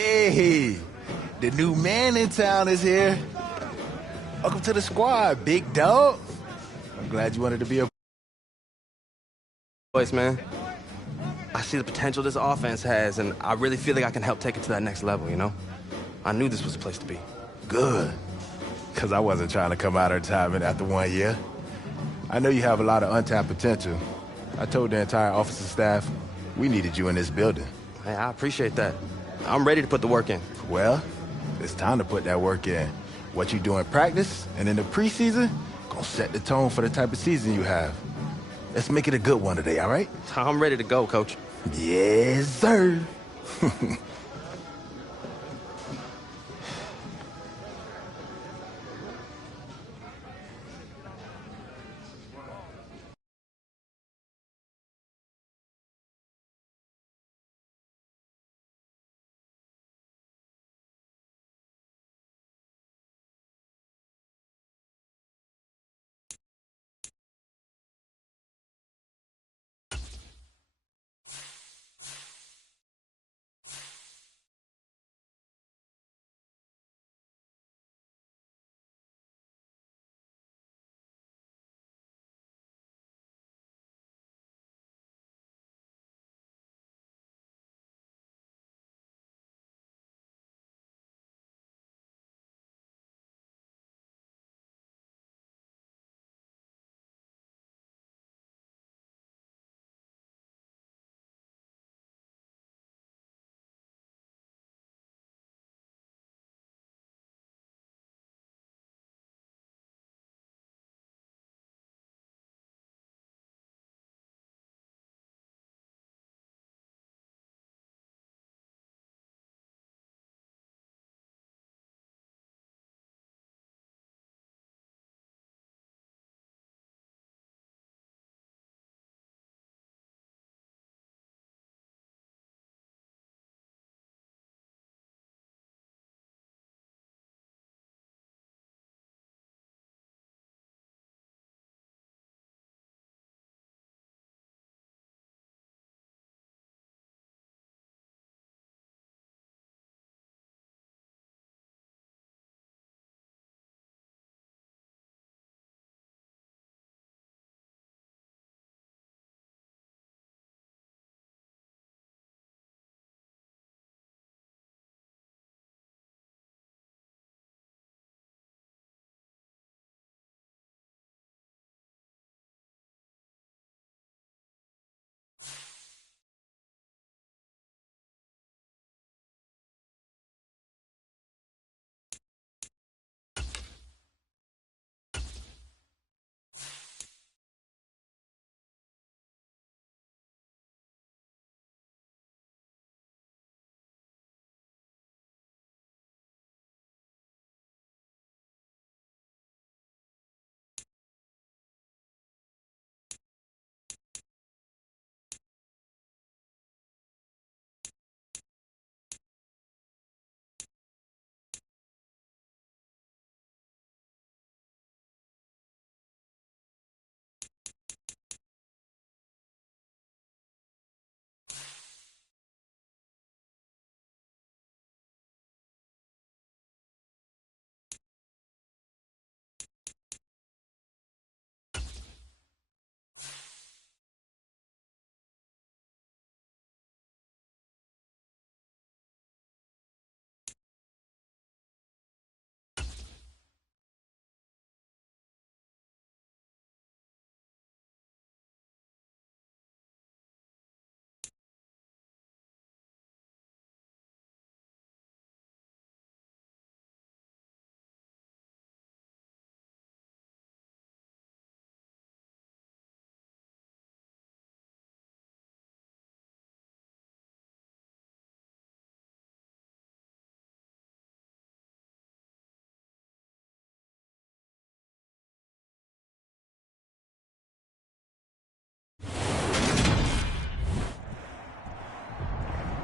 Hey, the new man in town is here. Welcome to the squad, big dog. I'm glad you wanted to be a voice, man. I see the potential this offense has, and I really feel like I can help take it to that next level, you know? I knew this was the place to be. Good. Because I wasn't trying to come out of retirement after 1 year. I know you have a lot of untapped potential. I told the entire office and staff we needed you in this building. Hey, I appreciate that. I'm ready to put the work in. Well, it's time to put that work in. What you do in practice and in the preseason gonna set the tone for the type of season you have. Let's make it a good one today, all right? I'm ready to go, Coach. Yes, sir.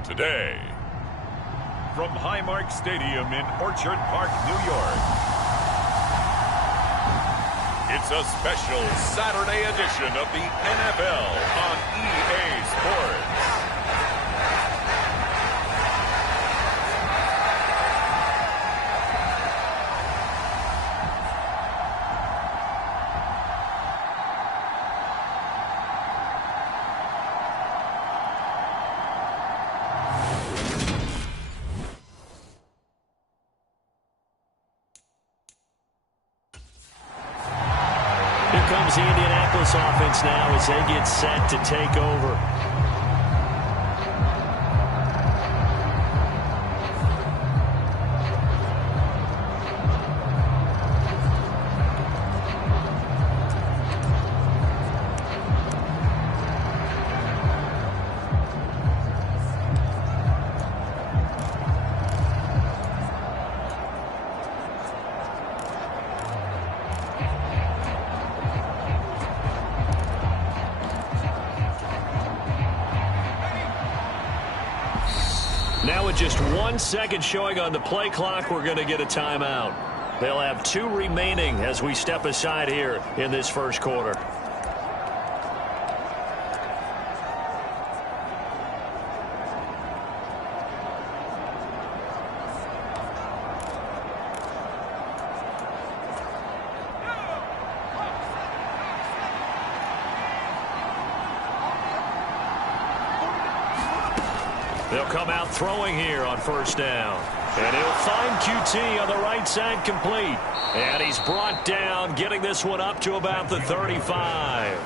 Today, from Highmark Stadium in Orchard Park, New York, it's a special Saturday edition of the NFL on EA Sports. Here comes the Indianapolis offense now as they get set to take over. Now with just 1 second showing on the play clock, we're going to get a timeout. They'll have 2 remaining as we step aside here in this first quarter. They'll come out throwing here on first down. And he'll find QT on the right side complete. And he's brought down, getting this one up to about the 35.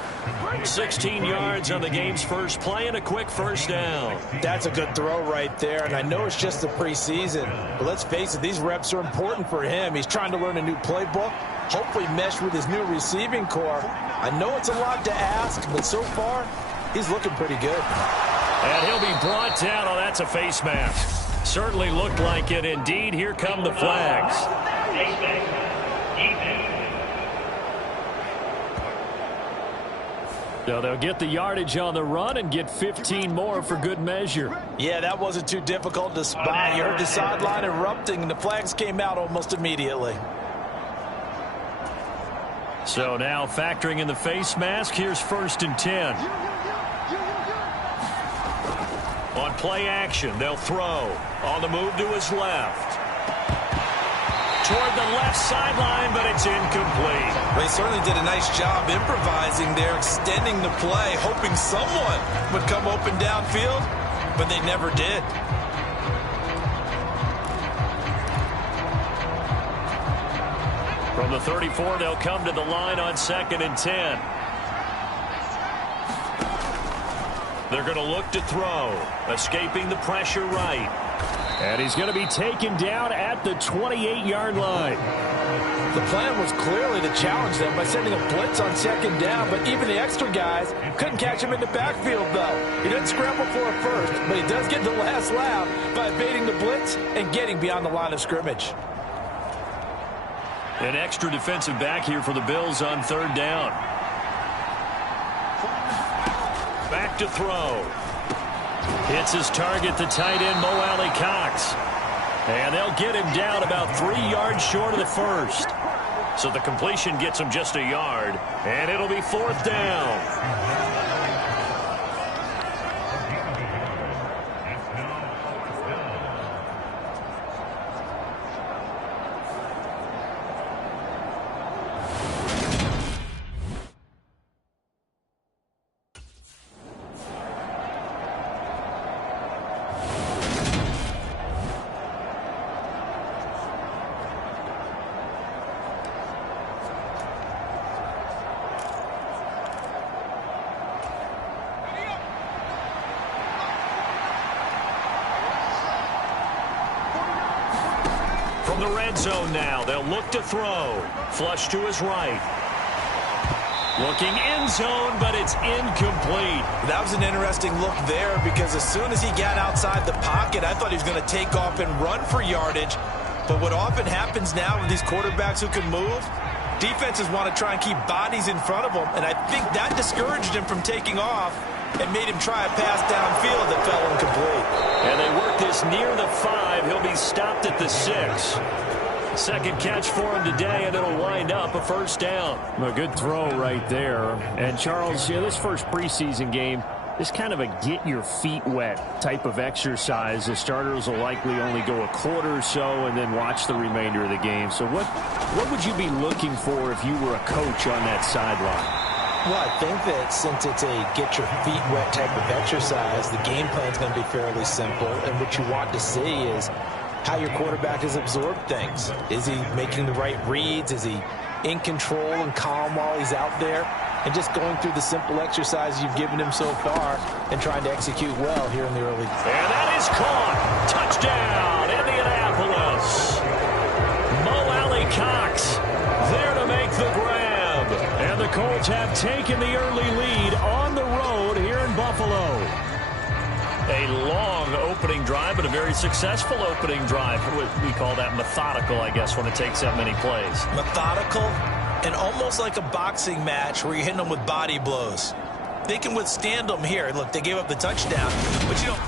16 yards on the game's first play and a quick first down. That's a good throw right there, and I know it's just the preseason, but let's face it, these reps are important for him. He's trying to learn a new playbook, hopefully mesh with his new receiving core. I know it's a lot to ask, but so far, he's looking pretty good. And he'll be brought down. Oh, that's a face mask. Certainly looked like it. Indeed, here come the flags. So they'll get the yardage on the run and get 15 more for good measure. Yeah, that wasn't too difficult to spot. You heard the sideline erupting, and the flags came out almost immediately. So now factoring in the face mask, here's 1st and 10. On play action, they'll throw. On the move to his left. Toward the left sideline, but it's incomplete. Well, he certainly did a nice job improvising there, extending the play, hoping someone would come open downfield, but they never did. From the 34, they'll come to the line on 2nd and 10. They're going to look to throw. Escaping the pressure right. And he's going to be taken down at the 28-yard line. The plan was clearly to challenge them by sending a blitz on 2nd down, but even the extra guys couldn't catch him in the backfield, though. He didn't scramble for a first, but he does get the last laugh by evading the blitz and getting beyond the line of scrimmage. An extra defensive back here for the Bills on 3rd down. Back to throw. Hits his target, the tight end, Mo Alley Cox. And they'll get him down about 3 yards short of the first. So the completion gets him just a yard, and it'll be 4th down. From the red zone now, they'll look to throw. Flush to his right. Looking end zone, but it's incomplete. That was an interesting look there because as soon as he got outside the pocket, I thought he was going to take off and run for yardage. But what often happens now with these quarterbacks who can move, defenses want to try and keep bodies in front of them, and I think that discouraged him from taking off and made him try a pass downfield that fell incomplete. And they work this near the 5. He'll be stopped at the 6. Second catch for him today, and it'll wind up a 1st down. A good throw right there. And, Charles, this first preseason game is kind of a get-your-feet-wet type of exercise. The starters will likely only go a quarter or so and then watch the remainder of the game. So what would you be looking for if you were a coach on that sideline? Well, I think that since it's a get-your-feet-wet type of exercise, the game plan is going to be fairly simple. And what you want to see is how your quarterback has absorbed things. Is he making the right reads? Is he in control and calm while he's out there, and just going through the simple exercise you've given him so far and trying to execute well here in the early. And that is caught. Touchdown, Indianapolis. Mo Alley Cox there to make the grab. And the Colts have taken the early lead on the road here in Buffalo. A long opening drive, but a very successful opening drive. We call that methodical, I guess, when it takes that many plays. Methodical and almost like a boxing match where you're hitting them with body blows. They can withstand them here. Look, they gave up the touchdown, but you know.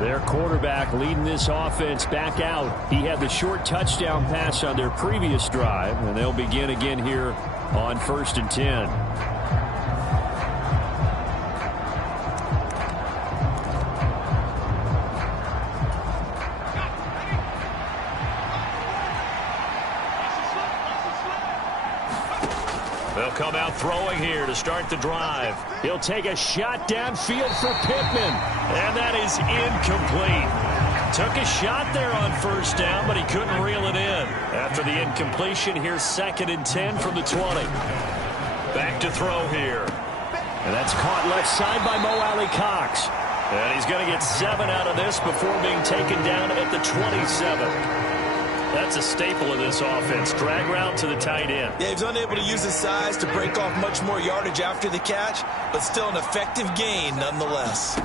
Their quarterback leading this offense back out. He had the short touchdown pass on their previous drive, and they'll begin again here on 1st and 10. They'll come out throwing here to start the drive. He'll take a shot downfield for Pittman, and that is incomplete. Took a shot there on 1st down, but he couldn't reel it in. After the incompletion, here's 2nd and 10 from the 20. Back to throw here. And that's caught left side by Mo Alley Cox. And he's going to get 7 out of this before being taken down at the 27. That's a staple of this offense. Drag route to the tight end. Yeah, he's unable to use his size to break off much more yardage after the catch, but still an effective gain nonetheless.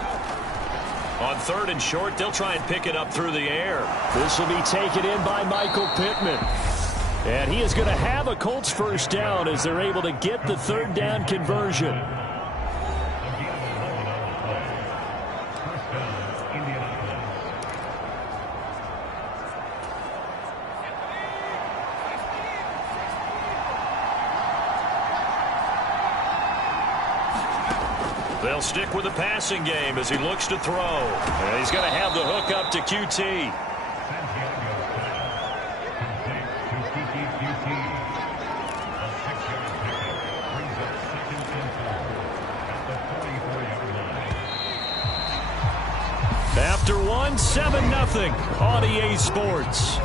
On 3rd and short, they'll try and pick it up through the air. This will be taken in by Michael Pittman. And he is going to have a Colts 1st down as they're able to get the 3rd down conversion. They'll stick with the passing game as he looks to throw. And he's going to have the hook up to QT. After one, 7-0 on EA Sports.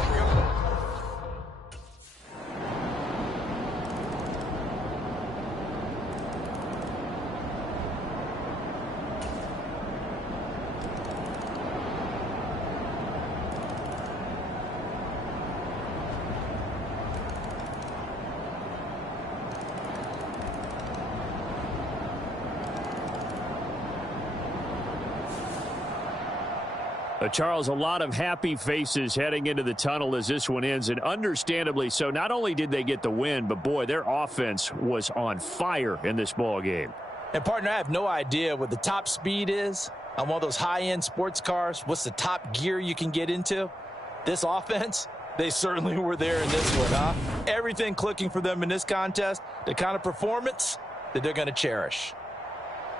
Charles, a lot of happy faces heading into the tunnel as this one ends, and understandably so. Not only did they get the win, but, boy, their offense was on fire in this ball game. And, partner, I have no idea what the top speed is on one of those high-end sports cars. What's the top gear you can get into? This offense, they certainly were there in this one, huh? Everything clicking for them in this contest, the kind of performance that they're going to cherish.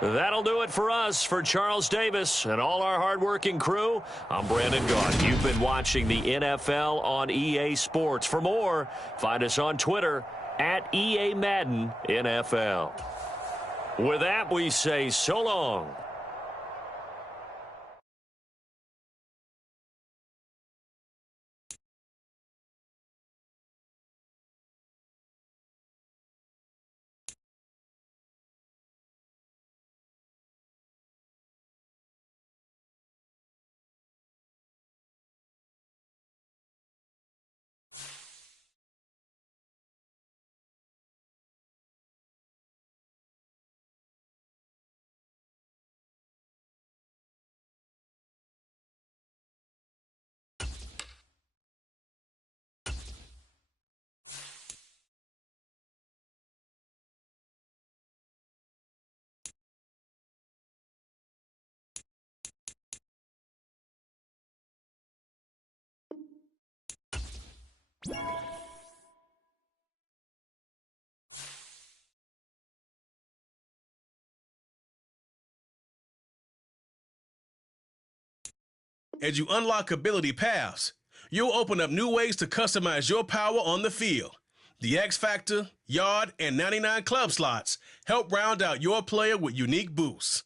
That'll do it for us. For Charles Davis and all our hardworking crew, I'm Brandon Gaudin. You've been watching the NFL on EA Sports. For more, find us on Twitter at EA Madden NFL. With that, we say so long. As you unlock ability paths, you'll open up new ways to customize your power on the field. The X Factor, Yard, and 99 Club slots help round out your player with unique boosts.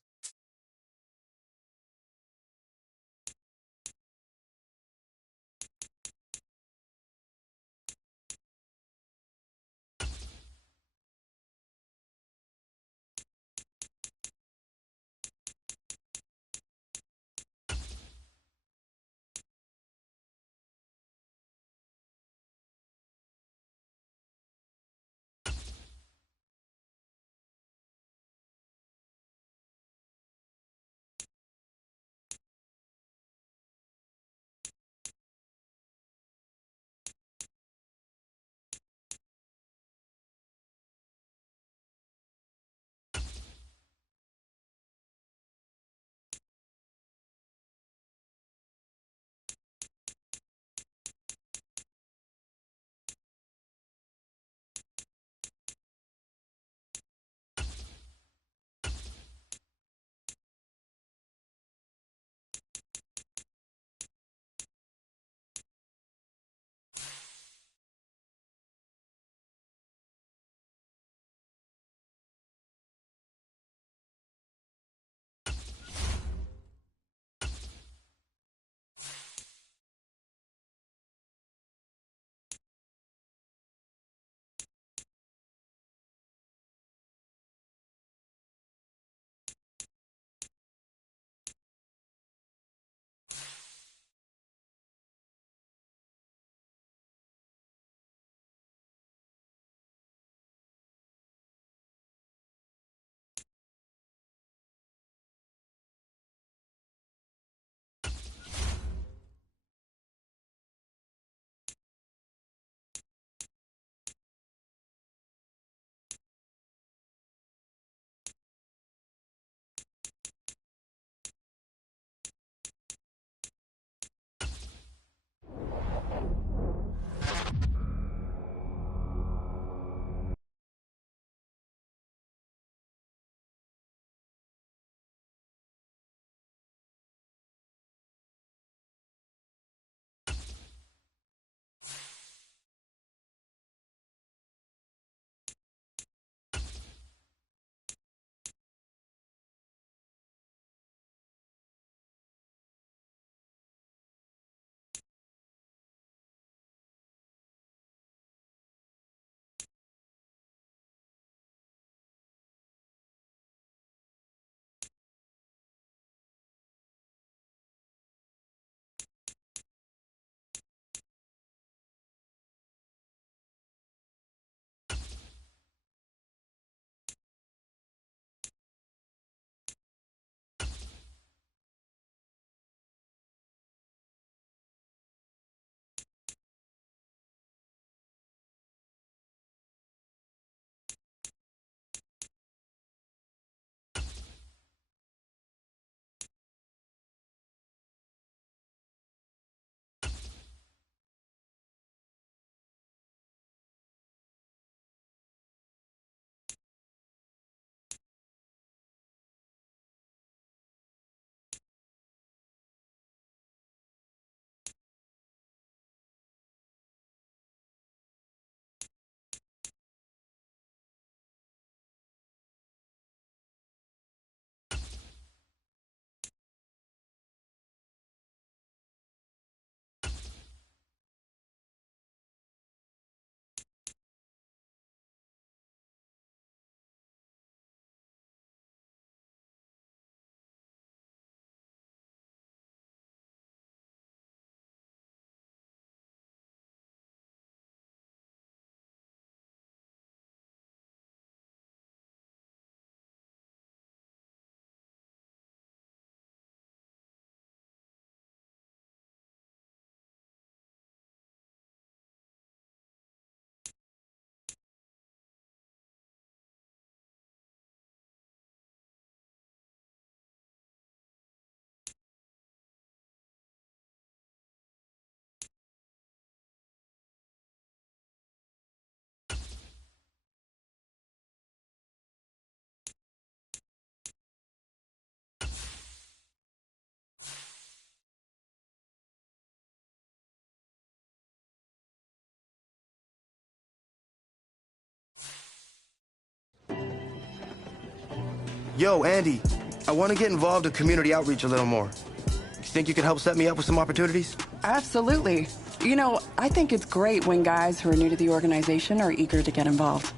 Yo, Andy, I want to get involved in community outreach a little more. You think you could help set me up with some opportunities? Absolutely. You know, I think it's great when guys who are new to the organization are eager to get involved.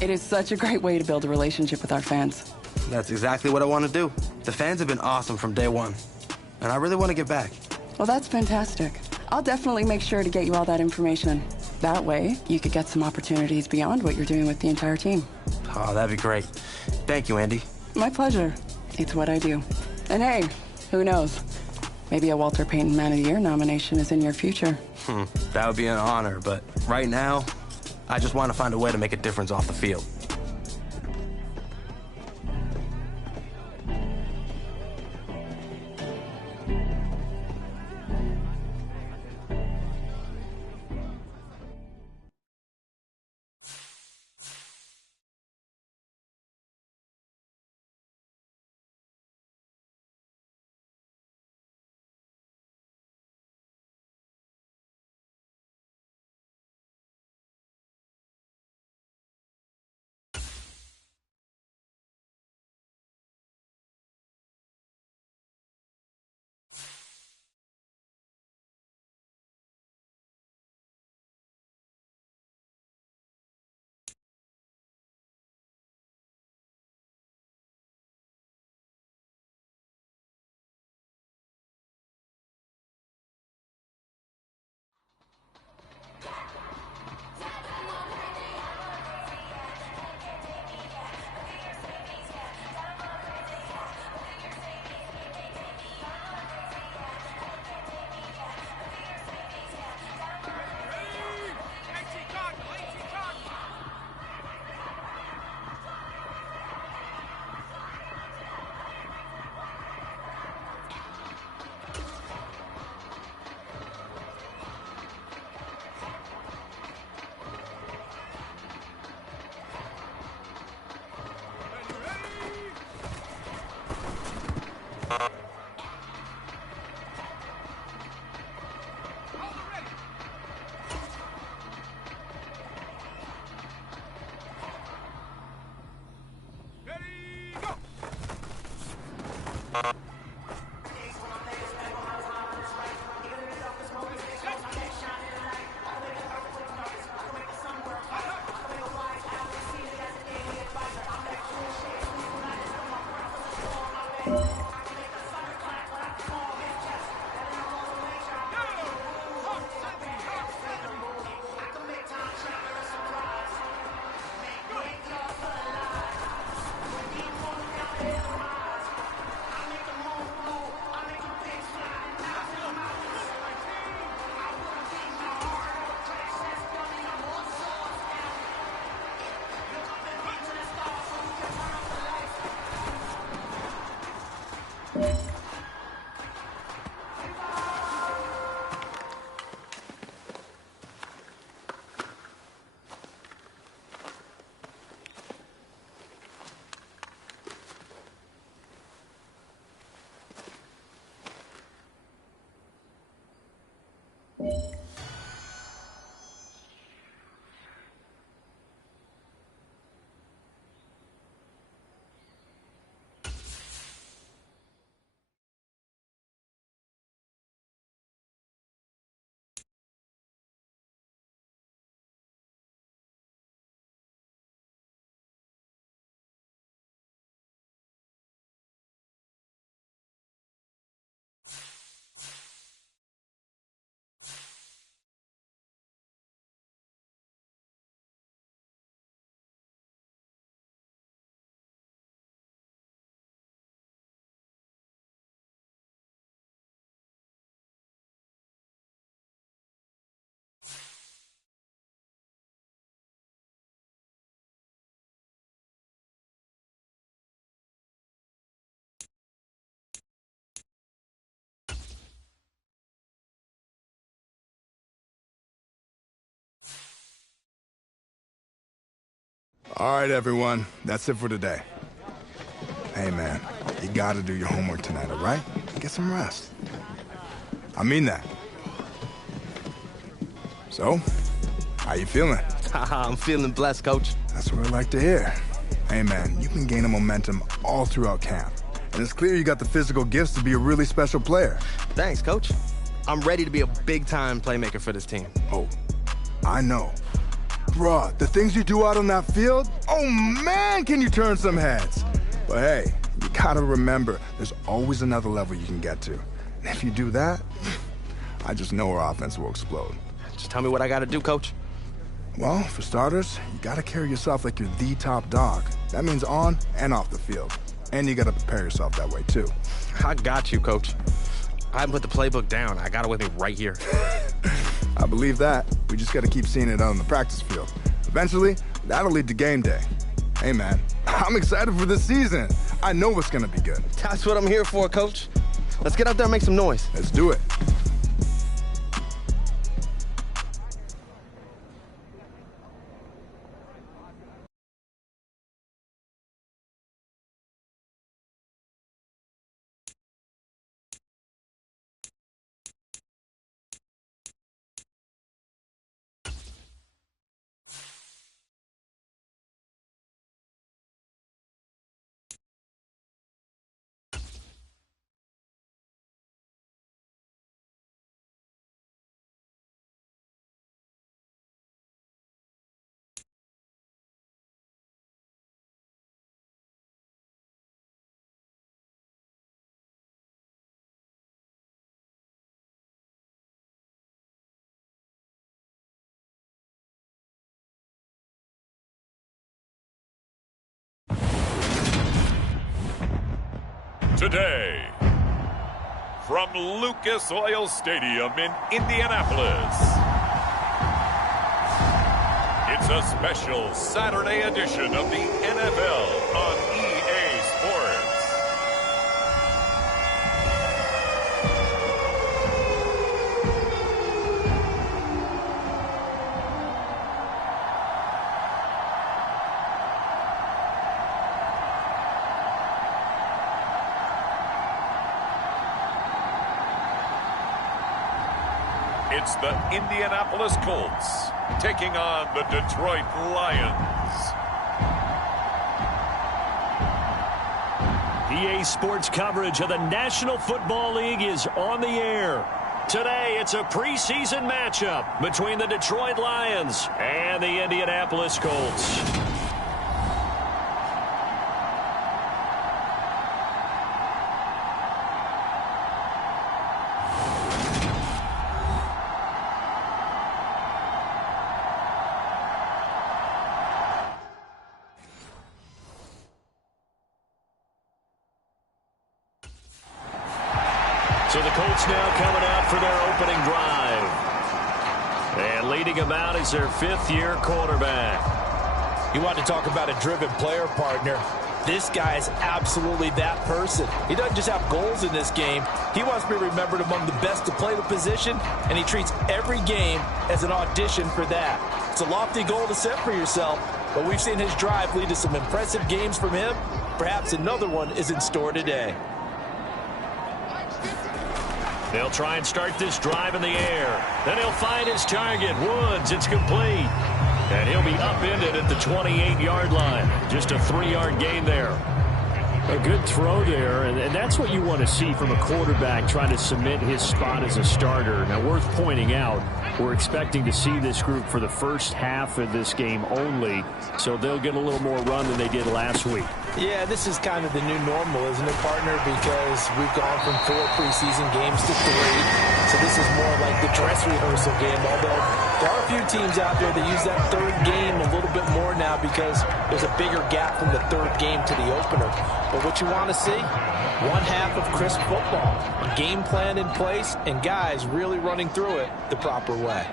It is such a great way to build a relationship with our fans. That's exactly what I want to do. The fans have been awesome from day one, and I really want to give back. Well, that's fantastic. I'll definitely make sure to get you all that information. That way, you could get some opportunities beyond what you're doing with the entire team. Oh, that'd be great. Thank you, Andy. My pleasure. It's what I do. And hey, who knows? Maybe a Walter Payton Man of the Year nomination is in your future. That would be an honor, but right now, I just want to find a way to make a difference off the field. All right, everyone. That's it for today. Hey, man, you gotta do your homework tonight, all right? Get some rest. I mean that. So, how you feeling? I'm feeling blessed, Coach. That's what I like to hear. Hey, man, you've been gaining momentum all throughout camp. And it's clear you got the physical gifts to be a really special player. Thanks, Coach. I'm ready to be a big-time playmaker for this team. Oh, I know. Bruh, the things you do out on that field, oh man, can you turn some heads. But hey, you gotta remember, there's always another level you can get to. And if you do that, I just know our offense will explode. Just tell me what I gotta do, Coach. Well, for starters, you gotta carry yourself like you're the top dog. That means on and off the field. And you gotta prepare yourself that way, too. I got you, Coach. I haven't put the playbook down. I got it with me right here. I believe that. We just gotta keep seeing it out on the practice field. Eventually, that'll lead to game day. Hey, man, I'm excited for this season. I know it's gonna be good. That's what I'm here for, Coach. Let's get out there and make some noise. Let's do it. Today, from Lucas Oil Stadium in Indianapolis, it's a special Saturday edition of the NFL on EA Sports. It's the Indianapolis Colts taking on the Detroit Lions. EA Sports coverage of the National Football League is on the air. Today, it's a preseason matchup between the Detroit Lions and the Indianapolis Colts. So the Colts now coming out for their opening drive. And leading them out is their fifth-year quarterback. You want to talk about a driven player, partner. This guy is absolutely that person. He doesn't just have goals in this game. He wants to be remembered among the best to play the position, and he treats every game as an audition for that. It's a lofty goal to set for yourself, but we've seen his drive lead to some impressive games from him. Perhaps another one is in store today. They'll try and start this drive in the air. Then he'll find his target, Woods. It's complete. And he'll be upended at the 28-yard line. Just a 3-yard gain there. A good throw there, and that's what you want to see from a quarterback trying to cement his spot as a starter. Now, worth pointing out, we're expecting to see this group for the first half of this game only, so they'll get a little more run than they did last week. Yeah, this is kind of the new normal, isn't it, partner? Because we've gone from 4 preseason games to 3, so this is more like the dress rehearsal game, although there are a few teams out there that use that third game a little bit more now because there's a bigger gap from the third game to the opener. But what you want to see, one half of crisp football, a game plan in place, and guys really running through it the proper way.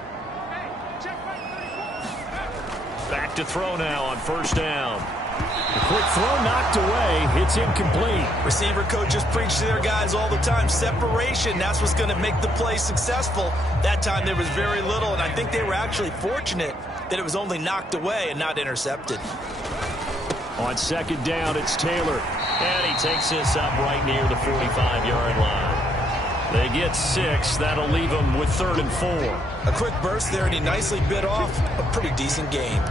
Back to throw now on first down. A quick throw knocked away. It's incomplete. Receiver coaches preach to their guys all the time. Separation, that's what's going to make the play successful. That time there was very little, and I think they were actually fortunate that it was only knocked away and not intercepted. On second down, it's Taylor. And he takes this up right near the 45-yard line. They get 6. That'll leave them with 3rd and 4. A quick burst there, and he nicely bit off a pretty decent gain.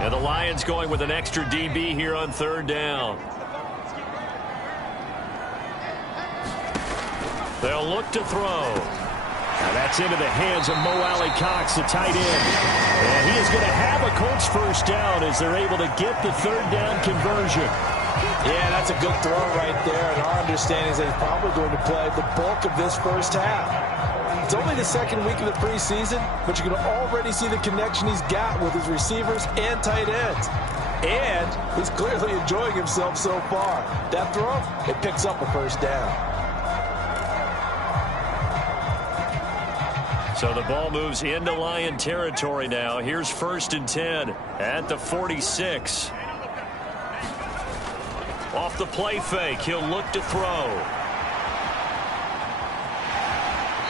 And the Lions going with an extra DB here on 3rd down. They'll look to throw. Now that's into the hands of Mo Alley Cox, the tight end. And he is going to have a Colts first down as they're able to get the 3rd down conversion. Yeah, that's a good throw right there. And our understanding is that he's probably going to play the bulk of this first half. It's only the 2nd week of the preseason, but you can already see the connection he's got with his receivers and tight ends. And he's clearly enjoying himself so far. That throw, it picks up a first down. So the ball moves into Lion territory now. Here's 1st and 10 at the 46. Off the play fake, he'll look to throw.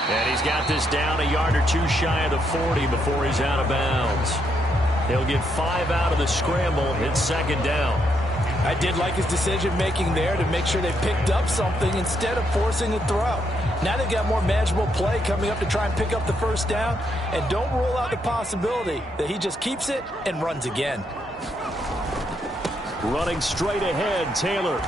And he's got this down a yard or two shy of the 40 before he's out of bounds. He'll get 5 out of the scramble. It's 2nd down. I did like his decision-making there to make sure they picked up something instead of forcing a throw. Now they've got more manageable play coming up to try and pick up the first down. And don't rule out the possibility that he just keeps it and runs again. Running straight ahead, Taylor.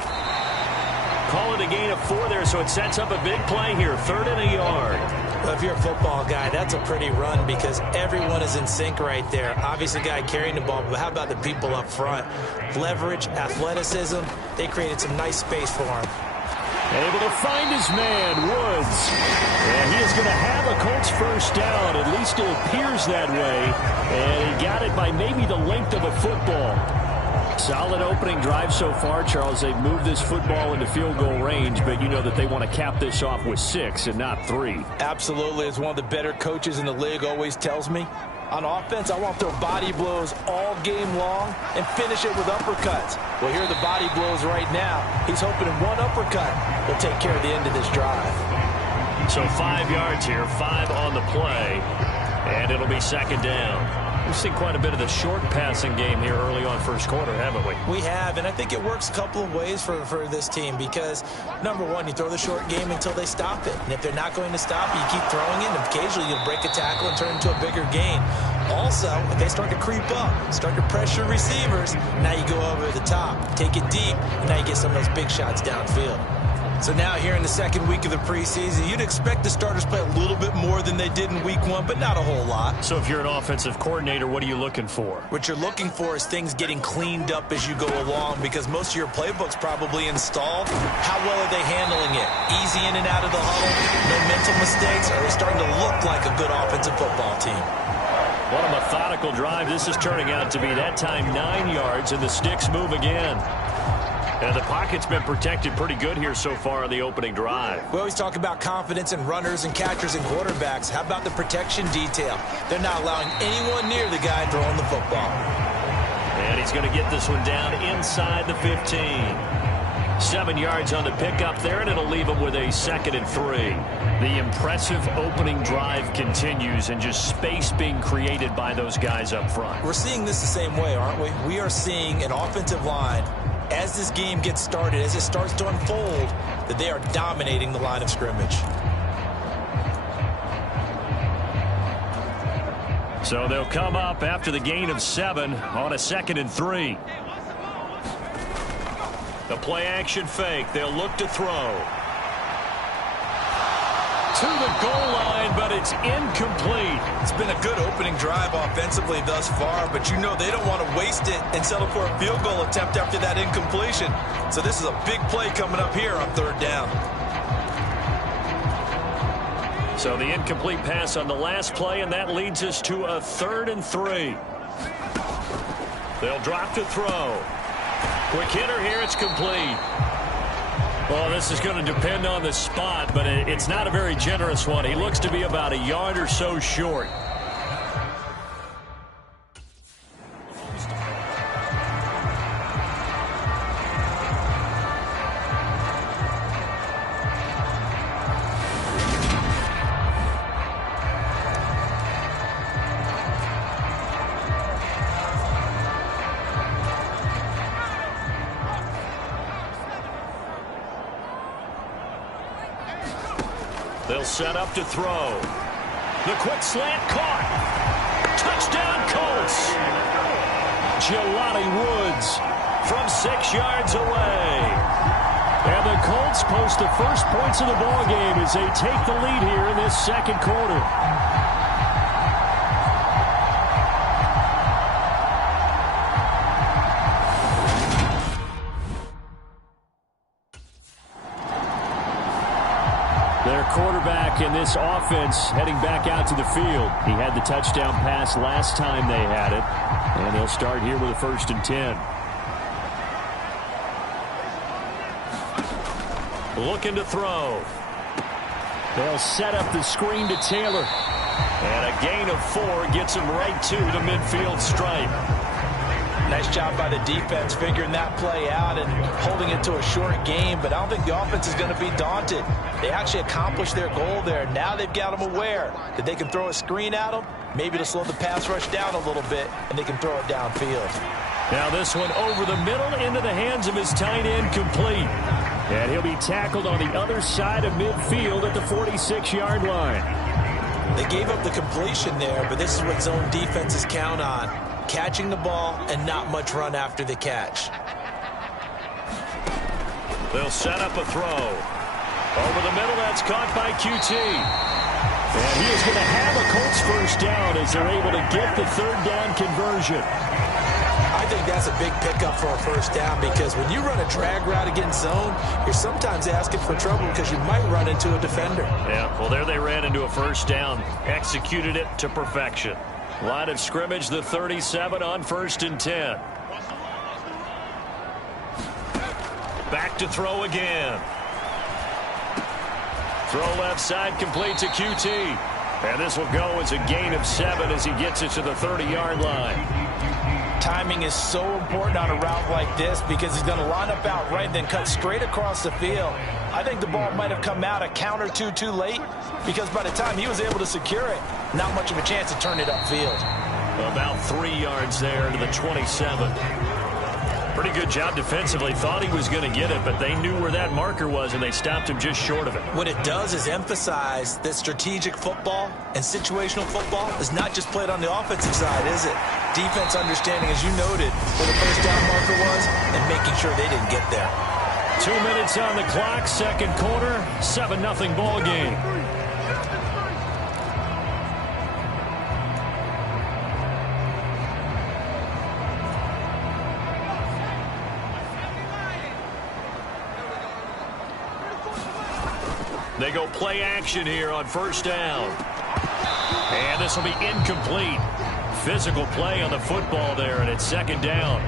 Call it a gain of 4 there, so it sets up a big play here. 3rd and a yard. Well, if you're a football guy, that's a pretty run because everyone is in sync right there. Obviously, the guy carrying the ball, but how about the people up front? Leverage, athleticism, they created some nice space for him. Able to find his man, Woods. And he is going to have a Colts first down. At least it appears that way. And he got it by maybe the length of a football. Solid opening drive so far, Charles. They've moved this football into field goal range, but you know that they want to cap this off with 6 and not 3. Absolutely. As one of the better coaches in the league always tells me, on offense, I want to throw body blows all game long and finish it with uppercuts. Well, here are the body blows right now. He's hoping in one uppercut will take care of the end of this drive. So 5 yards here, 5 on the play, and it'll be 2nd down. We've seen quite a bit of the short passing game here early on first quarter, haven't we? We have, and I think it works a couple of ways for this team because, number one, you throw the short game until they stop it. And if they're not going to stop you, keep throwing it, and occasionally you'll break a tackle and turn into a bigger gain. Also, if they start to creep up, start to pressure receivers, now you go over the top, take it deep, and now you get some of those big shots downfield. So now here in the 2nd week of the preseason, you'd expect the starters play a little bit more than they did in week 1, but not a whole lot. So if you're an offensive coordinator, what are you looking for? What you're looking for is things getting cleaned up as you go along because most of your playbook's probably installed. How well are they handling it? Easy in and out of the huddle, no mental mistakes, or are they starting to look like a good offensive football team? What a methodical drive this is turning out to be. That time 9 yards, and the sticks move again. And the pocket's been protected pretty good here so far on the opening drive. We always talk about confidence in runners and catchers and quarterbacks. How about the protection detail? They're not allowing anyone near the guy throwing the football. And he's going to get this one down inside the 15. 7 yards on the pickup there, and it'll leave him with a 2nd and 3. The impressive opening drive continues, and just space being created by those guys up front. We're seeing this the same way, aren't we? We are seeing an offensive line, as this game gets started, as it starts to unfold, that they are dominating the line of scrimmage. So they'll come up after the gain of 7 on a 2nd and 3. The play action fake. They'll look to throw. To the goal line, but it's incomplete. It's been a good opening drive offensively thus far, but you know they don't want to waste it and settle for a field goal attempt after that incompletion. So this is a big play coming up here on 3rd down. So the incomplete pass on the last play, and that leads us to a 3rd and 3. They'll drop to throw. Quick hitter here, it's complete. Well, this is going to depend on the spot, but it's not a very generous one. He looks to be about a yard or so short. They'll set up to throw. The quick slant caught. Touchdown, Colts. Jelani Woods from 6 yards away. And the Colts post the first points of the ball game as they take the lead here in this second quarter. Their quarterback in this offense heading back out to the field. He had the touchdown pass last time they had it. And they'll start here with a 1st and 10. Looking to throw. They'll set up the screen to Taylor. And a gain of 4 gets him right to the midfield stripe. Nice job by the defense figuring that play out and holding it to a short game, but I don't think the offense is going to be daunted. They actually accomplished their goal there. Now they've got them aware that they can throw a screen at them, maybe to slow the pass rush down a little bit, and they can throw it downfield. Now this one over the middle into the hands of his tight end, complete. And he'll be tackled on the other side of midfield at the 46-yard line. They gave up the completion there, but this is what zone defenses count on. Catching the ball and not much run after the catch. They'll set up a throw. Over the middle, that's caught by QT. And he is going to have a Colts first down as they're able to get the 3rd down conversion. I think that's a big pickup for a first down because when you run a drag route against zone, you're sometimes asking for trouble because you might run into a defender. Yeah, well, there they ran into a first down. Executed it to perfection. Line of scrimmage, the 37 on 1st and 10. Back to throw again. Throw left side, complete to QT. And this will go as a gain of 7 as he gets it to the 30-yard line. Timing is so important on a route like this because he's going to line up out right and then cut straight across the field. I think the ball might have come out a count or two too late because by the time he was able to secure it, not much of a chance to turn it upfield. About 3 yards there to the 27. Pretty good job defensively. Thought he was going to get it, but they knew where that marker was, and they stopped him just short of it. What it does is emphasize that strategic football and situational football is not just played on the offensive side, is it? Defense understanding, as you noted, where the first down marker was and making sure they didn't get there. 2 minutes on the clock, second quarter, 7-0 ball game. They go play action here on first down. And this will be incomplete. Physical play on the football there, and it's 2nd down.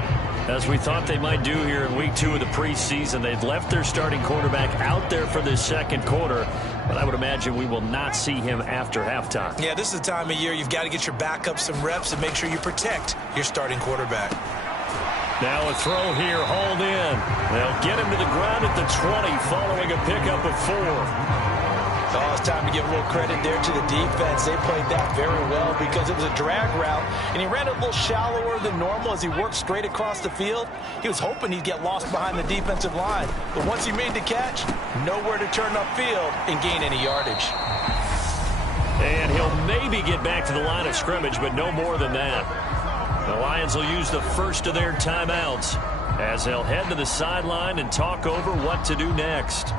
As we thought they might do here in week 2 of the preseason, they've left their starting quarterback out there for this second quarter, but I would imagine we will not see him after halftime. Yeah, this is the time of year you've got to get your backup some reps and make sure you protect your starting quarterback. Now a throw here, hauled in. They'll get him to the ground at the 20 following a pickup of 4. Oh, it's time to give a little credit there to the defense. They played that very well because it was a drag route, and he ran it a little shallower than normal as he worked straight across the field. He was hoping he'd get lost behind the defensive line, but once he made the catch, nowhere to turn upfield and gain any yardage. And he'll maybe get back to the line of scrimmage, but no more than that. The Lions will use the first of their timeouts as they'll head to the sideline and talk over what to do next.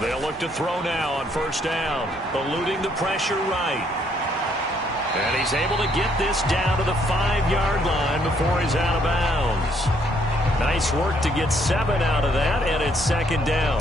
They'll look to throw now on first down, eluding the pressure right. And he's able to get this down to the 5-yard line before he's out of bounds. Nice work to get 7 out of that, and it's 2nd down.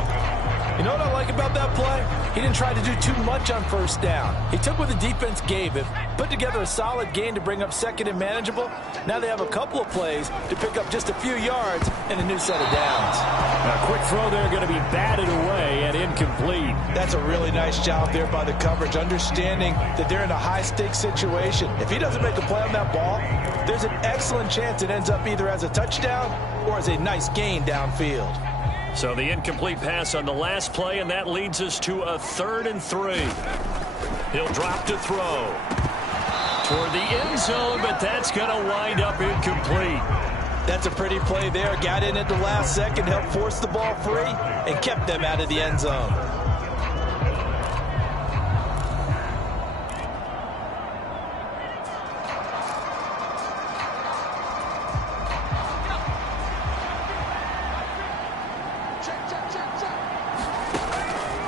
You know what I like about that play? He didn't try to do too much on first down. He took what the defense gave him, put together a solid gain to bring up 2nd and manageable. Now they have a couple of plays to pick up just a few yards and a new set of downs. A quick throw there going to be batted away and incomplete. incomplete. That's a really nice job there by the coverage, understanding that they're in a high-stakes situation. If he doesn't make a play on that ball, there's an excellent chance it ends up either as a touchdown or as a nice gain downfield. So the incomplete pass on the last play, and that leads us to a 3rd and 3. He'll drop to throw toward the end zone, but that's going to wind up incomplete. That's a pretty play there. Got in at the last second, helped force the ball free, and kept them out of the end zone.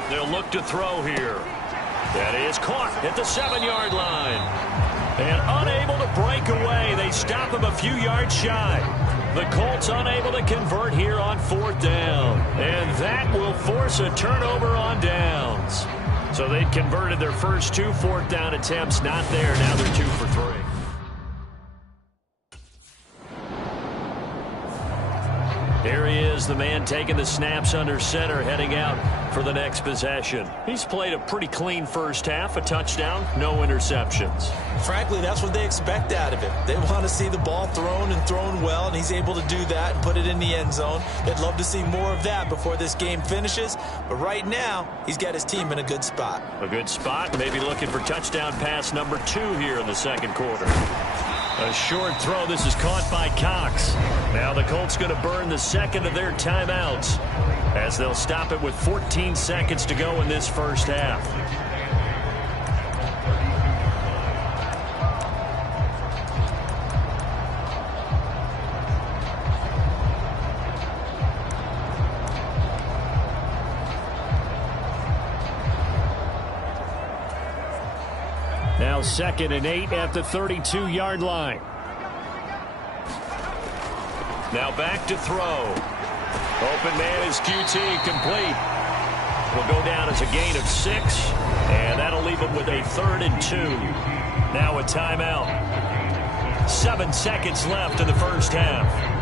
They'll look to throw here. That is caught at the 7-yard line. And unable to break away. They stop him a few yards shy. The Colts unable to convert here on 4th down. And that will force a turnover on downs. So they'd converted their first 2 4th down attempts. Not there. Now they're 2 for 3. Here he is, the man taking the snaps under center, heading out for the next possession. He's played a pretty clean first half, a touchdown, no interceptions. Frankly, that's what they expect out of him. They want to see the ball thrown and thrown well, and he's able to do that and put it in the end zone. They'd love to see more of that before this game finishes, but right now, he's got his team in a good spot. A good spot, maybe looking for touchdown pass number 2 here in the second quarter. A short throw. This is caught by Cox. Now the Colts going to burn the second of their timeouts as they'll stop it with 14 seconds to go in this first half. Now 2nd and 8 at the 32-yard line. Now back to throw. Open man is QT, complete. Will go down as a gain of 6, and that'll leave him with a 3rd and 2. Now a timeout. 7 seconds left in the first half.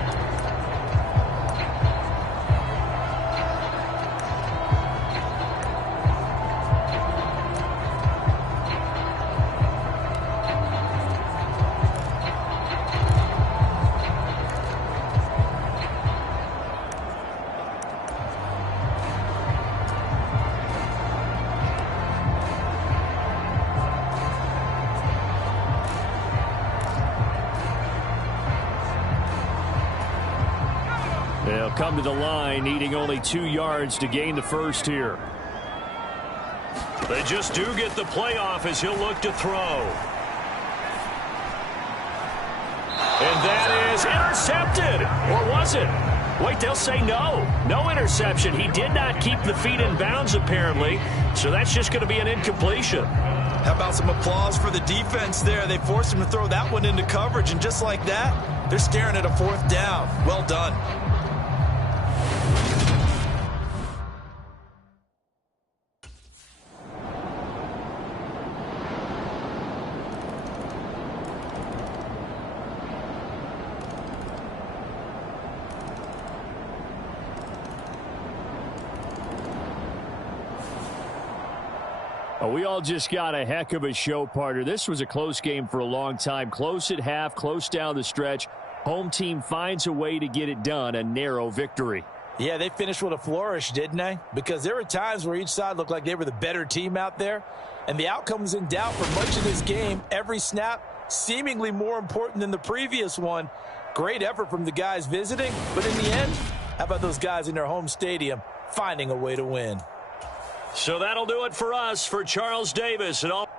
They'll come to the line, needing only 2 yards to gain the first here. They just do get the playoff as he'll look to throw. And that is intercepted. Or was it? Wait, they'll say no. No interception. He did not keep the feet in bounds, apparently. So that's just going to be an incompletion. How about some applause for the defense there? They forced him to throw that one into coverage, and just like that, they're staring at a 4th down. Well done. We all just got a heck of a show, partner. This was a close game for a long time. Close at half, close down the stretch. Home team finds a way to get it done, a narrow victory. Yeah, they finished with a flourish, didn't they? Because there were times where each side looked like they were the better team out there, and the outcome was in doubt for much of this game. Every snap seemingly more important than the previous one. Great effort from the guys visiting, but in the end, how about those guys in their home stadium finding a way to win? So that'll do it for us. For Charles Davis and all.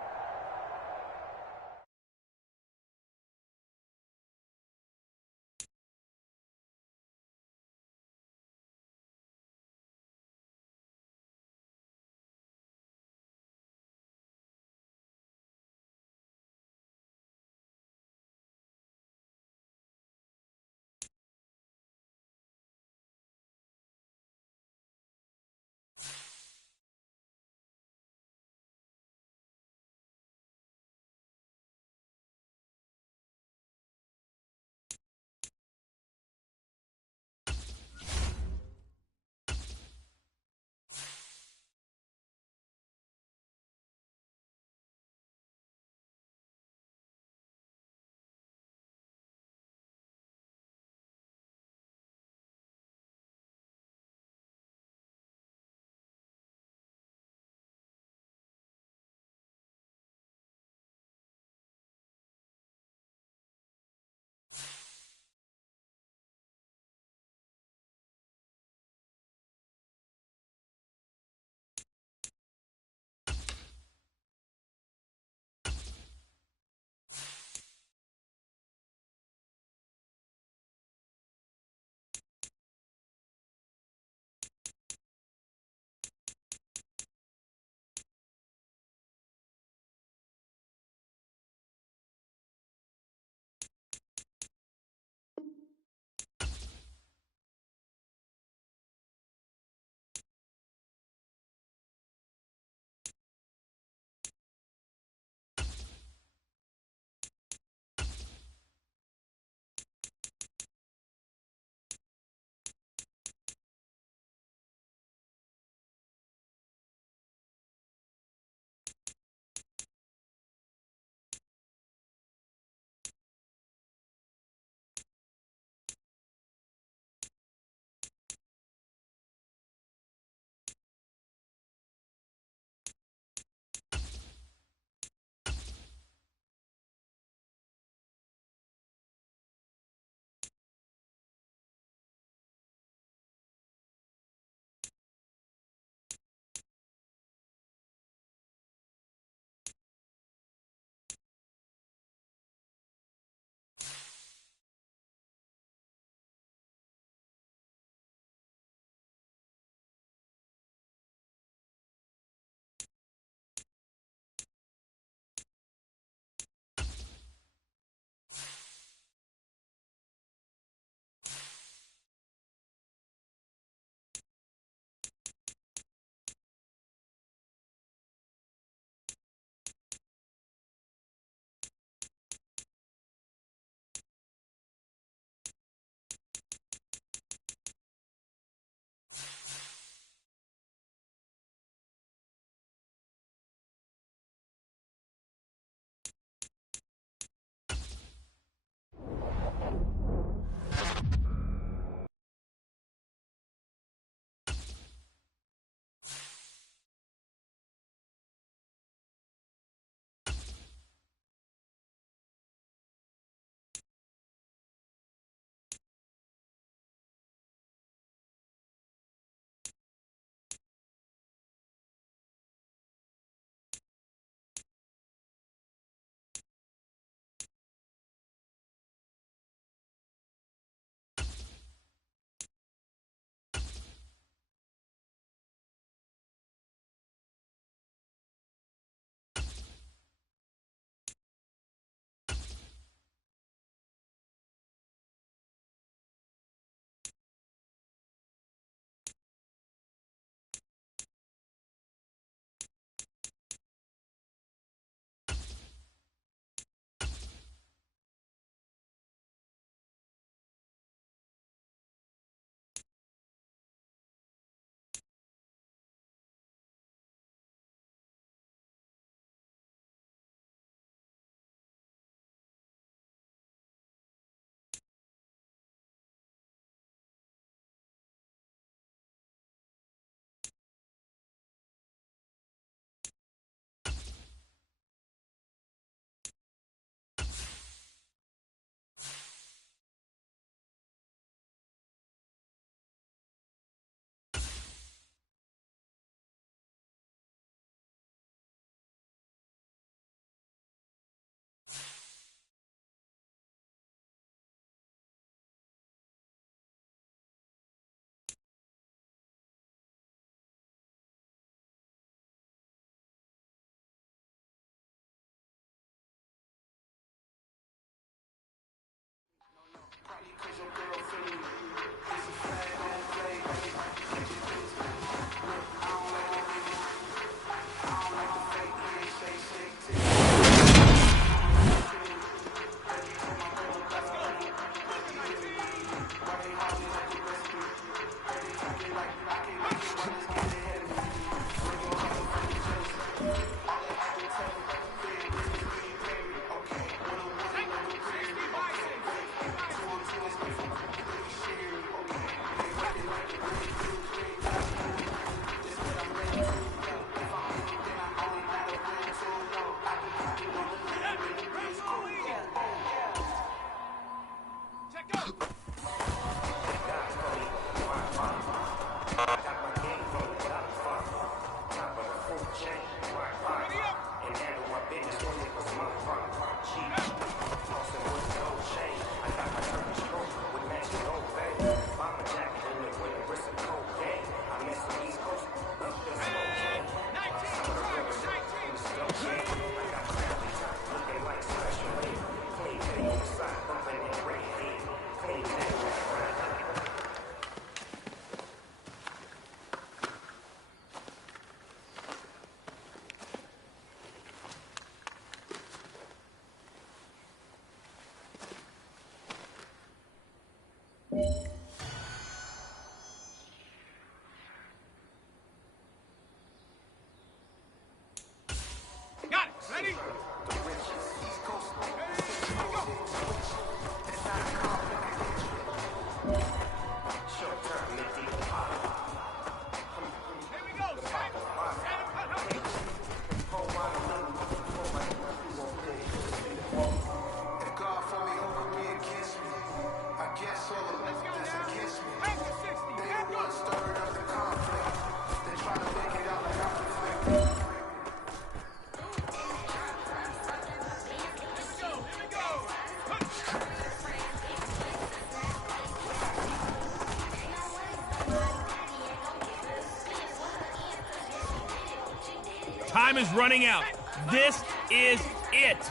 Time is running out. This is it.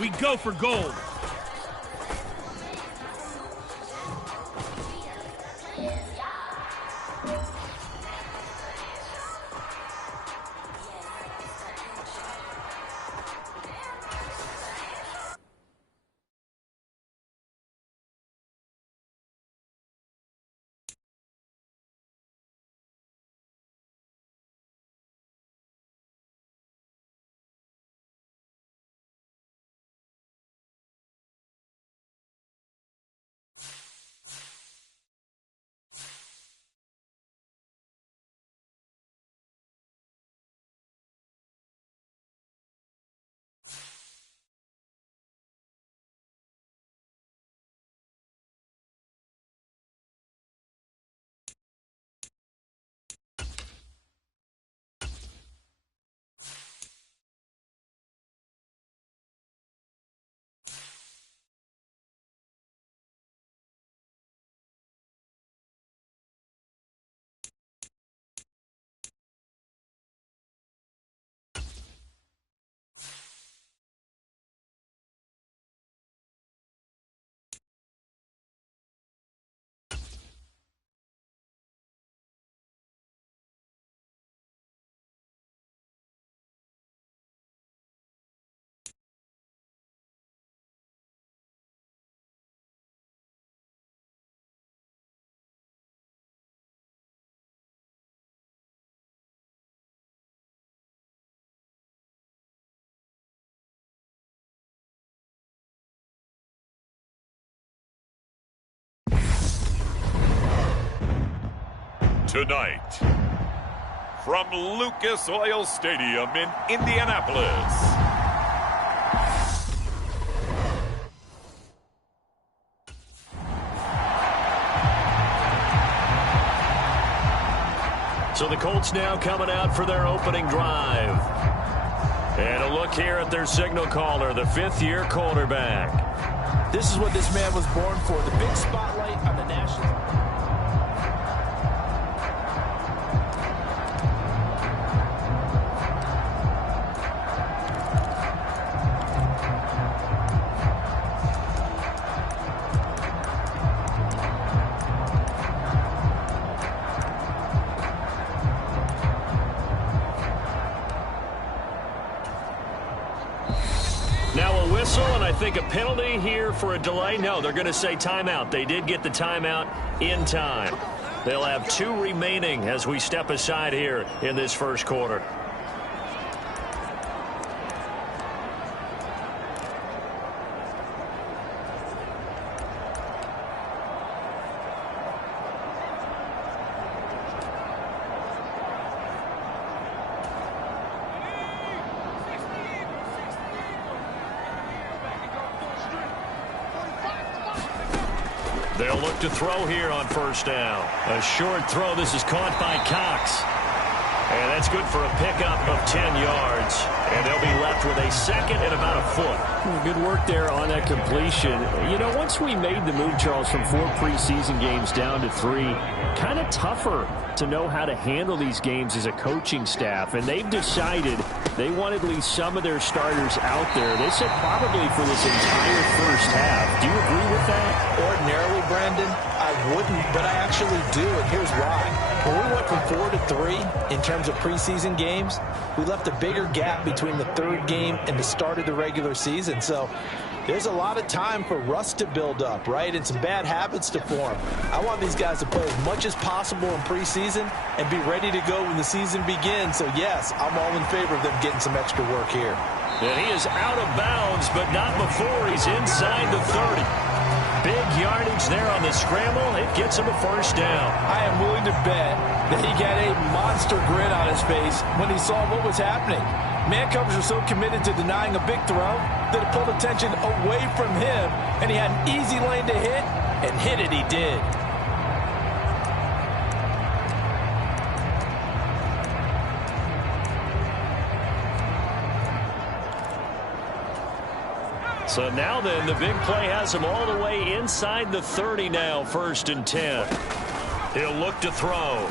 We go for gold. Tonight, from Lucas Oil Stadium in Indianapolis, so the Colts now coming out for their opening drive. And a look here at their signal caller, the fifth-year quarterback. This is what this man was born for, the big spotlight on the national. And I think a penalty here for a delay. No, they're going to say timeout. They did get the timeout in time. They'll have 2 remaining as we step aside here in this first quarter. They'll look to throw here on first down. A short throw. This is caught by Cox. And that's good for a pickup of 10 yards. And they'll be left with a second and about a foot. Good work there on that completion. You know, once we made the move, Charles, from 4 preseason games down to 3, kind of tougher to know how to handle these games as a coaching staff. And they've decided they want at least some of their starters out there. They said probably for this entire first half. Do you agree with that? Ordinarily, Brandon, I wouldn't, but I actually do, and here's why. When we went from 4 to 3 in terms of preseason games, we left a bigger gap between the third game and the start of the regular season. So there's a lot of time for rust to build up, right, and some bad habits to form. I want these guys to play as much as possible in preseason and be ready to go when the season begins. So, yes, I'm all in favor of them getting some extra work here. And he is out of bounds, but not before he's inside the 30. Big yardage there on the scramble. It gets him a first down. I am willing to bet that he got a monster grin on his face when he saw what was happening. Man coverage was so committed to denying a big throw that it pulled attention away from him, and he had an easy lane to hit, and hit it he did. So now then, the big play has him all the way inside the 30 now, 1st and 10. He'll look to throw.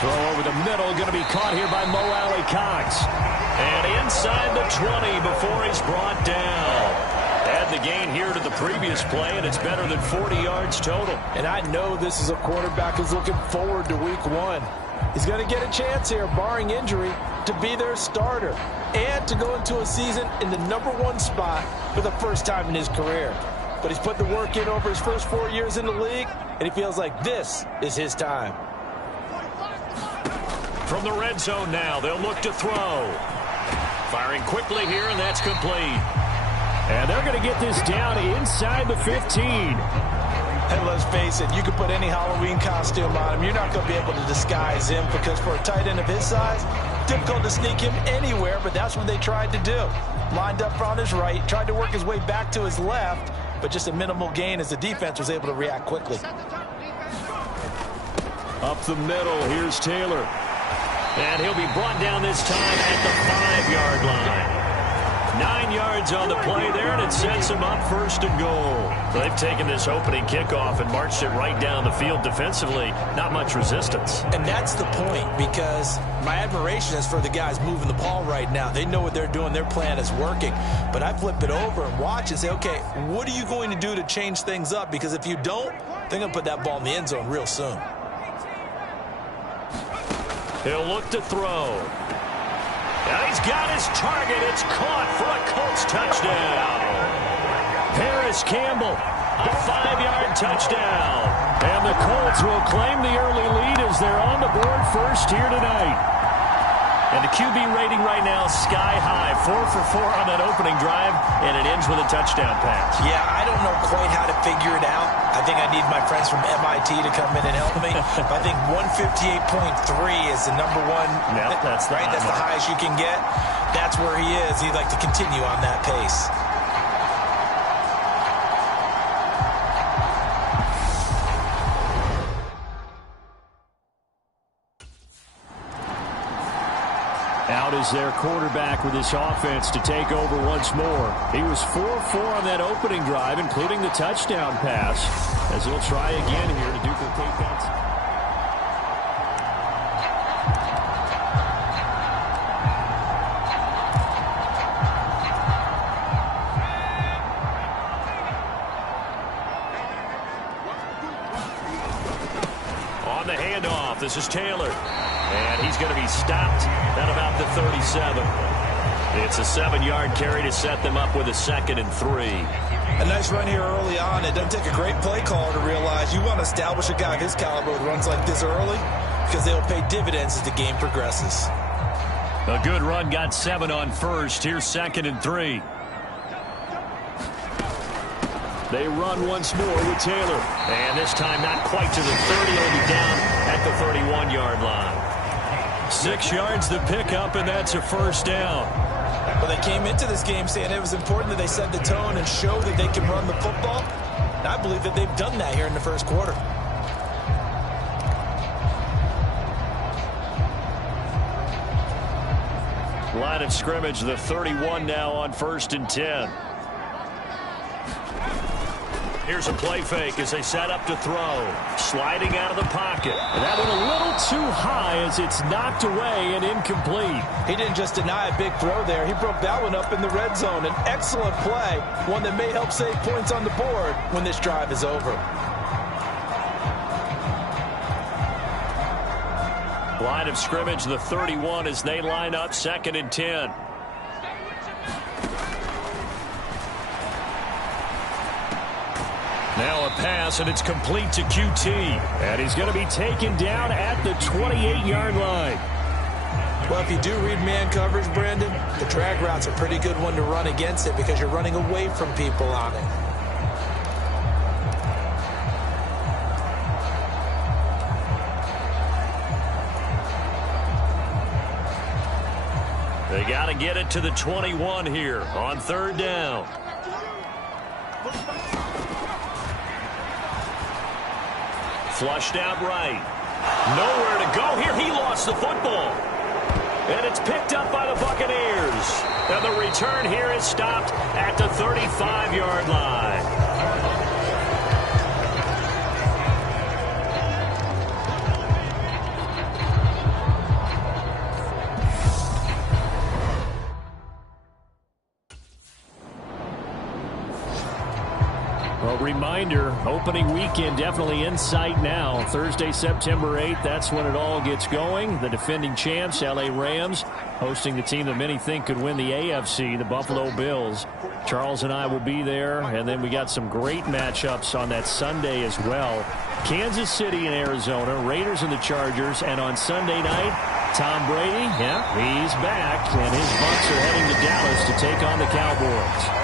Throw over the middle, going to be caught here by Mo Alley-Cox. And inside the 20 before he's brought down. Add the gain here to the previous play, and it's better than 40 yards total. And I know this is a quarterback who's looking forward to week 1. He's going to get a chance here, barring injury, to be their starter and to go into a season in the #1 spot for the first time in his career. But he's put the work in over his first 4 years in the league, and he feels like this is his time. From the red zone now, they'll look to throw. Firing quickly here, and that's complete. And they're going to get this down inside the 15. And let's face it, you can put any Halloween costume on him. You're not going to be able to disguise him because for a tight end of his size, difficult to sneak him anywhere, but that's what they tried to do. Lined up on his right, tried to work his way back to his left, but just a minimal gain as the defense was able to react quickly. Up the middle, here's Taylor. And he'll be brought down this time at the 5-yard line. 9 yards on the play there, and it sets him up first and goal. They've taken this opening kickoff and marched it right down the field defensively. Not much resistance. And that's the point, because my admiration is for the guys moving the ball right now. They know what they're doing. Their plan is working. But I flip it over and watch and say, okay, what are you going to do to change things up? Because if you don't, they're going to put that ball in the end zone real soon. He'll look to throw. And he's got his target. It's caught for a Colts touchdown. Paris Campbell, a 5-yard touchdown. And the Colts will claim the early lead as they're on the board first here tonight. And the QB rating right now sky high. 4 for 4 on that opening drive, and it ends with a touchdown pass. Yeah, I don't know quite how to figure it out. I think I need my friends from MIT to come in and help me. I think 158.3 is the #1. No, that's right. That's the highest you can get. That's where he is. He'd like to continue on that pace. Out is their quarterback with this offense to take over once more. He was 4-4 on that opening drive, including the touchdown pass, as he'll try again here to duplicate that. On the handoff, this is Taylor. And he's going to be stopped at about the 37. It's a 7-yard carry to set them up with a 2nd and 3. A nice run here early on. It doesn't take a great play caller to realize you want to establish a guy of his caliber with runs like this early because they'll pay dividends as the game progresses. A good run, got 7 on first. Here's 2nd and 3. They run once more with Taylor. And this time not quite to the 30. He'll be down at the 31-yard line. 6 yards the pickup, and that's a first down. Well, they came into this game saying it was important that they set the tone and show that they can run the football. And I believe that they've done that here in the first quarter. Line of scrimmage, the 31 now on 1st and 10. Here's a play fake as they set up to throw. Sliding out of the pocket. And that went a little too high as it's knocked away and incomplete. He didn't just deny a big throw there. He broke that one up in the red zone. An excellent play, one that may help save points on the board when this drive is over. Line of scrimmage, the 31 as they line up 2nd and 10. Now a pass, and it's complete to QT. And he's going to be taken down at the 28-yard line. Well, if you do read man coverage, Brandon, the drag route's a pretty good one to run against it because you're running away from people on it. They got to get it to the 21 here on 3rd down. Flushed out right. Nowhere to go here. He lost the football. And it's picked up by the Buccaneers. And the return here is stopped at the 35-yard line. So reminder, opening weekend definitely in sight now. Thursday, September 8th, that's when it all gets going. The defending champs, LA Rams, hosting the team that many think could win the AFC, the Buffalo Bills. Charles and I will be there, and then we got some great matchups on that Sunday as well. Kansas City and Arizona, Raiders and the Chargers, and on Sunday night, Tom Brady, he's back, and his Bucs are heading to Dallas to take on the Cowboys.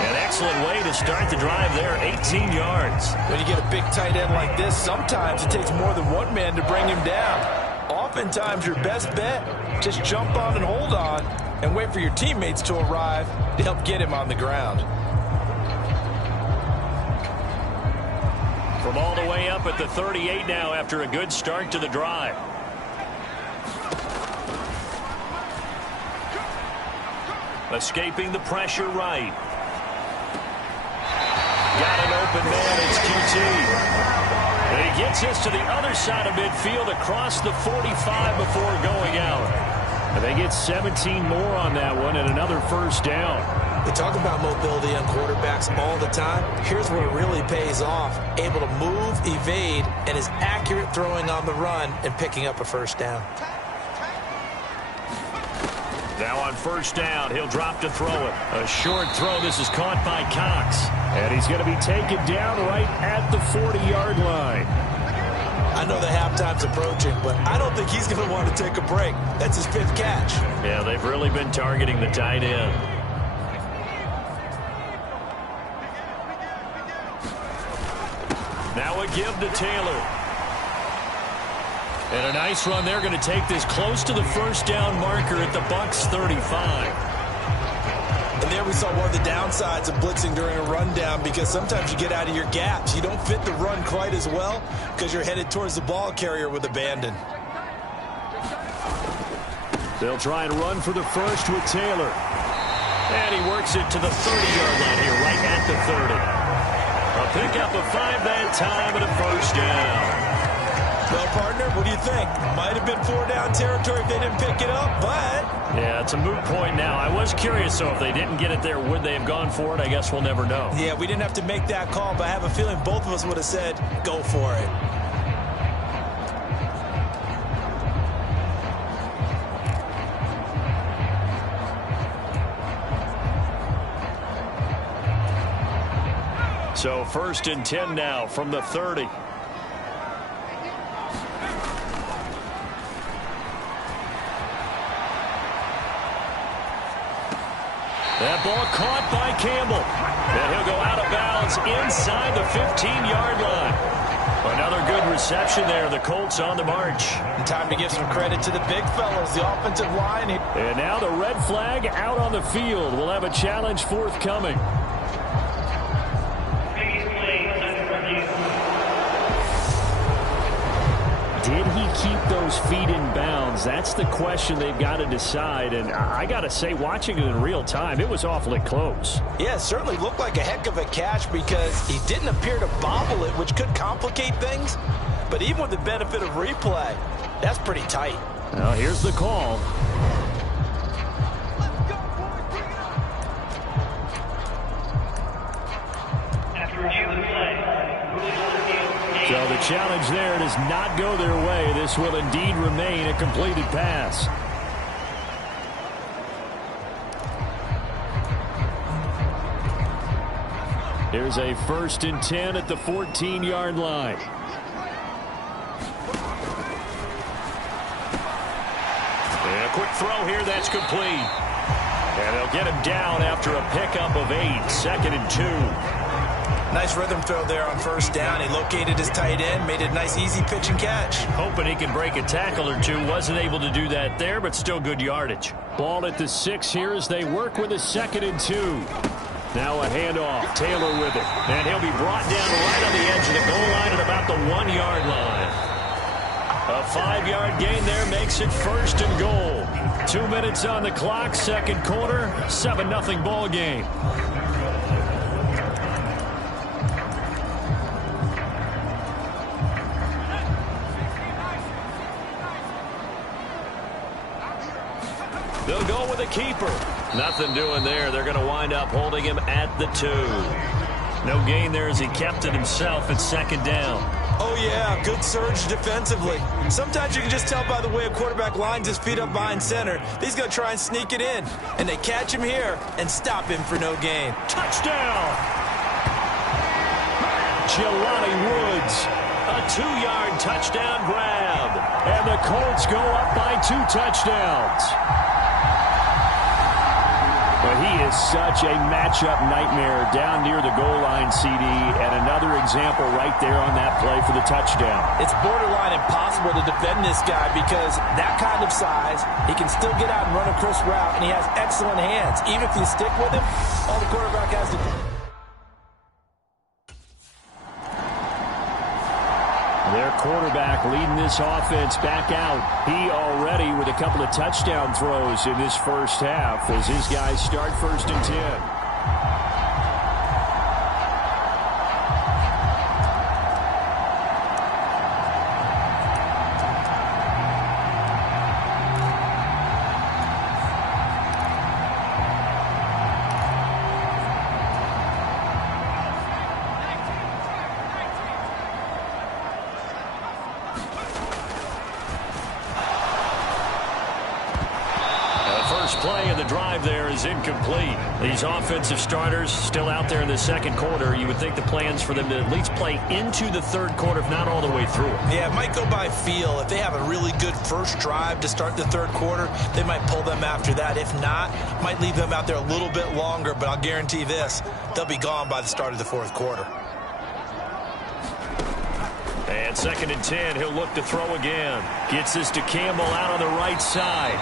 An excellent way to start the drive there, 18 yards. When you get a big tight end like this, sometimes it takes more than one man to bring him down. Oftentimes, your best bet, just jump on and hold on and wait for your teammates to arrive to help get him on the ground. From all the way up at the 38 now after a good start to the drive. Escaping the pressure right. Got an open man, it's QT. And he gets us to the other side of midfield across the 45 before going out. And they get 17 more on that one and another first down. They talk about mobility on quarterbacks all the time. Here's where it really pays off. Able to move, evade, and is accurate throwing on the run and picking up a first down. Now on first down, he'll drop to throw it. A short throw. This is caught by Cox. And he's going to be taken down right at the 40-yard line. I know the halftime's approaching, but I don't think he's going to want to take a break. That's his 5th catch. Yeah, they've really been targeting the tight end. Now a give to Taylor. And a nice run there, going to take this close to the first down marker at the Bucs 35. And there we saw one of the downsides of blitzing during a rundown, because sometimes you get out of your gaps. You don't fit the run quite as well because you're headed towards the ball carrier with abandon. They'll try and run for the first with Taylor. And he works it to the 30-yard line here, right at the 30. A pickup of 5 that time and a first down. Well, partner, what do you think? Might have been 4-down territory if they didn't pick it up, but... Yeah, it's a moot point now. I was curious, so if they didn't get it there, would they have gone for it? I guess we'll never know. Yeah, we didn't have to make that call, but I have a feeling both of us would have said, go for it. So 1st and 10 now from the 30. That ball caught by Campbell. And he'll go out of bounds inside the 15-yard line. Another good reception there. The Colts on the march. And time to give some credit to the big fellows, the offensive line. And now the red flag out on the field. We'll have a challenge forthcoming. Did he keep those feet in bounds? That's the question they've got to decide. And I got to say, watching it in real time, it was awfully close. Yeah, it certainly looked like a heck of a catch because he didn't appear to bobble it, which could complicate things. But even with the benefit of replay, that's pretty tight. Now here's the call. So the challenge there does not go their way. This will indeed remain a completed pass. Here's a 1st and 10 at the 14-yard line. And a quick throw here, that's complete. And they'll get him down after a pickup of 8, 2nd and 2. Nice rhythm throw there on first down. He located his tight end, made a nice easy pitch and catch. Hoping he can break a tackle or two. Wasn't able to do that there, but still good yardage. Ball at the 6 here as they work with a 2nd and 2. Now a handoff. Taylor with it. And he'll be brought down right on the edge of the goal line at about the 1-yard line. A 5-yard gain there makes it 1st and goal. 2 minutes on the clock, 2nd quarter, 7-0 ball game. They'll go with a keeper. Nothing doing there. They're going to wind up holding him at the 2. No gain there as he kept it himself at second down. Oh, yeah, good surge defensively. Sometimes you can just tell by the way a quarterback lines his feet up behind center. He's going to try and sneak it in. And they catch him here and stop him for no gain. Touchdown! Jelani Woods, a 2-yard touchdown grab. And the Colts go up by 2 touchdowns. But he is such a matchup nightmare down near the goal line, CD, and another example right there on that play for the touchdown. It's borderline impossible to defend this guy because that kind of size, he can still get out and run a crisp route, and he has excellent hands. Even if you stick with him, all the quarterback has to do. Their quarterback leading this offense back out. He already with a couple of touchdown throws in this first half as his guys start 1st and 10. Play of the drive there is incomplete. These offensive starters still out there in the second quarter. You would think the plans for them to at least play into the third quarter, if not all the way through. Yeah, it might go by feel. If they have a really good first drive to start the third quarter, they might pull them after that. If not, might leave them out there a little bit longer, but I'll guarantee this, they'll be gone by the start of the fourth quarter. And 2nd and 10, he'll look to throw again. Gets this to Campbell out on the right side.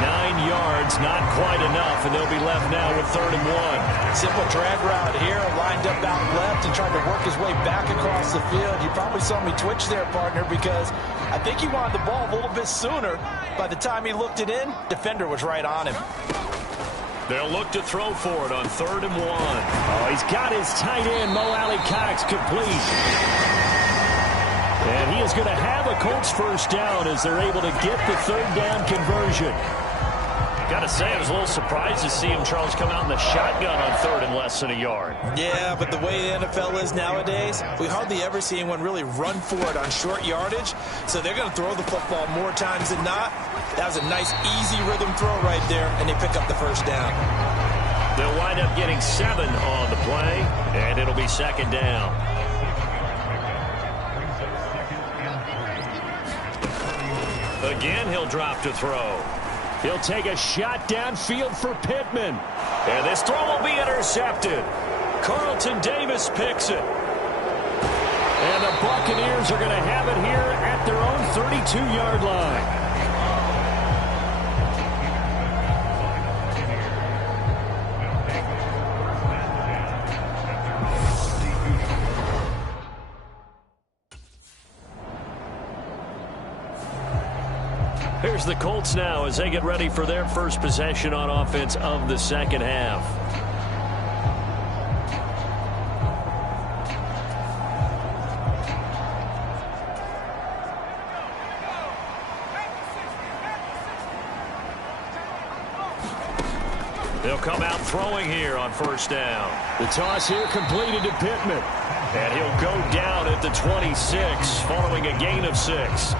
9 yards, not quite enough, and they'll be left now with 3rd and 1. Simple drag route here, lined up out left and tried to work his way back across the field. You probably saw me twitch there, partner, because I think he wanted the ball a little bit sooner. By the time he looked it in, defender was right on him. They'll look to throw for it on 3rd and 1. Oh, he's got his tight end, Mo Alley-Cox, complete. And he is going to have a Colts first down as they're able to get the 3rd down conversion. Got to say, I was a little surprised to see him, Charles, come out in the shotgun on 3rd and less than a yard. Yeah, but the way the NFL is nowadays, we hardly ever see anyone really run for it on short yardage. So they're going to throw the football more times than not. That was a nice, easy rhythm throw right there, and they pick up the first down. They'll wind up getting 7 on the play, and it'll be 2nd down. Again, he'll drop to throw. He'll take a shot downfield for Pittman. And this throw will be intercepted. Carlton Davis picks it. And the Buccaneers are going to have it here at their own 32-yard line. Here's the Colts now as they get ready for their first possession on offense of the second half. They'll come out throwing here on 1st down. The toss here completed to Pittman. And he'll go down at the 26 following a gain of 6.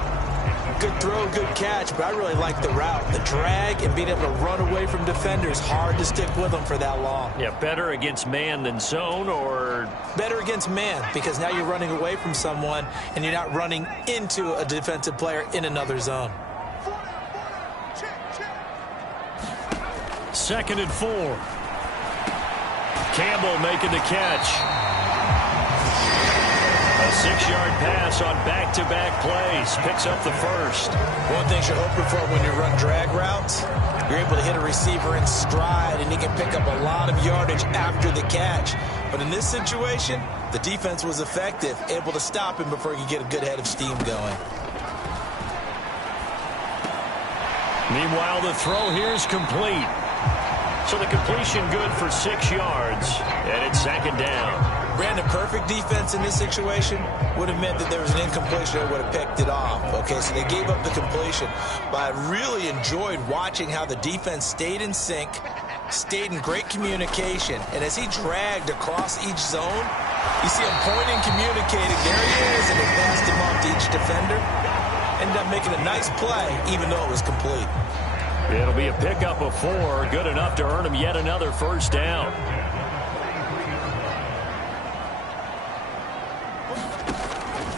Good throw, good catch, but I really like the route. The drag and being able to run away from defenders, hard to stick with them for that long. Yeah, better against man than zone, or? Better against man, because now you're running away from someone and you're not running into a defensive player in another zone. 2nd and 4. Campbell making the catch. A 6-yard pass on back-to-back plays. Picks up the first. One thing you're hoping for when you run drag routes, you're able to hit a receiver in stride, and he can pick up a lot of yardage after the catch. But in this situation, the defense was effective, able to stop him before he could get a good head of steam going. Meanwhile, the throw here is complete. So the completion good for 6 yards, and it's 2nd down. Ran the perfect defense in this situation would have meant that there was an incompletion that would have picked it off. Okay, so they gave up the completion. But I really enjoyed watching how the defense stayed in sync, stayed in great communication, and as he dragged across each zone, you see him pointing, communicating. There he is, and he passed him off to each defender. Ended up making a nice play, even though it was complete. It'll be a pickup of 4, good enough to earn him yet another first down.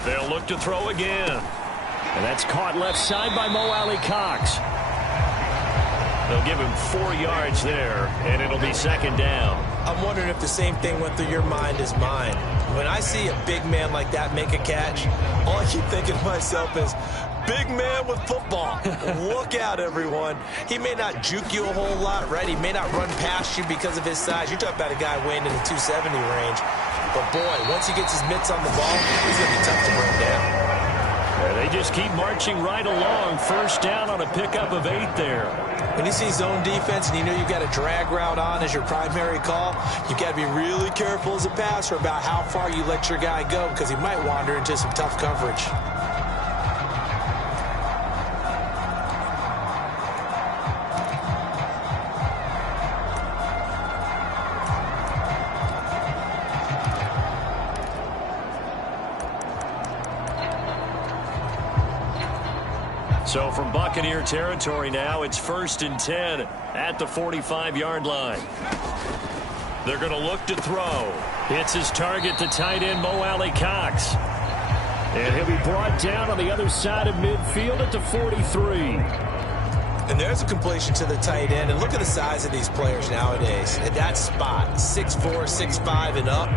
They'll look to throw again. And that's caught left side by Mo Alley-Cox. They'll give him 4 yards there, and it'll be second down. I'm wondering if the same thing went through your mind as mine. When I see a big man like that make a catch, all I keep thinking to myself is, big man with football. Look out, everyone. He may not juke you a whole lot, right? He may not run past you because of his size. You're talking about a guy weighing in the 270 range. But, boy, once he gets his mitts on the ball, he's going to be tough to bring down. Yeah, they just keep marching right along. First down on a pickup of 8 there. When you see zone defense and you know you've got a drag route on as your primary call, you've got to be really careful as a passer about how far you let your guy go because he might wander into some tough coverage. So from Buccaneer territory now, it's 1st and 10 at the 45-yard line. They're going to look to throw. It's his target, the tight end, Mo Alley-Cox. And he'll be brought down on the other side of midfield at the 43. And there's a completion to the tight end. And look at the size of these players nowadays. At that spot, 6'4", 6'5", and up.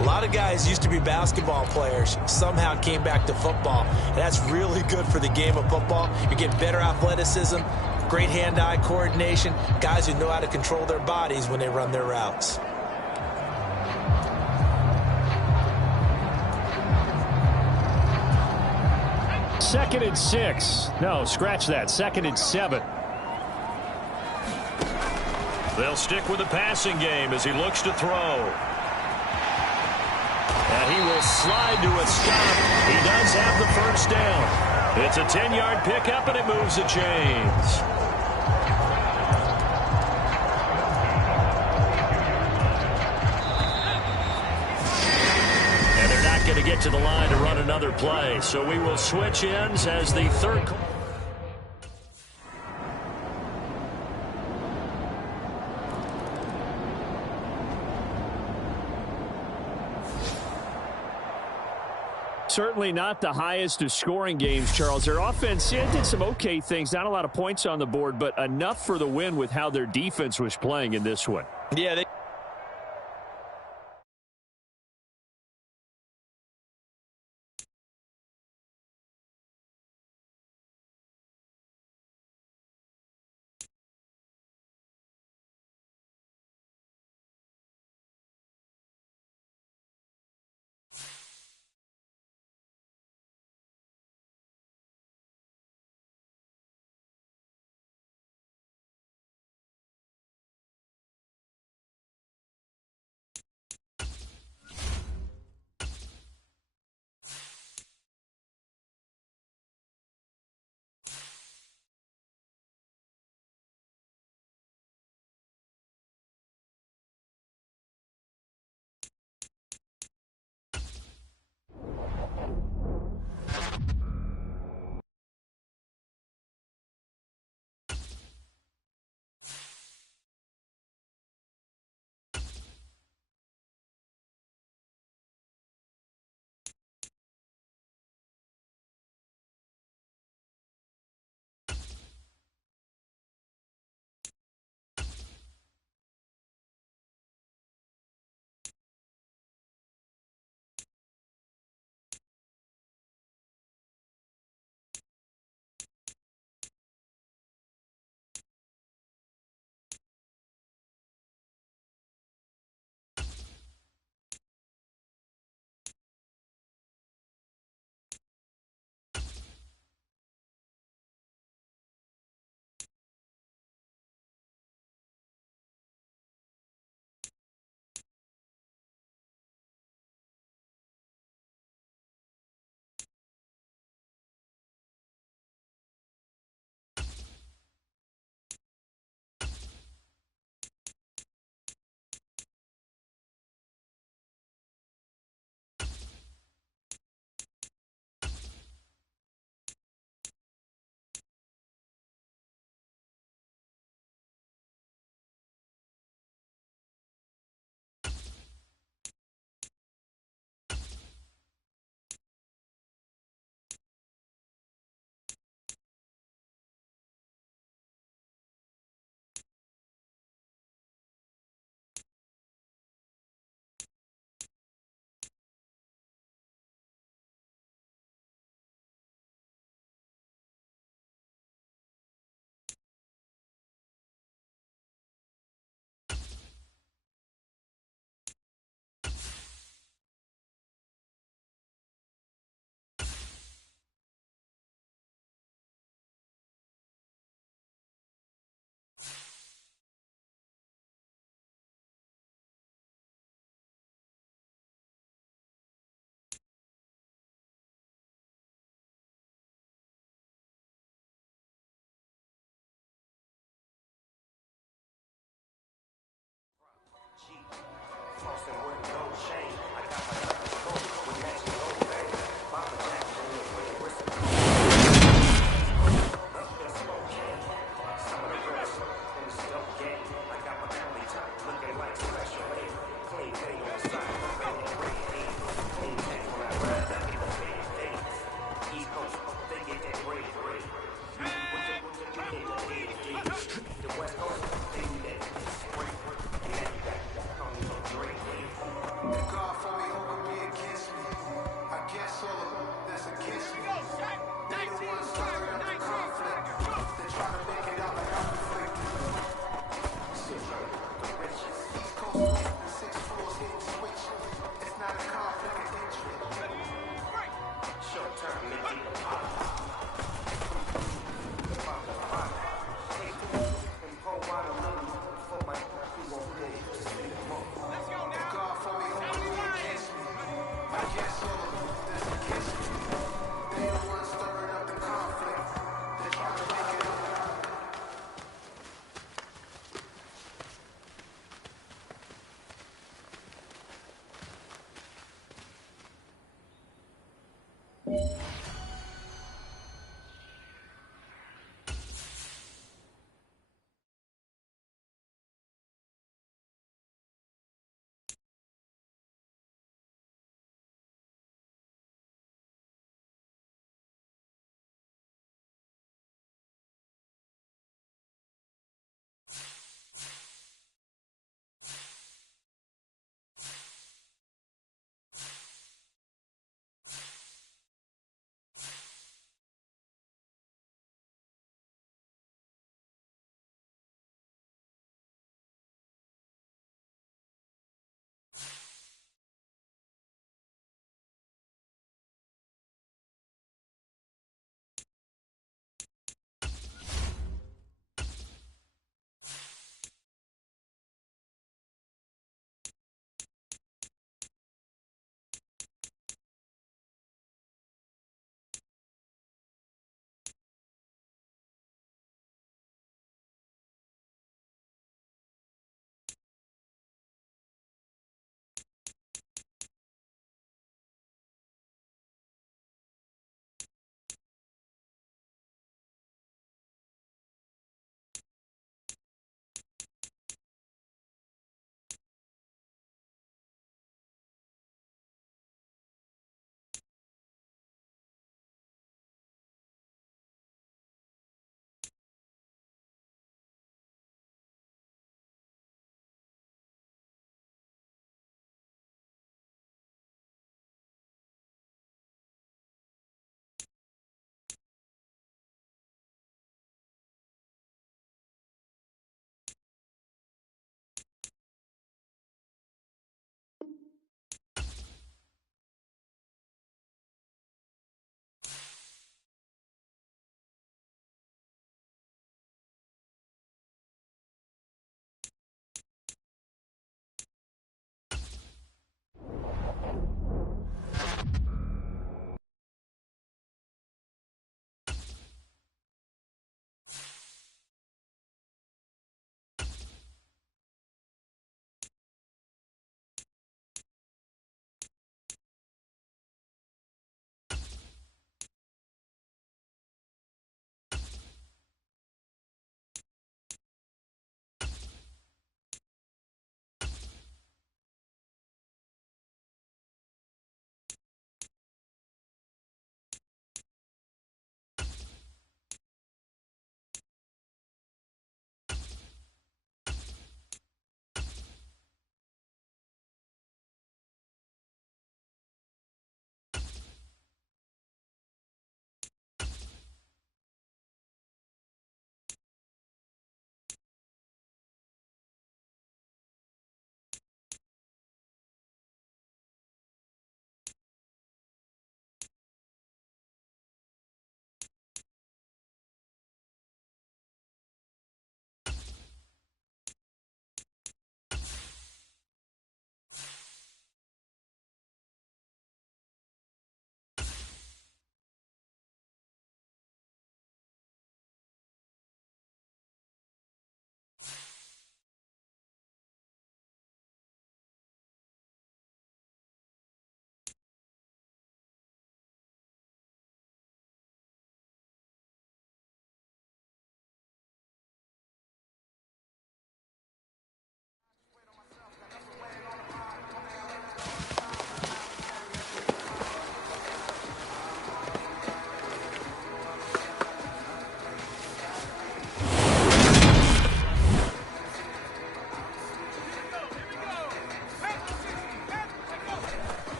A lot of guys used to be basketball players, somehow came back to football. And that's really good for the game of football. You get better athleticism, great hand-eye coordination, guys who know how to control their bodies when they run their routes. Second and 6. No, scratch that. 2nd and 7. They'll stick with the passing game as he looks to throw. And he will slide to a stop. He does have the first down. It's a 10-yard pickup, and it moves the chains. And they're not going to get to the line to run another play. So we will switch ends as the third. Certainly not the highest of scoring games, Charles. Their offense did some okay things. Not a lot of points on the board, but enough for the win with how their defense was playing in this one. Yeah, they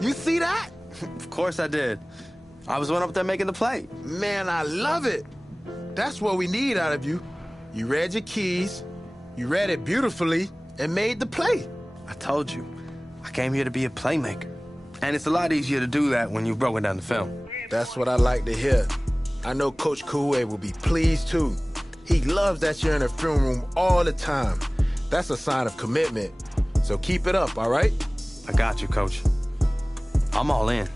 You see that? Of course I did. I was the one up there making the play. Man, I love it. That's what we need out of you. You read your keys, you read it beautifully, and made the play. I told you, I came here to be a playmaker. And it's a lot easier to do that when you've broken down the film. That's what I like to hear. I know Coach Koué will be pleased, too. He loves that you're in the film room all the time. That's a sign of commitment. So keep it up, all right? I got you, Coach. I'm all in.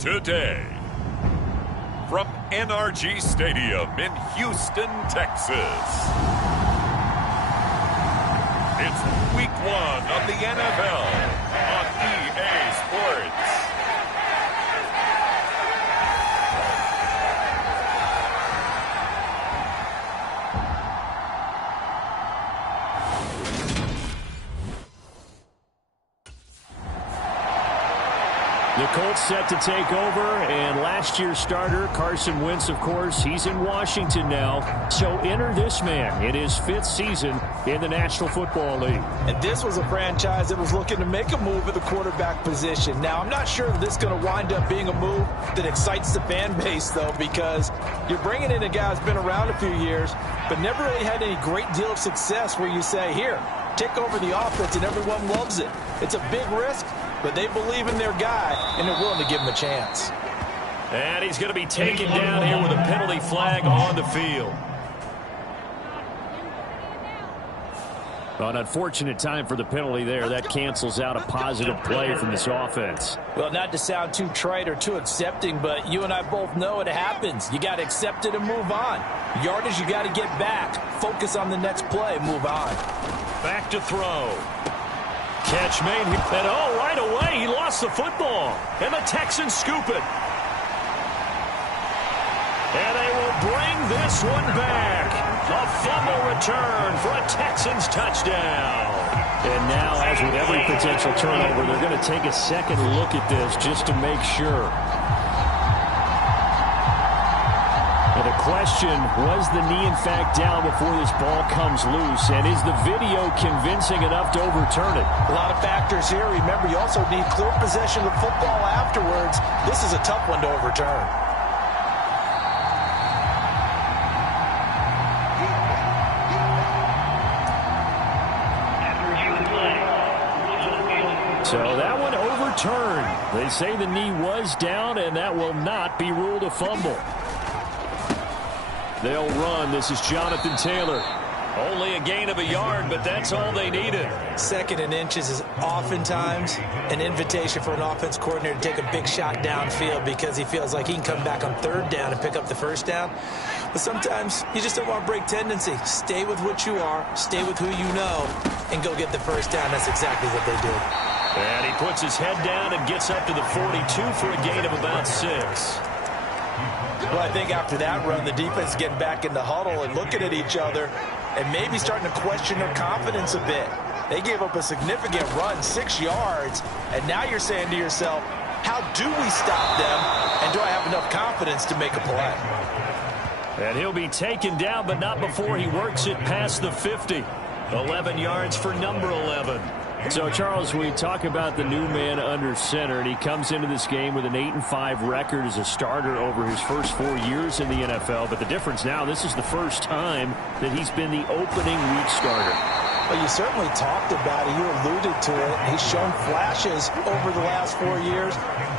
Today, from NRG Stadium in Houston, Texas, it's Week 1 of the NFL on EA Sports. The Colts set to take over, and last year's starter, Carson Wentz, of course, he's in Washington now. So enter this man in his 5th season in the National Football League. And this was a franchise that was looking to make a move at the quarterback position. Now, I'm not sure that this is going to wind up being a move that excites the fan base, though, because you're bringing in a guy who's been around a few years, but never really had any great deal of success where you say, here, take over the offense, and everyone loves it. It's a big risk, but they believe in their guy, and they're willing to give him a chance. And he's going to be taken down here with a penalty flag on the field. An unfortunate time for the penalty there. That cancels out a positive play from this offense. Well, not to sound too trite or too accepting, but you and I both know it happens. You got to accept it and move on. Yardage, you got to get back. Focus on the next play, move on. Back to throw. Catch made, and oh, right away, he lost the football. And the Texans scoop it. And they will bring this one back. A fumble return for a Texans touchdown. And now, as with every potential turnover, they're going to take a second look at this just to make sure. And the question, was the knee in fact down before this ball comes loose? And is the video convincing enough to overturn it? A lot of factors here. Remember, you also need clear possession of football afterwards. This is a tough one to overturn. So that one overturned. They say the knee was down, and that will not be ruled a fumble. They'll run. This is Jonathan Taylor. Only a gain of a yard, but that's all they needed. 2nd and inches is oftentimes an invitation for an offense coordinator to take a big shot downfield because he feels like he can come back on 3rd down and pick up the 1st down. But sometimes you just don't want to break tendency. Stay with what you are, stay with who you know, and go get the 1st down. That's exactly what they did. And he puts his head down and gets up to the 42 for a gain of about 6. Well, I think after that run, the defense is getting back in the huddle and looking at each other and maybe starting to question their confidence a bit. They gave up a significant run, 6 yards, and now you're saying to yourself, how do we stop them, and do I have enough confidence to make a play? And he'll be taken down, but not before he works it past the 50. 11 yards for number 11. So, Charles, we talk about the new man under center, and he comes into this game with an 8-5 record as a starter over his first 4 years in the NFL. But the difference now, this is the first time that he's been the opening week starter. Well, you certainly talked about it. You alluded to it. He's shown flashes over the last 4 years.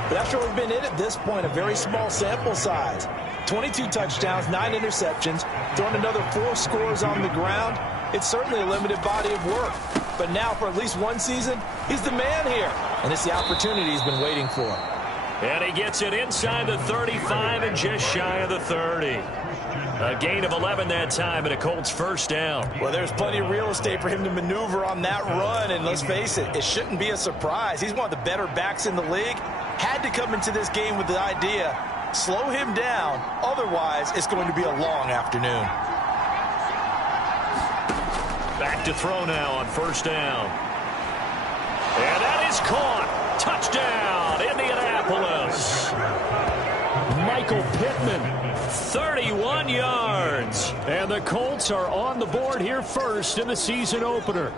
But that's really been it at this point, a very small sample size. 22 touchdowns, 9 interceptions, throwing another 4 scores on the ground. It's certainly a limited body of work. But now, for at least one season, he's the man here. And it's the opportunity he's been waiting for. And he gets it inside the 35 and just shy of the 30. A gain of 11 that time and a Colts 1st down. Well, there's plenty of real estate for him to maneuver on that run. And let's face it, it shouldn't be a surprise. He's one of the better backs in the league. Had to come into this game with the idea, slow him down. Otherwise, it's going to be a long afternoon. Back to throw now on 1st down. And that is caught. Touchdown, Indianapolis. Michael Pittman, 31 yards. And the Colts are on the board here first in the season opener.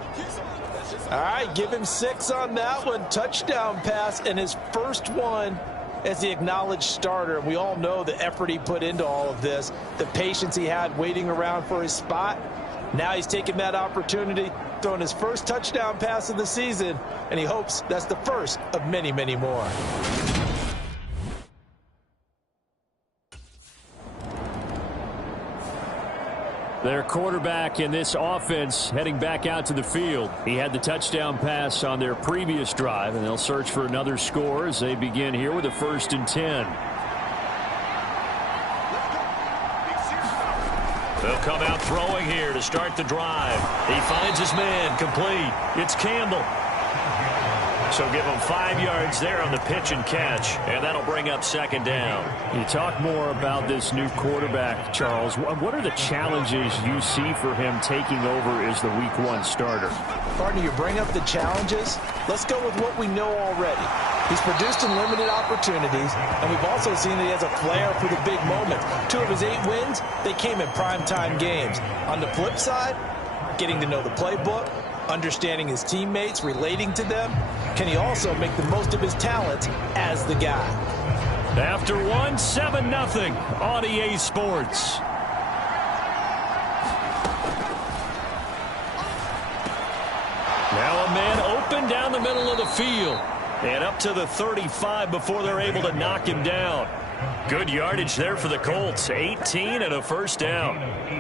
All right, give him 6 on that one. Touchdown pass, and his first one as the acknowledged starter. We all know the effort he put into all of this, the patience he had waiting around for his spot. Now he's taking that opportunity, throwing his first touchdown pass of the season, and he hopes that's the first of many, many more. Their quarterback in this offense heading back out to the field. He had the touchdown pass on their previous drive, and they'll search for another score as they begin here with a 1st and 10. They'll come out throwing here to start the drive. He finds his man, complete. It's Campbell. So give him 5 yards there on the pitch and catch, and that'll bring up 2nd down. You talk more about this new quarterback, Charles. What are the challenges you see for him taking over as the Week 1 starter? Partner, you bring up the challenges. Let's go with what we know already. He's produced in limited opportunities, and we've also seen that he has a flair for the big moments. 2 of his 8 wins, they came in primetime games. On the flip side, getting to know the playbook, understanding his teammates, relating to them, can he also make the most of his talents as the guy? After 1, 7-0 on EA Sports. Now a man open down the middle of the field. And up to the 35 before they're able to knock him down. Good yardage there for the Colts. 18 and a first down.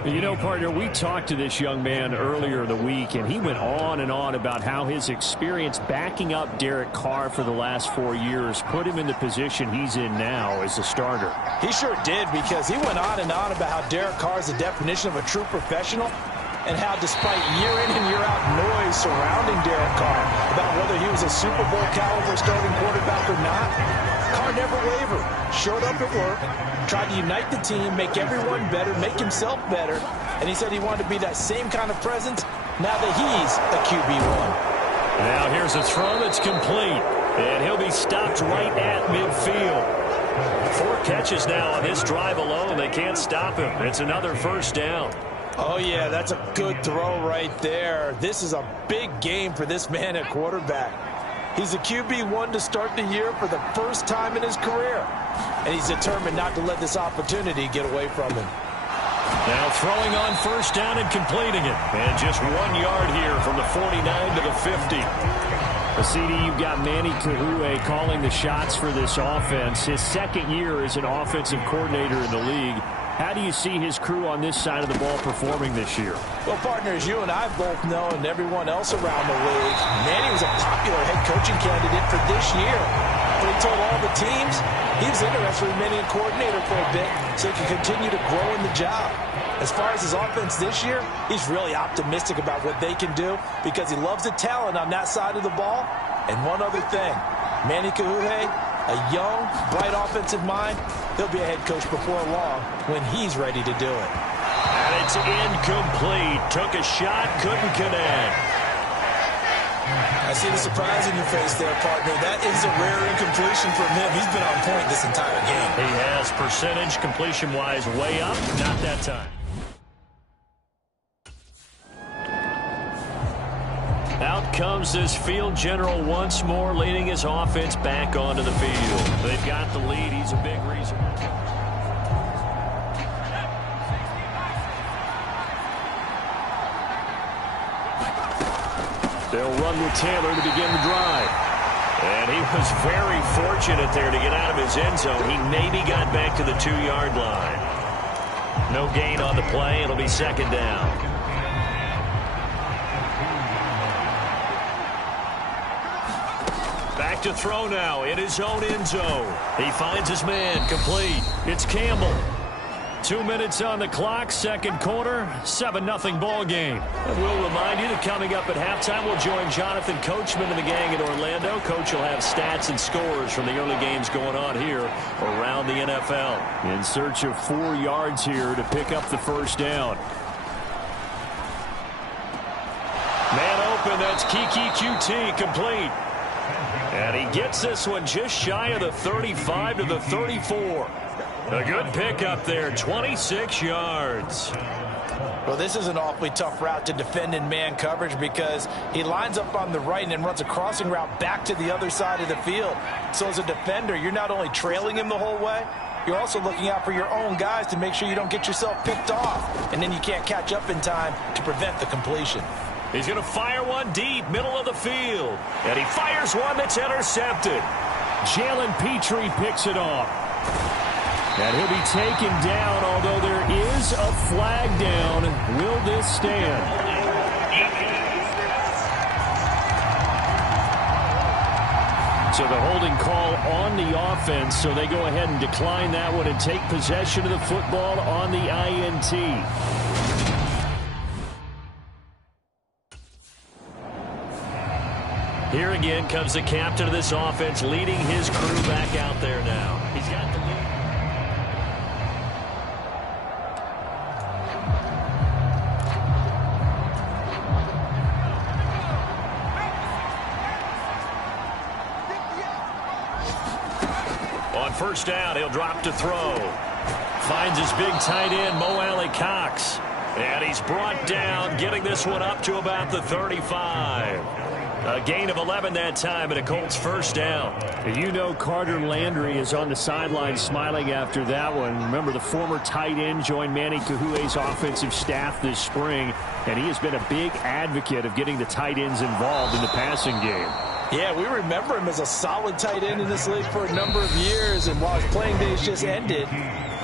You know, partner, we talked to this young man earlier in the week, and he went on and on about how his experience backing up Derek Carr for the last 4 years put him in the position he's in now as a starter. He sure did, because he went on and on about how Derek Carr is the definition of a true professional, and how despite year in and year out noise surrounding Derek Carr about whether he was a Super Bowl caliber starting quarterback or not, Carr never wavered, showed up at work, tried to unite the team, make everyone better, make himself better, and he said he wanted to be that same kind of presence now that he's a QB1. Now here's a throw that's complete, and he'll be stopped right at midfield. 4 catches now on this drive alone. They can't stop him. It's another first down. Oh, yeah, that's a good throw right there. This is a big game for this man at quarterback. He's a QB1 to start the year for the first time in his career, and he's determined not to let this opportunity get away from him. Now throwing on first down and completing it. And just 1 yard here from the 49 to the 50. CD, you've got Manny Kahue calling the shots for this offense. His 2nd year as an offensive coordinator in the league. How do you see his crew on this side of the ball performing this year? Well, partners, you and I both know, and everyone else around the league, Manny was a popular head coaching candidate for this year. But he told all the teams he was interested in remaining a coordinator for a bit so he can continue to grow in the job. As far as his offense this year, he's really optimistic about what they can do because he loves the talent on that side of the ball. And one other thing, Manny Kahue, a young, bright offensive mind, he'll be a head coach before long when he's ready to do it. And it's incomplete. Took a shot, couldn't connect. I see the surprise in your face there, partner. That is a rare incompletion from him. He's been on point this entire game. He has percentage completion-wise way up. Not that time. Out comes this field general once more, leading his offense back onto the field. They've got the lead. He's a big reason. They'll run with Taylor to begin the drive. And he was very fortunate there to get out of his end zone. He maybe got back to the 2-yard line. No gain on the play. It'll be 2nd down. Back to throw now in his own end zone. He finds his man, complete. It's Campbell. 2 minutes on the clock, 2nd quarter, 7-0 ball game. And we'll remind you that coming up at halftime, we'll join Jonathan Coachman and the gang in Orlando. Coach will have stats and scores from the early games going on here around the NFL. In search of 4 yards here to pick up the first down. Man open, that's Kiki QT, complete. And he gets this one just shy of the 35 to the 34. A good pickup there, 26 yards. Well, this is an awfully tough route to defend in man coverage because he lines up on the right and then runs a crossing route back to the other side of the field. So as a defender, you're not only trailing him the whole way, you're also looking out for your own guys to make sure you don't get yourself picked off. And then you can't catch up in time to prevent the completion. He's going to fire one deep, middle of the field. And he fires one that's intercepted. Jalen Petrie picks it off. And he'll be taken down, although there is a flag down. Will this stand? So the holding call on the offense, so they go ahead and decline that one and take possession of the football on the INT. Here again comes the captain of this offense, leading his crew back out there now. He's got the lead. On first down, he'll drop to throw. Finds his big tight end, Mo Alley-Cox. And he's brought down, getting this one up to about the 35. A gain of 11 that time, and a Colts first down. You know Carter Landry is on the sideline smiling after that one. Remember, the former tight end joined Manny Kahu'e's offensive staff this spring, and he has been a big advocate of getting the tight ends involved in the passing game. Yeah, we remember him as a solid tight end in this league for a number of years, and while his playing days just ended,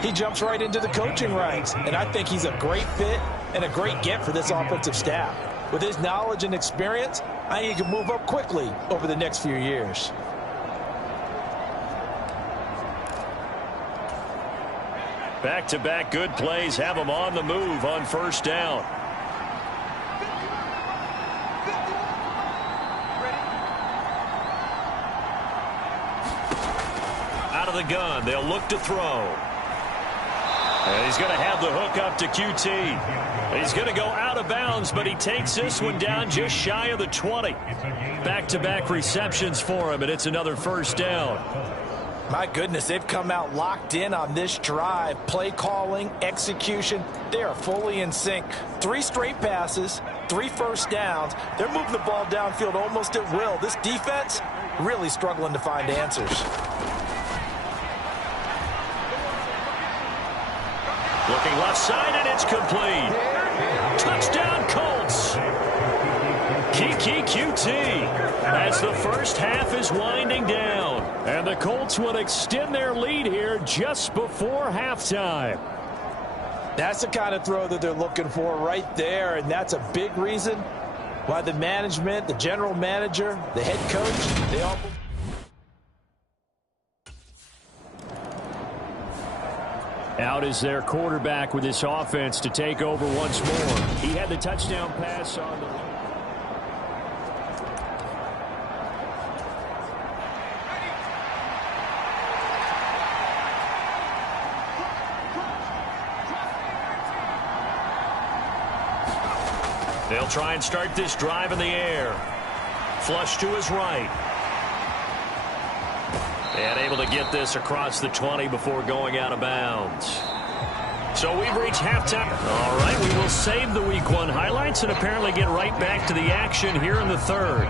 he jumps right into the coaching ranks, and I think he's a great fit and a great get for this offensive staff. With his knowledge and experience, I think he can move up quickly over the next few years. Back-to-back good plays have him on the move on first down. Out of the gun, they'll look to throw. And he's going to have the hook up to QT. He's going to go out of bounds, but he takes this one down just shy of the 20. Back-to-back receptions for him, and it's another first down. My goodness, they've come out locked in on this drive. Play calling, execution, they are fully in sync. 3 straight passes, 3 first downs. They're moving the ball downfield almost at will. This defense really struggling to find answers. Looking left side, and it's complete. Touchdown, Colts. Kiki QT as the first half is winding down. And the Colts will extend their lead here just before halftime. That's the kind of throw that they're looking for right there, and that's a big reason why the management, the general manager, the head coach, they all... Out is their quarterback with this offense to take over once more. He had the touchdown pass on the... They'll try and start this drive in the air. Flush to his right. And able to get this across the 20 before going out of bounds. So we've reached halftime. All right, we will save the Week 1 highlights and apparently get right back to the action here in the third.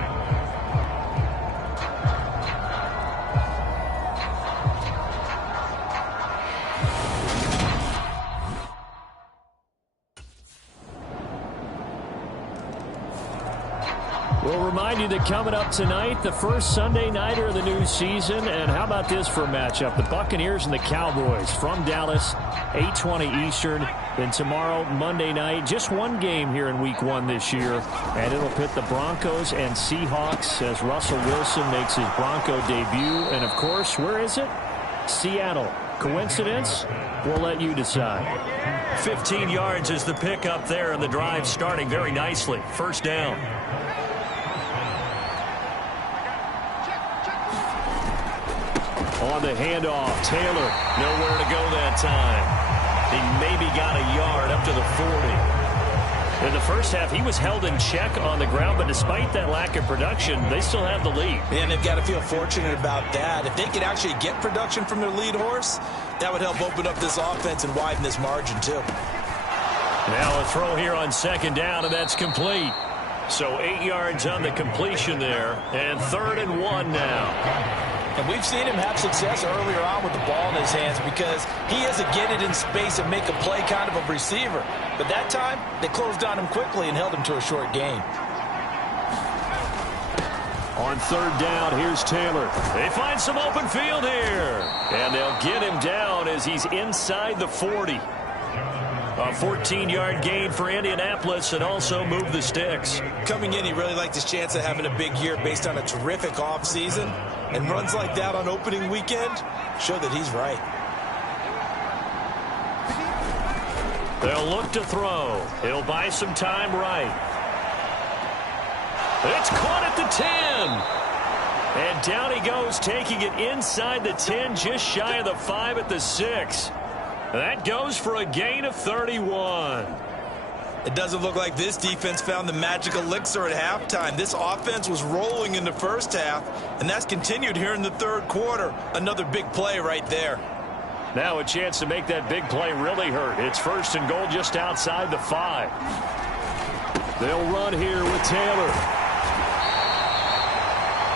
We'll remind you that coming up tonight, the first Sunday nighter of the new season. And how about this for a matchup? The Buccaneers and the Cowboys from Dallas, 8:20 Eastern. Then tomorrow, Monday night, just one game here in Week 1 this year. And it'll pit the Broncos and Seahawks as Russell Wilson makes his Bronco debut. And, of course, where is it? Seattle. Coincidence? We'll let you decide. 15 yards is the pickup there, and the drive starting very nicely. First down. On the handoff, Taylor. Nowhere to go that time. He maybe got a yard up to the 40. In the first half, he was held in check on the ground, but despite that lack of production, they still have the lead. And they've got to feel fortunate about that. If they could actually get production from their lead horse, that would help open up this offense and widen this margin, too. Now a throw here on second down, and that's complete. So 8 yards on the completion there, and 3rd and 1 now. And we've seen him have success earlier on with the ball in his hands because he is a get it in space and make a play kind of a receiver. But that time, they closed on him quickly and held him to a short gain. On 3rd down, here's Taylor. They find some open field here. And they'll get him down as he's inside the 40. A 14-yard gain for Indianapolis and also move the sticks. Coming in, he really liked his chance of having a big year based on a terrific offseason. And runs like that on opening weekend show that he's right. They'll look to throw. He'll buy some time right. It's caught at the 10. And down he goes, taking it inside the 10, just shy of the 5 at the 6. That goes for a gain of 31. It doesn't look like this defense found the magic elixir at halftime. This offense was rolling in the first half, and that's continued here in the third quarter. Another big play right there. Now a chance to make that big play really hurt. It's 1st and goal just outside the 5. They'll run here with Taylor.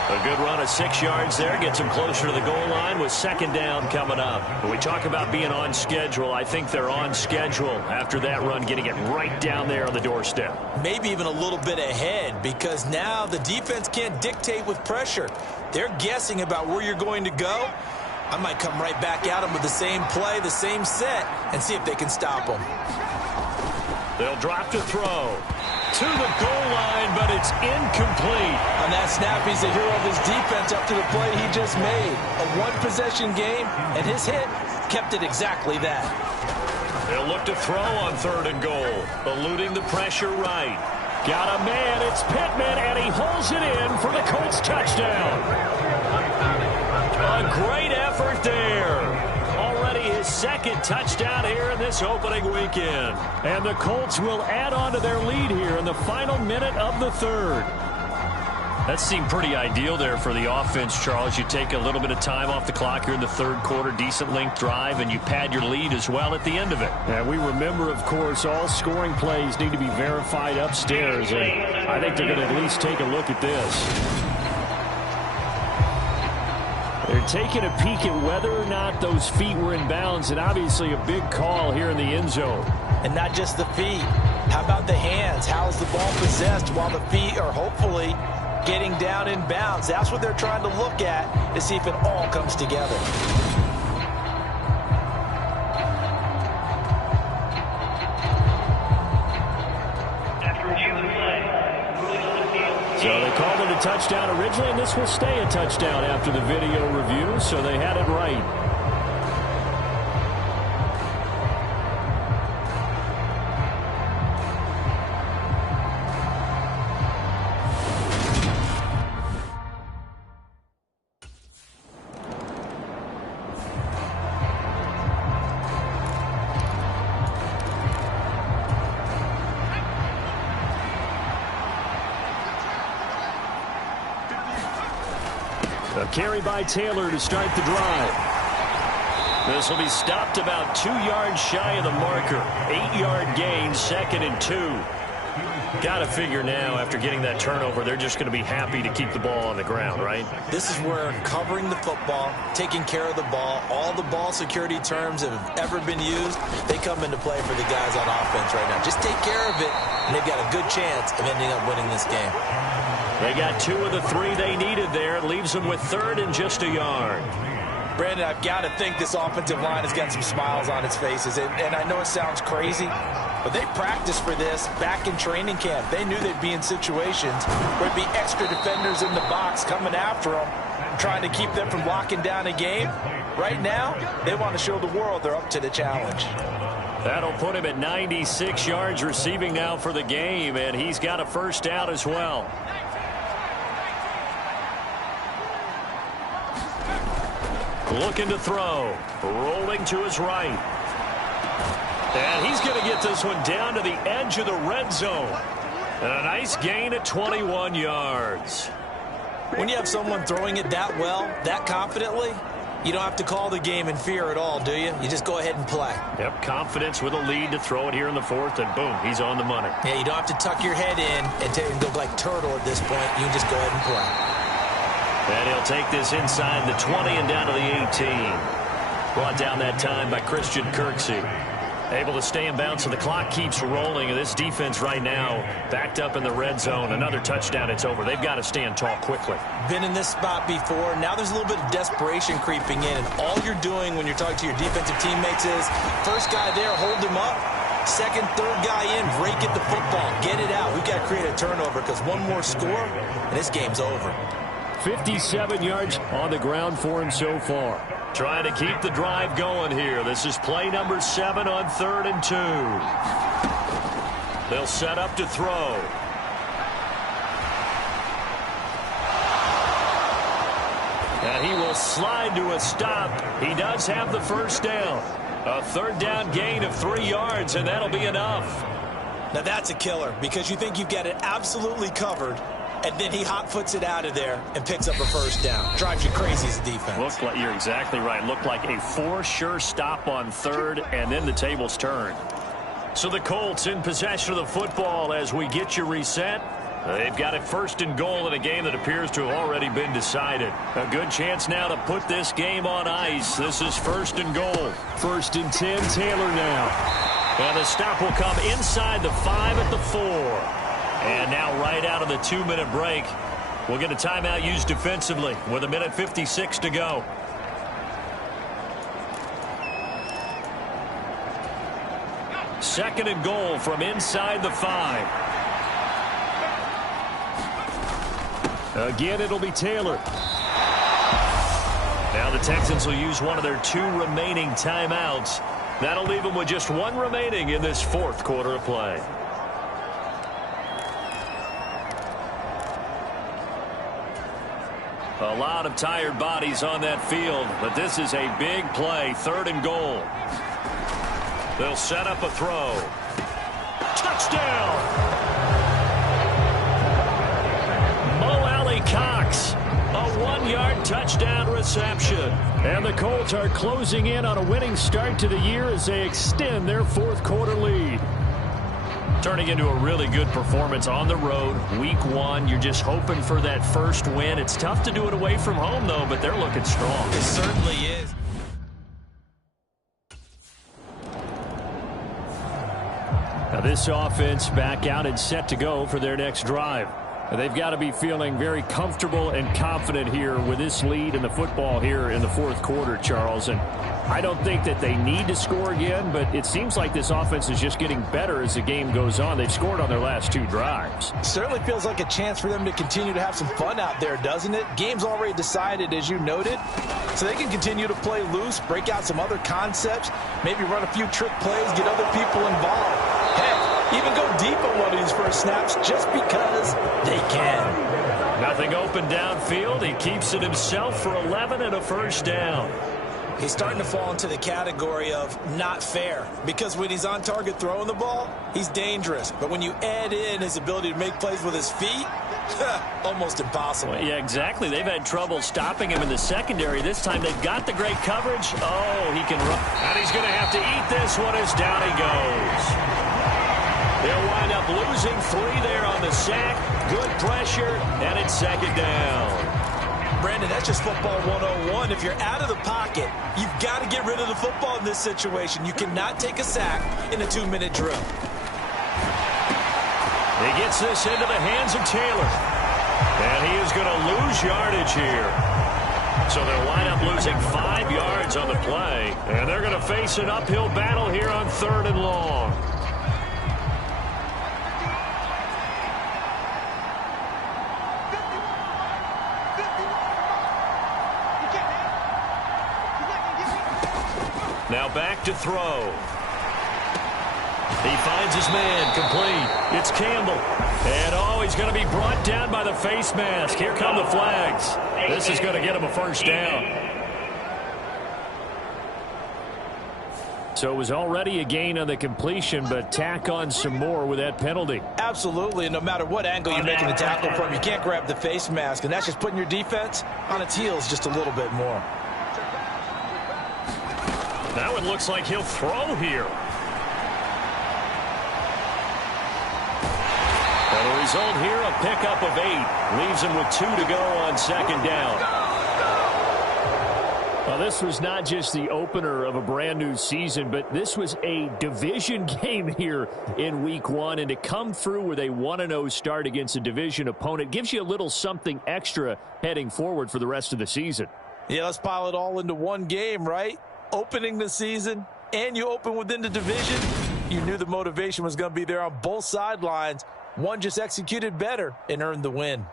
A good run of 6 yards there. Gets them closer to the goal line with 2nd down coming up. When we talk about being on schedule, I think they're on schedule after that run, getting it right down there on the doorstep. Maybe even a little bit ahead, because now the defense can't dictate with pressure. They're guessing about where you're going to go. I might come right back at them with the same play, the same set, and see if they can stop them. They'll drop to throw. To the goal line, but it's incomplete. On that snap, he's the hero of his defense up to the play he just made. A one-possession game, and his hit kept it exactly that. They'll look to throw on 3rd and goal. Eluding the pressure right. Got a man, it's Pittman, and he holds it in for the Colts touchdown. A great effort there. Already his 2nd touchdown here in this opening weekend. And the Colts will add on to their lead here in the final minute of the 3rd. That seemed pretty ideal there for the offense, Charles. You take a little bit of time off the clock here in the 3rd quarter, decent length drive, and you pad your lead as well at the end of it. And we remember, of course, all scoring plays need to be verified upstairs, and I think they're going to at least take a look at this. They're taking a peek at whether or not those feet were in bounds, and obviously a big call here in the end zone. And not just the feet. How about the hands? How is the ball possessed while the feet are hopefully getting down in bounds? That's what they're trying to look at to see if it all comes together. So they called it a touchdown originally, and this will stay a touchdown after the video review, so they had it right. A carry by Taylor to start the drive. This will be stopped about 2 yards shy of the marker. 8-yard gain, 2nd and 2. Got to figure now, after getting that turnover, they're just going to be happy to keep the ball on the ground, right? This is where covering the football, taking care of the ball, all the ball security terms that have ever been used, they come into play for the guys on offense right now. Just take care of it, and they've got a good chance of ending up winning this game. They got 2 of the 3 they needed there. It leaves them with 3rd and just a yard. Brandon, I've got to think this offensive line has got some smiles on its faces. And I know it sounds crazy, but they practiced for this back in training camp. They knew they'd be in situations where there'd be extra defenders in the box coming after them, trying to keep them from locking down a game. Right now, they want to show the world they're up to the challenge. That'll put him at 96 yards receiving now for the game, and he's got a first down as well. Looking to throw. Rolling to his right. And he's going to get this one down to the edge of the red zone. And a nice gain at 21 yards. When you have someone throwing it that well, that confidently, you don't have to call the game in fear at all, do you? You just go ahead and play. Yep, confidence with a lead to throw it here in the 4th, and boom, he's on the money. Yeah, you don't have to tuck your head in and go like turtle at this point. You can just go ahead and play. And he'll take this inside the 20 and down to the 18. Brought down that time by Christian Kirksey. Able to stay in bounds, so the clock keeps rolling. And this defense right now backed up in the red zone. Another touchdown, it's over. They've got to stand tall quickly. Been in this spot before. Now there's a little bit of desperation creeping in. And all you're doing when you're talking to your defensive teammates is, first guy there, hold him up. Second, third guy in, break it the football. Get it out. We've got to create a turnover because one more score, and this game's over. 57 yards on the ground for him so far. Trying to keep the drive going here. This is play number 7 on 3rd and 2. They'll set up to throw. And he will slide to a stop. He does have the first down. A 3rd down gain of 3 yards, and that'll be enough. Now that's a killer because you think you've got it absolutely covered, and then he hot-foots it out of there and picks up a first down. Drives you crazy as a defense. Looked like, you're exactly right. Looked like a for-sure stop on third, and then the tables turned. So the Colts in possession of the football as we get you reset. They've got it first and goal in a game that appears to have already been decided. A good chance now to put this game on ice. This is first and goal. First and 10, Taylor now. And the stop will come inside the 5 at the 4. And now right out of the 2-minute break, we'll get a timeout used defensively with 1:56 to go. Second and goal from inside the 5. Again, it'll be Taylor. Now the Texans will use one of their 2 remaining timeouts. That'll leave them with just 1 remaining in this fourth quarter of play. A lot of tired bodies on that field, but this is a big play, third and goal. They'll set up a throw. Touchdown! Cox, a 1-yard touchdown reception. And the Colts are closing in on a winning start to the year as they extend their fourth quarter lead. Turning into a really good performance on the road. Week 1, you're just hoping for that first win. It's tough to do it away from home, though, but they're looking strong. It certainly is. Now this offense back out and set to go for their next drive. They've got to be feeling very comfortable and confident here with this lead in the football here in the fourth quarter, Charles. And I don't think that they need to score again, but it seems like this offense is just getting better as the game goes on. They've scored on their last 2 drives. Certainly feels like a chance for them to continue to have some fun out there, doesn't it? Game's already decided, as you noted, so they can continue to play loose, break out some other concepts, maybe run a few trick plays, get other people involved. Heck, even go deep on one of these first snaps just because they can. Nothing open downfield. He keeps it himself for 11 and a first down. He's starting to fall into the category of not fair because when he's on target throwing the ball, he's dangerous. But when you add in his ability to make plays with his feet, almost impossible. Well, yeah, exactly. They've had trouble stopping him in the secondary. This time they've got the great coverage. Oh, he can run. And he's going to have to eat this one as down he goes. They'll wind up losing 3 there on the sack. Good pressure, and it's second down. Brandon, that's just football 101. If you're out of the pocket, you've got to get rid of the football in this situation. You cannot take a sack in a 2-minute drill. He gets this into the hands of Taylor. And he is going to lose yardage here. So they'll wind up losing 5 yards on the play. And they're going to face an uphill battle here on 3rd and long. Now back to throw. He finds his man, complete. It's Campbell. And, oh, he's going to be brought down by the face mask. Here come the flags. This is going to get him a first down. So it was already a gain on the completion, but tack on some more with that penalty. Absolutely, and no matter what angle you're making the tackle from, you can't grab the face mask, and that's just putting your defense on its heels just a little bit more. Now it looks like he'll throw here. And the result here, a pickup of 8. Leaves him with 2 to go on second down. Well, this was not just the opener of a brand new season, but this was a division game here in week 1. And to come through with a 1-0 start against a division opponent gives you a little something extra heading forward for the rest of the season. Yeah, let's pile it all into one game, right? Opening the season, and you open within the division. You knew the motivation was going to be there on both sidelines. One just executed better and earned the win.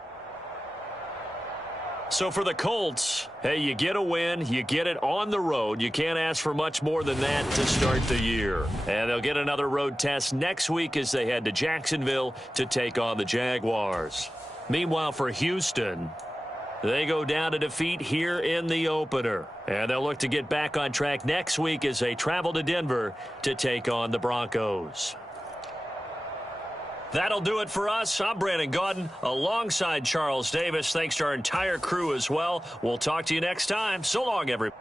So for the Colts, hey, you get a win, you get it on the road. You can't ask for much more than that to start the year. And they'll get another road test next week as they head to Jacksonville to take on the Jaguars. Meanwhile, for Houston, they go down to defeat here in the opener. And they'll look to get back on track next week as they travel to Denver to take on the Broncos. That'll do it for us. I'm Brandon Gaudin alongside Charles Davis. Thanks to our entire crew as well. We'll talk to you next time. So long, everybody.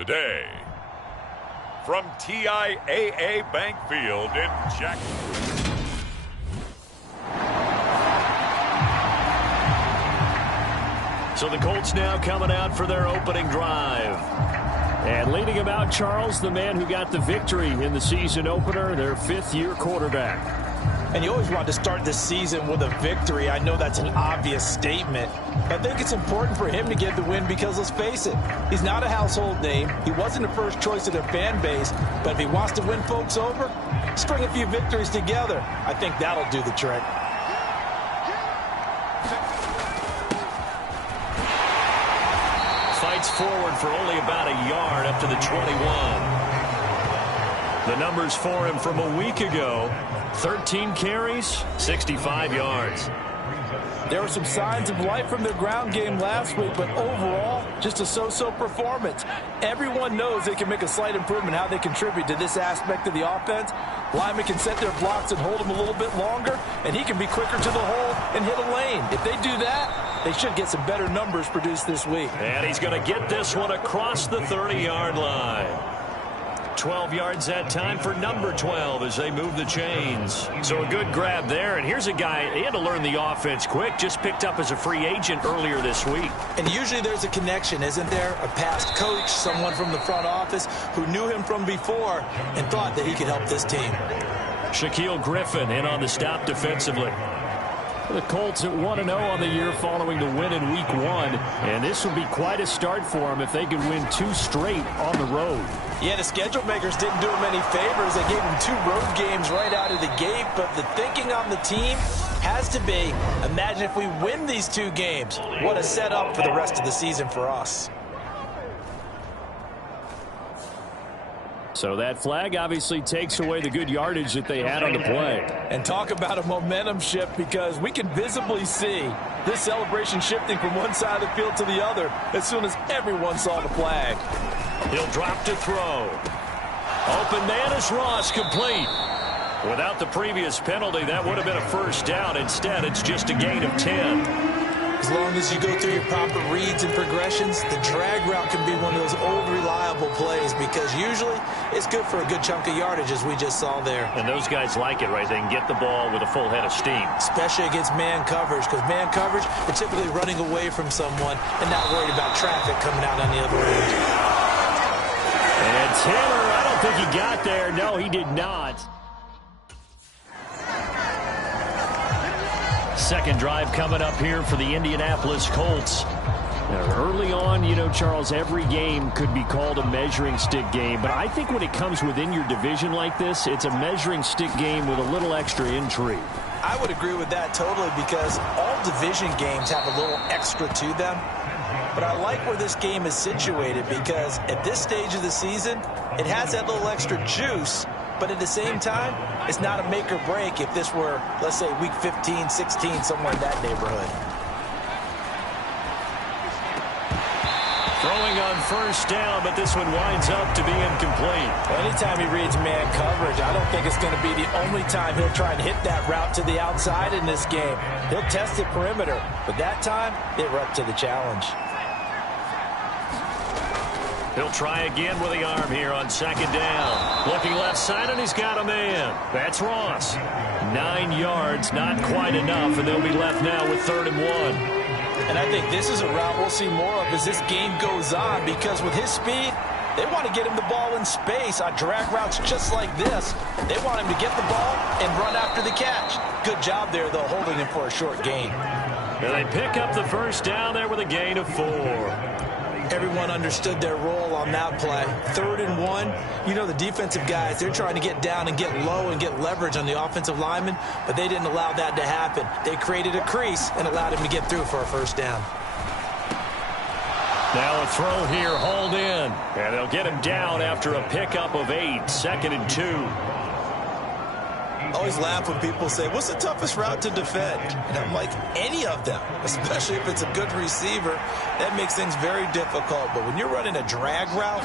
today. From TIAA Bank Field in Jacksonville. So the Colts now coming out for their opening drive. And leading them out, Charles, the man who got the victory in the season opener, their fifth-year quarterback. And you always want to start this season with a victory. I know that's an obvious statement. I think it's important for him to get the win because, let's face it, he's not a household name. He wasn't the first choice of their fan base. But if he wants to win folks over, string a few victories together. I think that'll do the trick. Fights forward for only about a yard up to the 21. The numbers for him from a week ago: 13 carries, 65 yards. There were some signs of life from their ground game last week, but overall, just a so-so performance. Everyone knows they can make a slight improvement how they contribute to this aspect of the offense. Linemen can set their blocks and hold them a little bit longer, and he can be quicker to the hole and hit a lane. If they do that, they should get some better numbers produced this week. And he's going to get this one across the 30-yard line. 12 yards that time for number 12 as they move the chains. So a good grab there. And here's a guy, he had to learn the offense quick, just picked up as a free agent earlier this week. And usually there's a connection, isn't there? A past coach, someone from the front office who knew him from before and thought that he could help this team. Shaquille Griffin in on the stop defensively. The Colts at 1-0 on the year following the win in Week 1. And this would be quite a start for them if they could win 2 straight on the road. Yeah, the schedule makers didn't do him any favors. They gave him 2 road games right out of the gate. But the thinking on the team has to be, imagine if we win these 2 games. What a setup for the rest of the season for us. So that flag obviously takes away the good yardage that they had on the play. And talk about a momentum shift, because we can visibly see this celebration shifting from one side of the field to the other as soon as everyone saw the flag. He'll drop to throw. Open man is Ross, complete. Without the previous penalty, that would have been a first down. Instead, it's just a gain of 10. As long as you go through your proper reads and progressions, the drag route can be one of those old reliable plays, because usually it's good for a good chunk of yardage, as we just saw there. And those guys like it, right? They can get the ball with a full head of steam. Especially against man coverage, because man coverage, they're typically running away from someone and not worried about traffic coming out on the other end. And Taylor, I don't think he got there. No, he did not. Second drive coming up here for the Indianapolis Colts. Now, early on, you know, Charles, every game could be called a measuring stick game. But I think when it comes within your division like this, it's a measuring stick game with a little extra intrigue. I would agree with that totally, because all division games have a little extra to them. But I like where this game is situated, because at this stage of the season, it has that little extra juice. But at the same time, it's not a make or break if this were, let's say, week 15, 16, somewhere in that neighborhood. Throwing on first down, but this one winds up to be incomplete. Well, anytime he reads man coverage, I don't think it's going to be the only time he'll try and hit that route to the outside in this game. He'll test the perimeter, but that time, it were up to the challenge. He'll try again with the arm here on second down. Looking left side, and he's got a man. That's Ross. 9 yards, not quite enough, and they'll be left now with 3rd and 1. And I think this is a route we'll see more of as this game goes on, because with his speed, they want to get him the ball in space on drag routes just like this. They want him to get the ball and run after the catch. Good job there, though, holding him for a short gain. And they pick up the first down there with a gain of 4. Everyone understood their role on that play. 3rd and 1. You know, the defensive guys, they're trying to get down and get low and get leverage on the offensive lineman, but they didn't allow that to happen. They created a crease and allowed him to get through for a first down. Now a throw here, hauled in. And they'll get him down after a pickup of 8. 2nd and 2. I always laugh when people say, what's the toughest route to defend? And I'm like, any of them, especially if it's a good receiver. That makes things very difficult. But when you're running a drag route,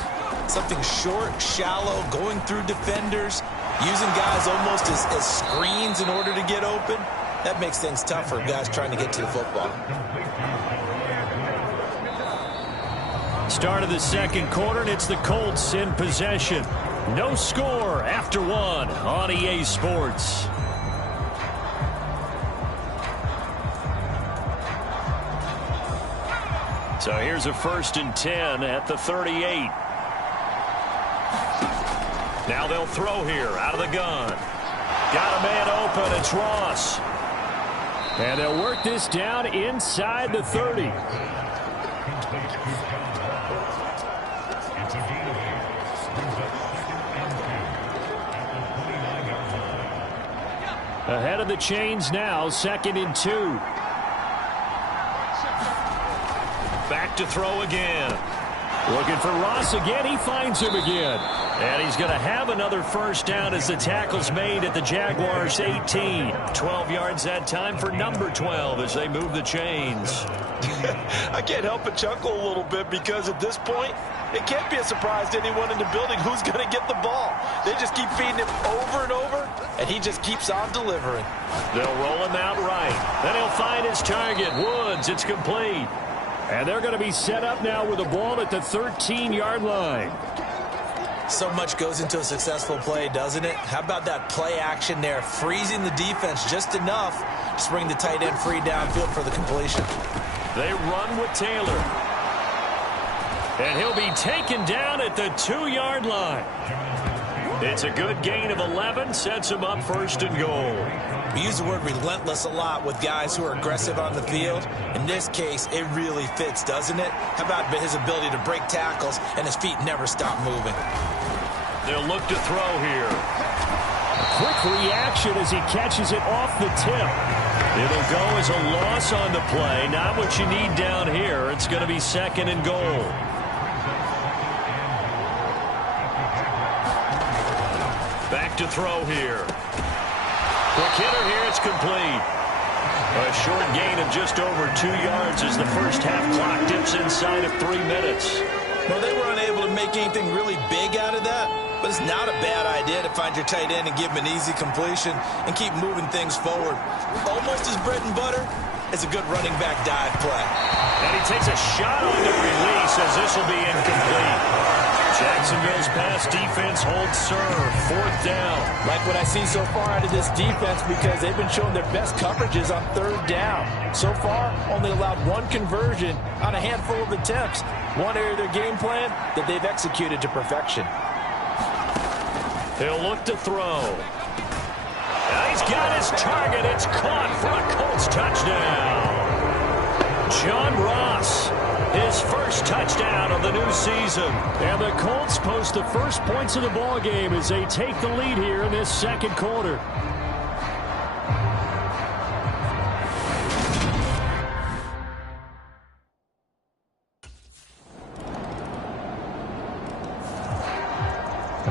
something short, shallow, going through defenders, using guys almost as screens in order to get open, that makes things tough for guys trying to get to the football. Start of the second quarter, and it's the Colts in possession. No score after one on EA Sports. So here's a 1st and 10 at the 38. Now they'll throw here out of the gun. Got a man open. It's Ross. And they'll work this down inside the 30. Ahead of the chains now, 2nd and 2. Back to throw again. Looking for Ross again. He finds him again. And he's going to have another 1st down as the tackle's made at the Jaguars' 18. 12 yards that time for number 12 as they move the chains. I can't help but chuckle a little bit because at this point, it can't be a surprise to anyone in the building who's going to get the ball. They just keep feeding him over and over, and he just keeps on delivering. They'll roll him out right. Then he'll find his target, Woods. It's complete. And they're going to be set up now with the ball at the 13-yard line. So much goes into a successful play, doesn't it? How about that play action there, freezing the defense just enough to bring the tight end free downfield for the completion. They run with Taylor. And he'll be taken down at the 2-yard line. It's a good gain of 11, sets him up 1st and goal. We use the word relentless a lot with guys who are aggressive on the field. In this case, it really fits, doesn't it? How about his ability to break tackles and his feet never stop moving? They'll look to throw here. A quick reaction as he catches it off the tip. It'll go as a loss on the play. Not what you need down here. It's going to be 2nd and goal. Back to throw here. Quick hitter here, it's complete. A short gain of just over 2 yards as the first half clock dips inside of 3 minutes. Well, they were unable to make anything really big out of that, but it's not a bad idea to find your tight end and give him an easy completion and keep moving things forward. Almost as bread and butter as a good running back dive play. And he takes a shot on the release as this will be incomplete. Jacksonville's pass defense holds serve. 4th down. Like what I see so far out of this defense because they've been showing their best coverages on 3rd down. So far, only allowed 1 conversion on a handful of attempts. One area of their game plan that they've executed to perfection. He'll look to throw. Now he's got his target. It's caught for a Colts touchdown. John Ross, his first touchdown of the new season. And the Colts post the first points of the ball game as they take the lead here in this 2nd quarter.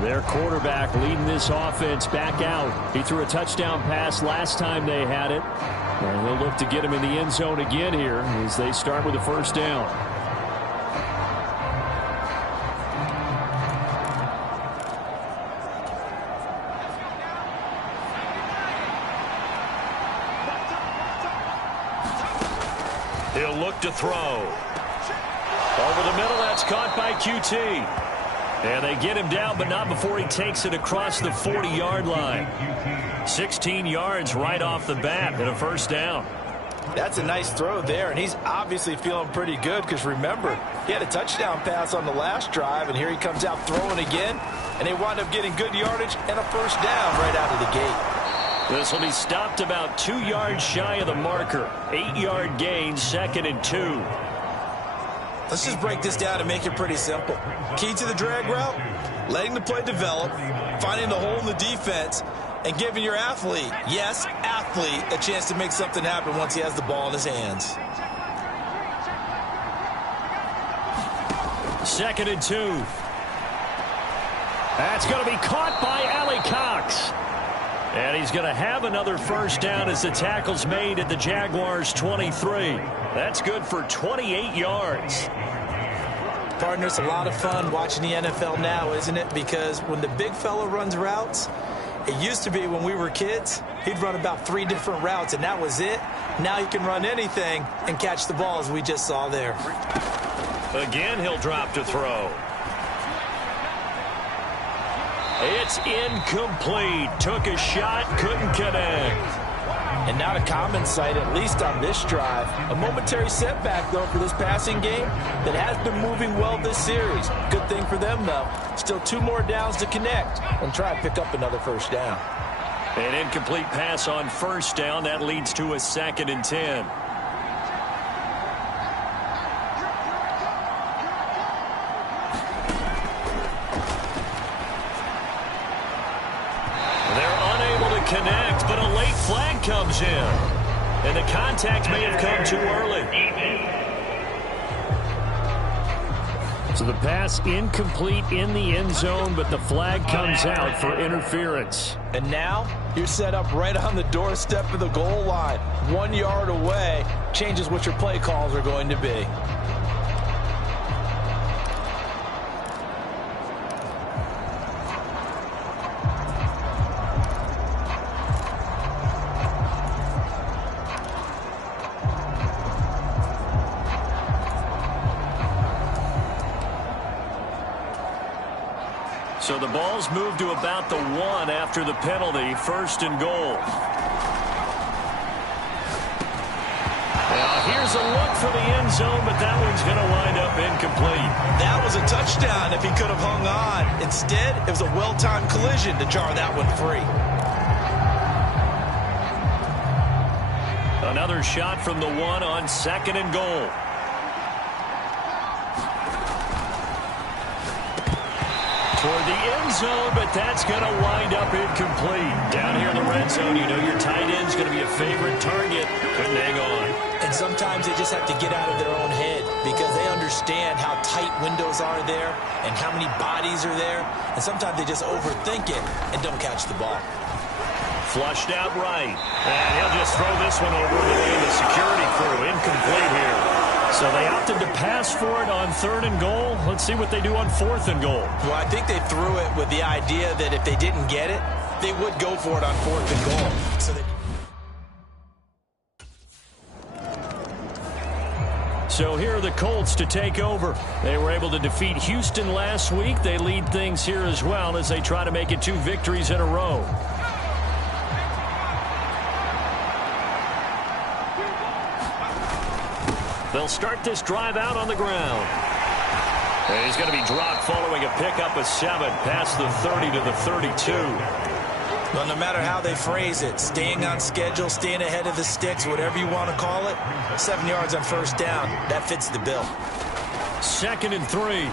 Their quarterback leading this offense back out. He threw a touchdown pass last time they had it. And they'll look to get him in the end zone again here as they start with the 1st down. He'll look to throw. Over the middle, that's caught by QT. And they get him down, but not before he takes it across the 40-yard line. 16 yards right off the bat and a 1st down. That's a nice throw there, and he's obviously feeling pretty good because, remember, he had a touchdown pass on the last drive, and here he comes out throwing again, and they wind up getting good yardage and a 1st down right out of the gate. This will be stopped about 2 yards shy of the marker. 8-yard gain, 2nd and 2. Let's just break this down and make it pretty simple. Key to the drag route, letting the play develop, finding the hole in the defense, and giving your athlete, yes, athlete, a chance to make something happen once he has the ball in his hands. 2nd and 2. That's going to be caught by Allie Cox. And he's going to have another 1st down as the tackle's made at the Jaguars' 23. That's good for 28 yards. Partner, it's a lot of fun watching the NFL now, isn't it? Because when the big fella runs routes, it used to be when we were kids, he'd run about 3 different routes, and that was it. Now he can run anything and catch the ball, as we just saw there. Again, he'll drop to throw. It's incomplete. Took a shot, couldn't connect. And not a common sight, at least on this drive. A momentary setback, though, for this passing game that has been moving well this series. Good thing for them, though. Still 2 more downs to connect and try and pick up another first down. An incomplete pass on first down. That leads to a 2nd and 10. Connect, but a late flag comes in. And the contact may have come too early. So the pass incomplete in the end zone, but the flag comes out for interference. And now you're set up right on the doorstep of the goal line. 1 yard away changes what your play calls are going to be. So the ball's moved to about the 1 after the penalty, 1st and goal. Now here's a look for the end zone, but that one's going to wind up incomplete. That was a touchdown if he could have hung on. Instead, it was a well-timed collision to jar that one free. Another shot from the 1 on 2nd and goal. Toward the end zone, but that's going to wind up incomplete. Down here in the red zone, you know your tight end's going to be a favorite target. Couldn't hang on. And sometimes they just have to get out of their own head because they understand how tight windows are there and how many bodies are there. And sometimes they just overthink it and don't catch the ball. Flushed out right. And he'll just throw this one over the way of the security crew. Incomplete here. So they opted to pass for it on 3rd and goal. Let's see what they do on 4th and goal. Well, I think they threw it with the idea that if they didn't get it, they would go for it on 4th and goal. So here are the Colts to take over. They were able to defeat Houston last week. They lead things here as well as they try to make it 2 victories in a row. They'll start this drive out on the ground. And he's going to be dropped following a pickup of 7 past the 30 to the 32. Well, no matter how they phrase it, staying on schedule, staying ahead of the sticks, whatever you want to call it, 7 yards on first down, that fits the bill. 2nd and 3.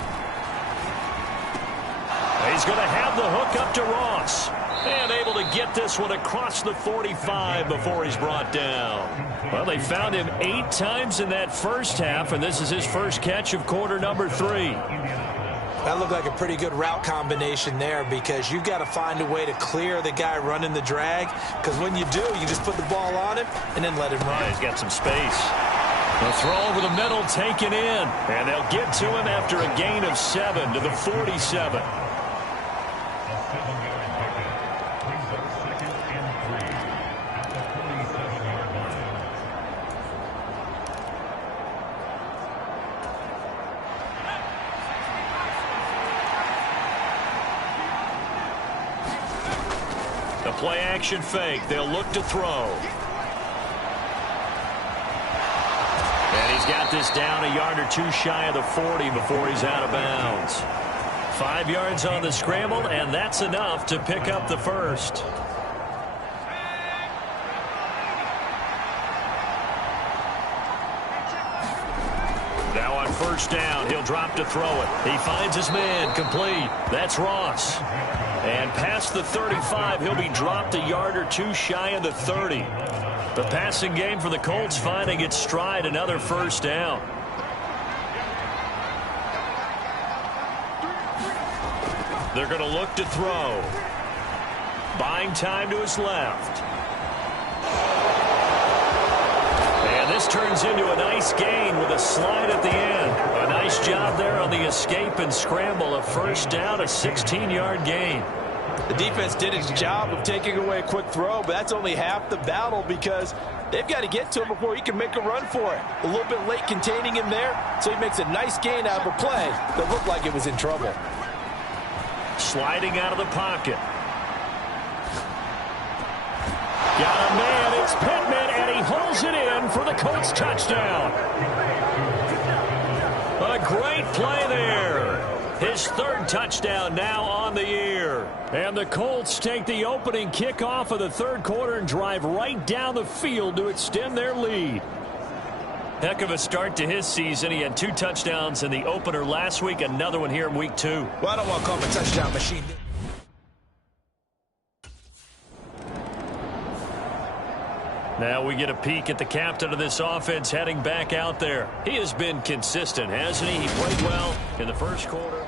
He's going to have the hook up to Ross. And able to get this one across the 45 before he's brought down. Well, they found him 8 times in that first half, and this is his first catch of quarter number 3. That looked like a pretty good route combination there because you've got to find a way to clear the guy running the drag because when you do, you just put the ball on him and then let him run. Yeah, he's got some space. The throw over the middle taken in, and they'll get to him after a gain of 7 to the 47. Play action fake. They'll look to throw. And he's got this down a yard or 2 shy of the 40 before he's out of bounds. 5 yards on the scramble, and that's enough to pick up the first. Now on first down, he'll drop to throw it. He finds his man, complete. That's Ross. And past the 35, he'll be dropped a yard or 2 shy of the 30. The passing game for the Colts finding its stride, another first down. They're going to look to throw. Buying time to his left. And this turns into a nice gain with a slide at the end. A nice job there on the escape and scramble. A first down, a 16-yard gain. The defense did its job of taking away a quick throw, but that's only half the battle because They've got to get to him before he can make a run for it. A little bit late containing him there, so he makes a nice gain out of a play that looked like it was in trouble. Sliding out of the pocket. Got a man, it's Pittman, and he holds it in for the Colts touchdown. A great play there. His third touchdown now on the year. And the Colts take the opening kickoff of the third quarter and drive right down the field to extend their lead. Heck of a start to his season. He had 2 touchdowns in the opener last week, another one here in week 2. Well, I don't want to call him a touchdown machine. Now we get a peek at the captain of this offense heading back out there. He has been consistent, hasn't he? He played well in the first quarter.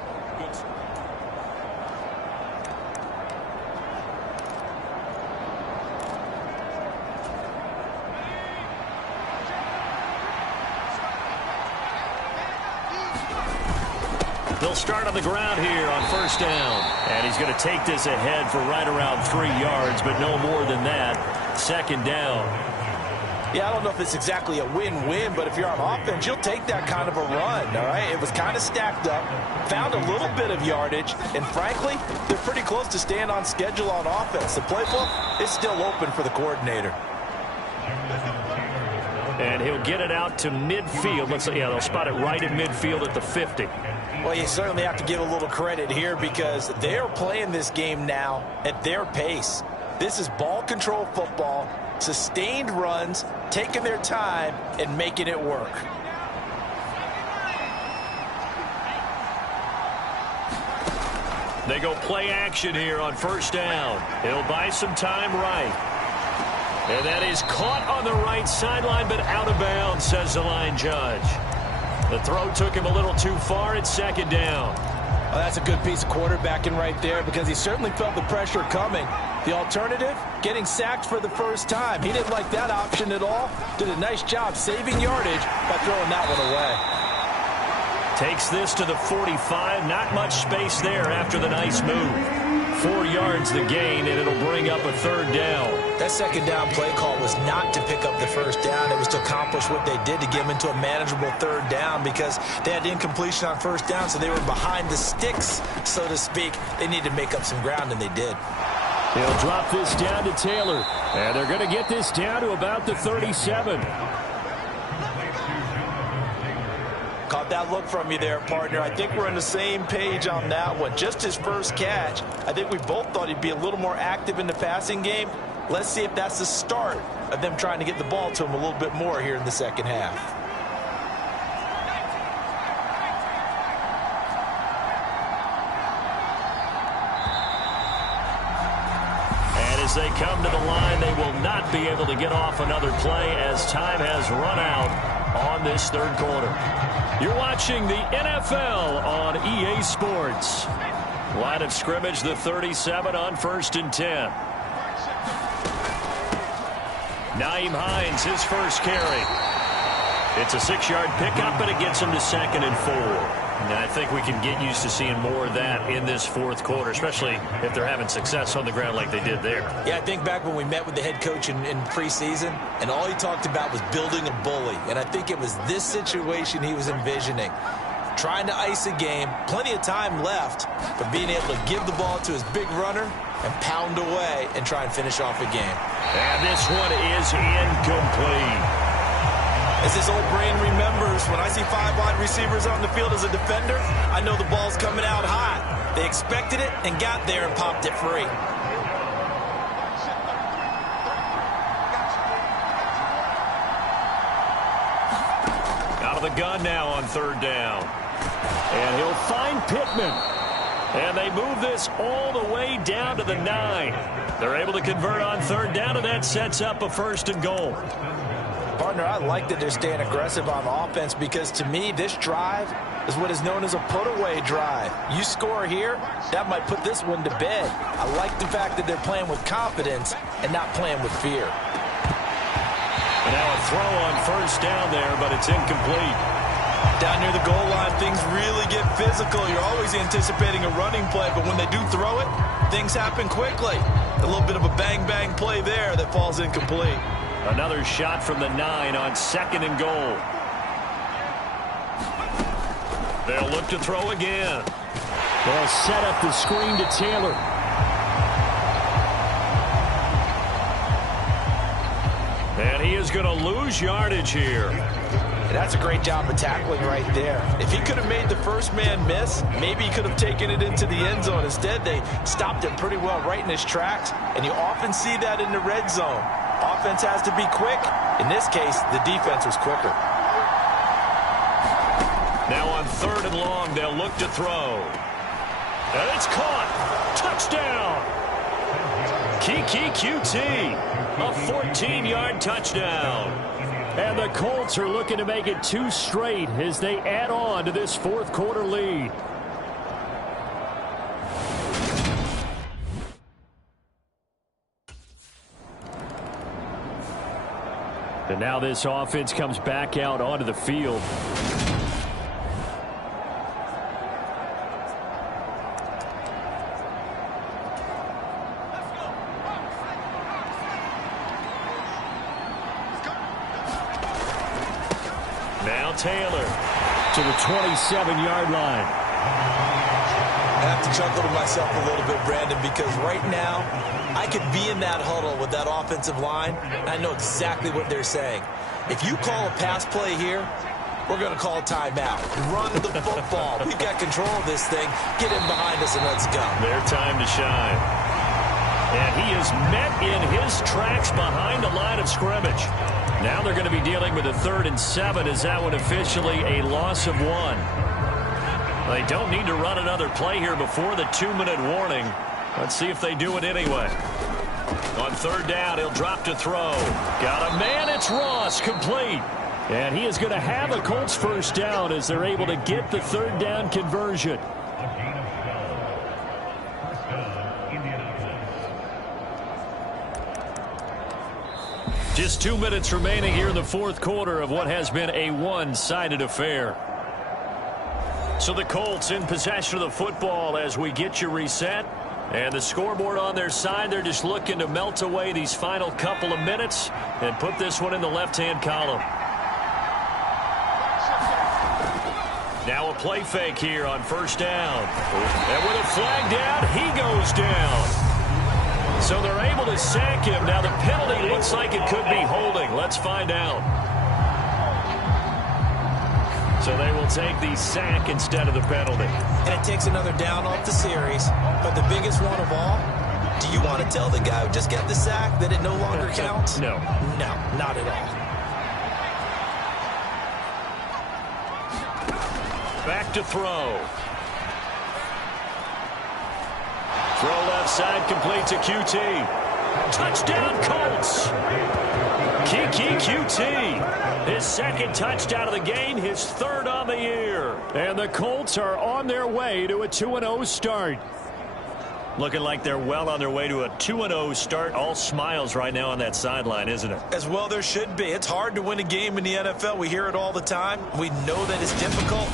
They'll start on the ground here on first down. And he's going to take this ahead for right around 3 yards, but no more than that. Second down. Yeah, I don't know if it's exactly a win-win, but if you're on offense, you'll take that kind of a run, all right? It was kind of stacked up, found a little bit of yardage, and frankly, they're pretty close to staying on schedule on offense. The playbook is still open for the coordinator. And he'll get it out to midfield. Looks like, yeah, they'll spot it right at midfield at the 50. Well, you certainly have to give a little credit here because they are playing this game now at their pace. This is ball control football, sustained runs, taking their time, and making it work. They go play action here on first down. He'll buy some time right. And that is caught on the right sideline, but out of bounds, says the line judge. The throw took him a little too far. It's second down. Well, that's a good piece of quarterbacking right there because he certainly felt the pressure coming. The alternative, getting sacked for the first time. He didn't like that option at all. Did a nice job saving yardage by throwing that one away. Takes this to the 45. Not much space there after the nice move. 4 yards the gain, and it'll bring up a third down. That second down play call was not to pick up the first down. It was to accomplish what they did to get them into a manageable third down because they had incompletion on first down, so they were behind the sticks, so to speak. They needed to make up some ground, and they did. They'll drop this down to Taylor, and they're going to get this down to about the 37. Caught that look from you there, partner. I think we're on the same page on that one. Just his first catch. I think we both thought he'd be a little more active in the passing game. Let's see if that's the start of them trying to get the ball to him a little bit more here in the second half. And as they come to the line, they will not be able to get off another play as time has run out on this third quarter. You're watching the NFL on EA Sports. Line of scrimmage, the 37 on 1st and 10. Nyheim Hines, his first carry. It's a 6-yard pickup, but it gets him to 2nd and 4. And I think we can get used to seeing more of that in this fourth quarter, especially if they're having success on the ground like they did there. Yeah, I think back when we met with the head coach in preseason, and all he talked about was building a bully. And I think it was this situation he was envisioning. Trying to ice a game, plenty of time left, but being able to give the ball to his big runner and pound away and try and finish off a game. And this one is incomplete. As his old brain remembers, when I see 5 wide receivers on the field as a defender, I know the ball's coming out hot. They expected it and got there and popped it free. Out of the gun now on third down. And he'll find Pittman. And they move this all the way down to the 9. They're able to convert on third down, and that sets up a 1st and goal. Partner, I like that they're staying aggressive on offense because, to me, this drive is what is known as a put-away drive. You score here, that might put this one to bed. I like the fact that they're playing with confidence and not playing with fear. And now a throw on first down there, but it's incomplete. Down near the goal line, things really get physical. You're always anticipating a running play, but when they do throw it, things happen quickly. A little bit of a bang-bang play there that falls incomplete. Another shot from the 9 on 2nd and goal. They'll look to throw again. They'll set up the screen to Taylor. And he is going to lose yardage here. That's a great job of tackling right there. If he could have made the first man miss, maybe he could have taken it into the end zone. Instead, they stopped him pretty well right in his tracks, and you often see that in the red zone. Offense has to be quick. In this case, the defense was quicker. Now on 3rd and long, they'll look to throw. And it's caught. Touchdown. Kiki QT. A 14-yard touchdown. And the Colts are looking to make it 2 straight as they add on to this 4th quarter lead. And now this offense comes back out onto the field. Taylor to the 27-yard line. I have to chuckle to myself a little bit, Brandon, because right now I could be in that huddle with that offensive line, and I know exactly what they're saying. If you call a pass play here, we're going to call a timeout. Run the football. We've got control of this thing. Get in behind us and let's go. Their time to shine. And he is met in his tracks behind the line of scrimmage. Now they're going to be dealing with a 3rd and 7 as that one officially a loss of 1. They don't need to run another play here before the 2-minute warning. Let's see if they do it anyway. On 3rd down, he'll drop to throw. Got a man, it's Ross, complete. And he is going to have a Colts first down as they're able to get the 3rd down conversion. Just 2 minutes remaining here in the 4th quarter of what has been a one-sided affair. So the Colts in possession of the football as we get you reset. And the scoreboard on their side, they're just looking to melt away these final couple of minutes and put this one in the left-hand column. Now a play fake here on 1st down. And with a flag down, he goes down. So they're able to sack him. Now the penalty looks like it could be holding. Let's find out. So they will take the sack instead of the penalty. And it takes another down off the series. But the biggest one of all, do you want to tell the guy who just got the sack that it no longer counts? No. No, not at all. Back to throw. Throw left side, complete to QT. Touchdown, Colts. Kiki QT. His 2nd touchdown of the game, his 3rd on the year. And the Colts are on their way to a 2-0 start. Looking like they're well on their way to a 2-0 start. All smiles right now on that sideline, isn't it? As well there should be. It's hard to win a game in the NFL. We hear it all the time. We know that it's difficult.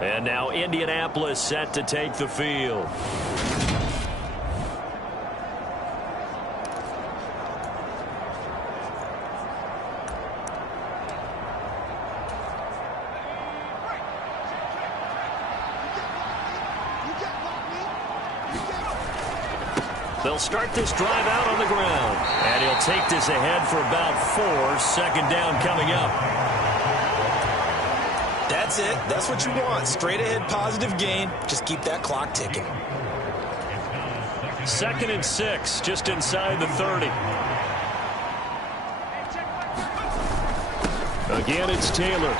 And now Indianapolis set to take the field. They'll start this drive out on the ground. And he'll take this ahead for about 4. 2nd down coming up. That's it. That's what you want. Straight ahead positive gain. Just keep that clock ticking. 2nd and 6, just inside the 30. Again, it's Taylor.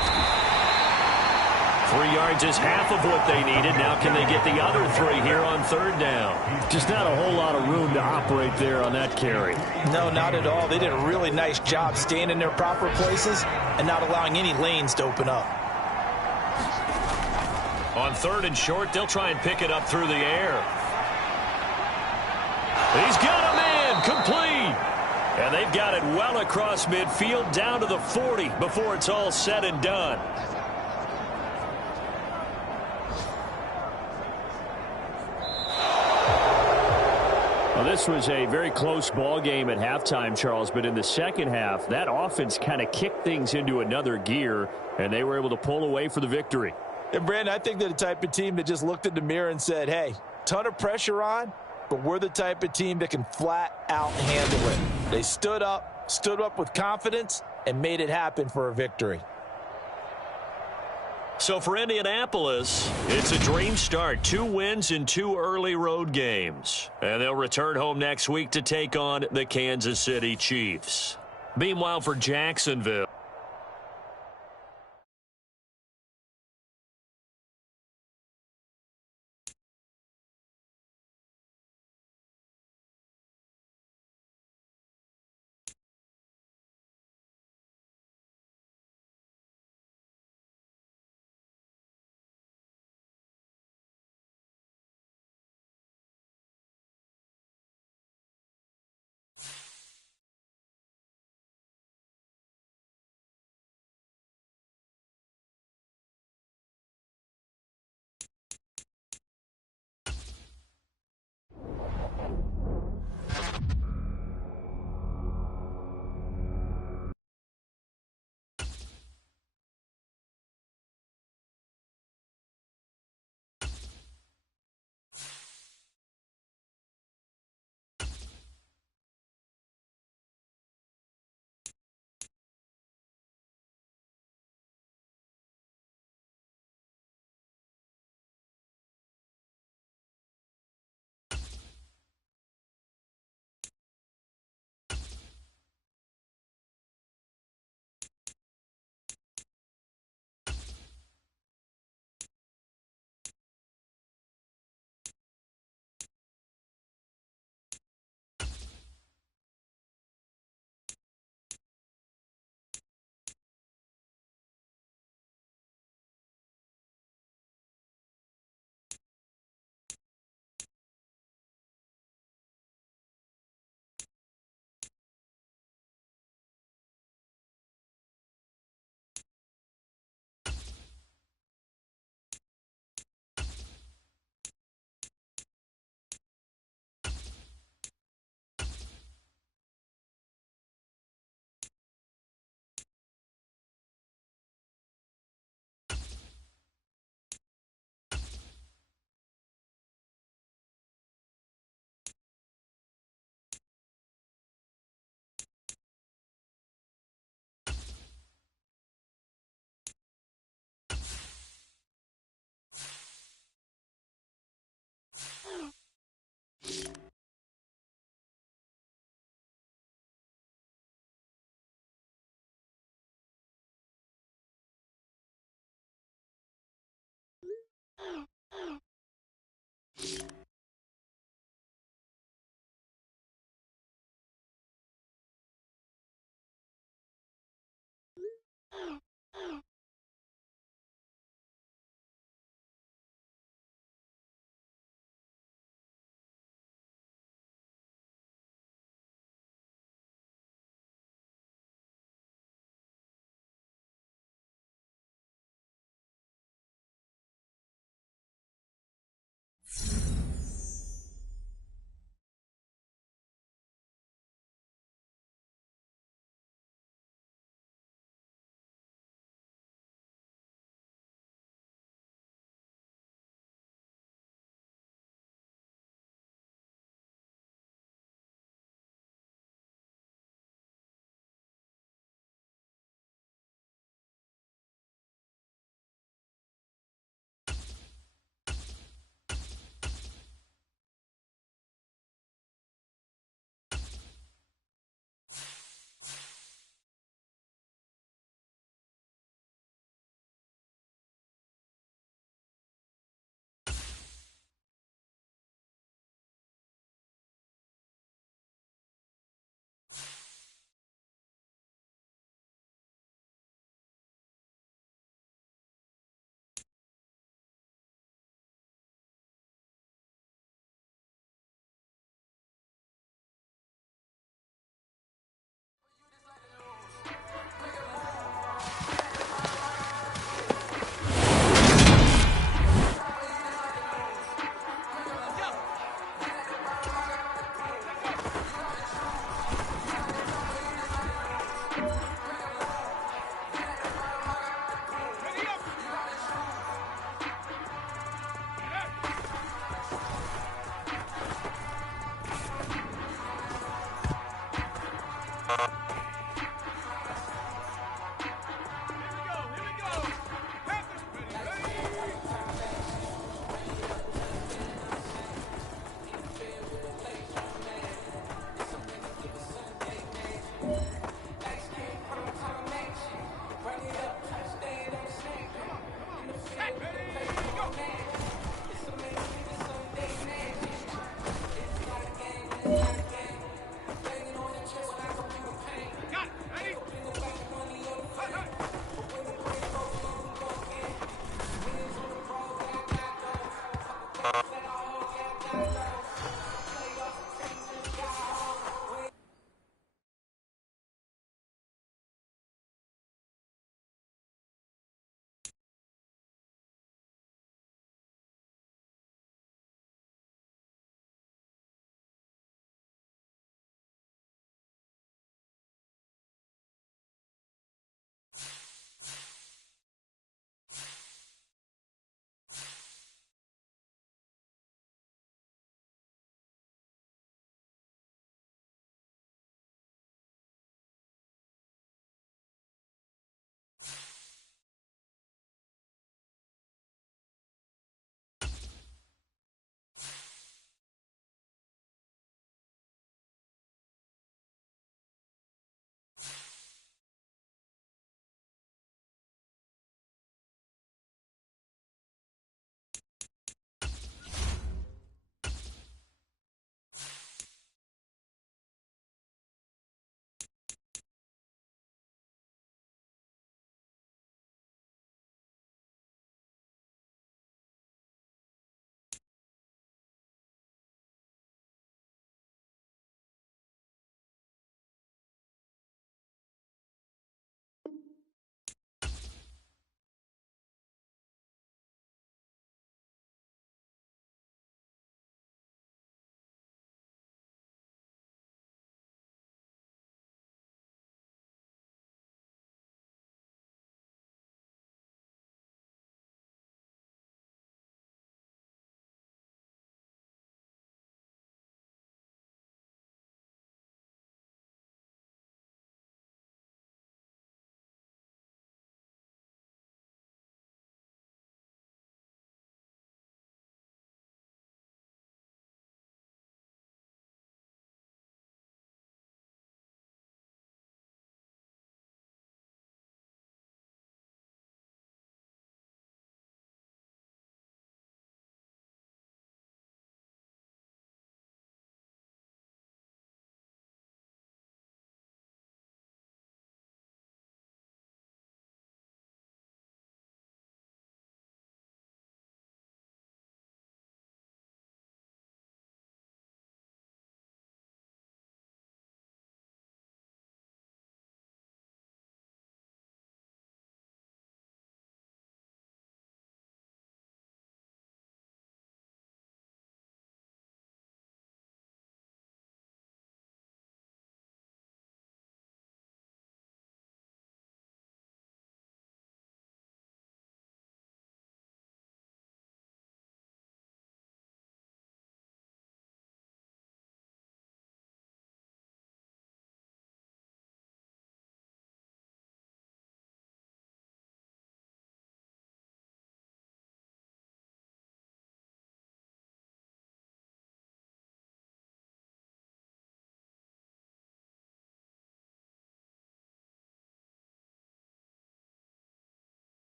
3 yards is half of what they needed. Now can they get the other 3 here on 3rd down? Just not a whole lot of room to operate there on that carry. No, not at all. They did a really nice job staying in their proper places and not allowing any lanes to open up. On 3rd and short, they'll try and pick it up through the air. He's got a man, complete. And they've got it well across midfield down to the 40 before it's all said and done. Well, this was a very close ball game at halftime, Charles, but in the second half, that offense kind of kicked things into another gear, and they were able to pull away for the victory. And, Brandon, I think they're the type of team that just looked in the mirror and said, hey, ton of pressure on, but we're the type of team that can flat out handle it. They stood up with confidence, and made it happen for a victory. So for Indianapolis, it's a dream start. 2 wins in 2 early road games. And they'll return home next week to take on the Kansas City Chiefs. Meanwhile, for Jacksonville,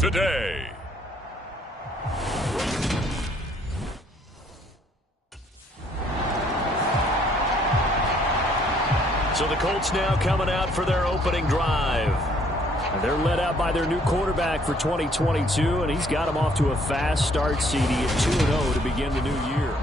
today. So the Colts now coming out for their opening drive. And they're led out by their new quarterback for 2022, and he's got them off to a fast start, CD, at 2-0 to begin the new year.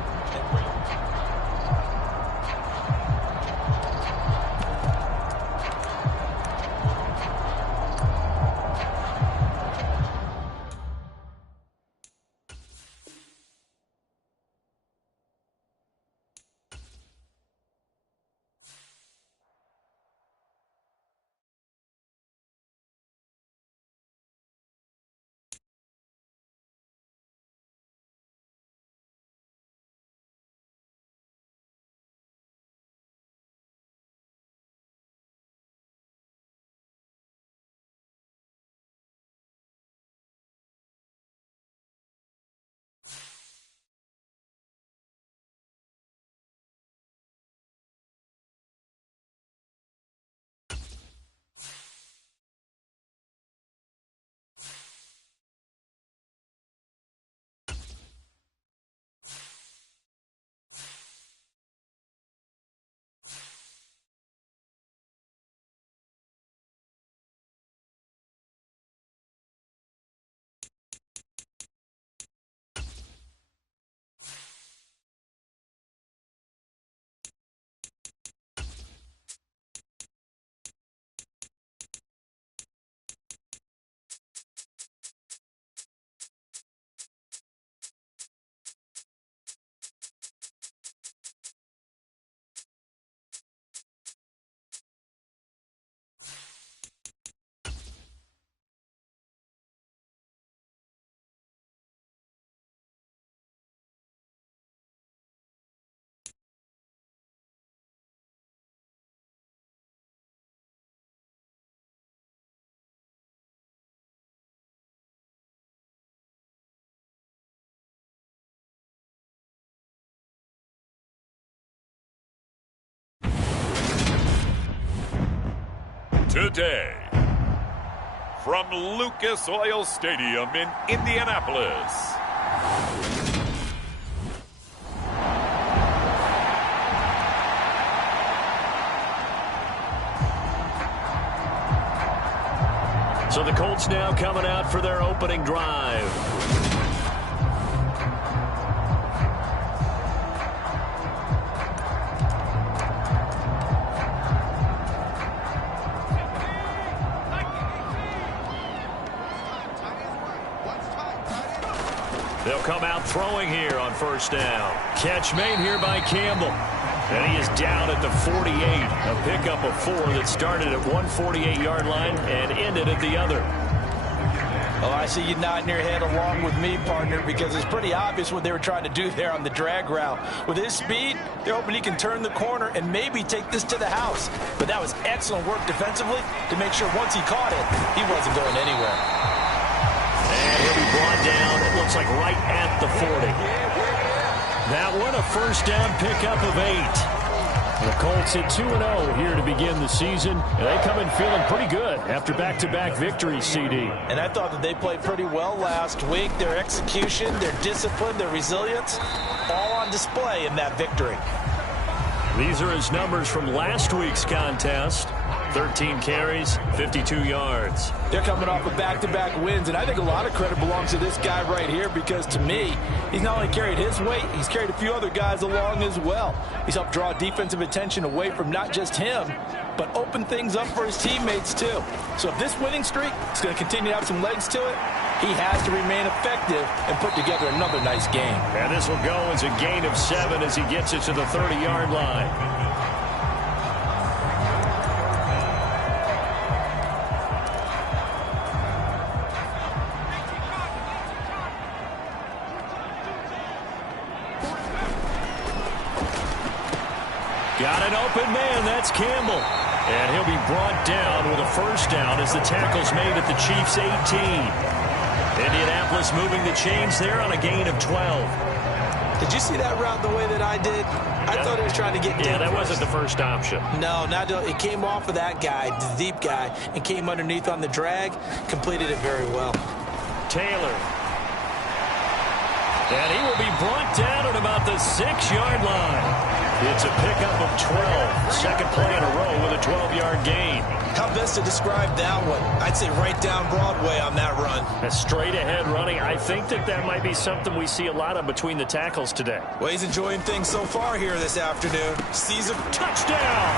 Today, from Lucas Oil Stadium in Indianapolis, So the Colts now coming out for their opening drive. They'll come out throwing here on first down. Catch made here by Campbell. And he is down at the 48. A pickup of 4 that started at 148-yard line and ended at the other. Well, I see you nodding your head along with me, partner, because it's pretty obvious what they were trying to do there on the drag route. With his speed, they're hoping he can turn the corner and maybe take this to the house. But that was excellent work defensively to make sure once he caught it, he wasn't going anywhere. And he'll be brought down, it looks like right at the 40. That one, a first down pickup of 8. The Colts at 2-0 here to begin the season. And they come in feeling pretty good after back-to-back victories, CD. And I thought that they played pretty well last week. Their execution, their discipline, their resilience, all on display in that victory. These are his numbers from last week's contest. 13 carries, 52 yards. They're coming off of back-to-back wins, and I think a lot of credit belongs to this guy right here because, to me, he's not only carried his weight, he's carried a few other guys along as well. He's helped draw defensive attention away from not just him, but open things up for his teammates, too. So if this winning streak is going to continue to have some legs to it, he has to remain effective and put together another nice game. And this will go as a gain of 7 as he gets it to the 30-yard line. Got an open man, that's Campbell. And he'll be brought down with a first down as the tackle's made at the Chiefs' 18. Indianapolis moving the chains there on a gain of 12. Did you see that route the way that I did? I thought he was trying to get Yeah, that wasn't the first option. No, it came off of that guy, the deep guy, and came underneath on the drag, completed it very well. Taylor. And he will be brought down at about the 6-yard line. It's a pickup of 12. Second play in a row with a 12-yard gain. How best to describe that one? I'd say right down Broadway on that run. A straight-ahead running. I think that might be something we see a lot of between the tackles today. Well, he's enjoying things so far here this afternoon. Sees a touchdown.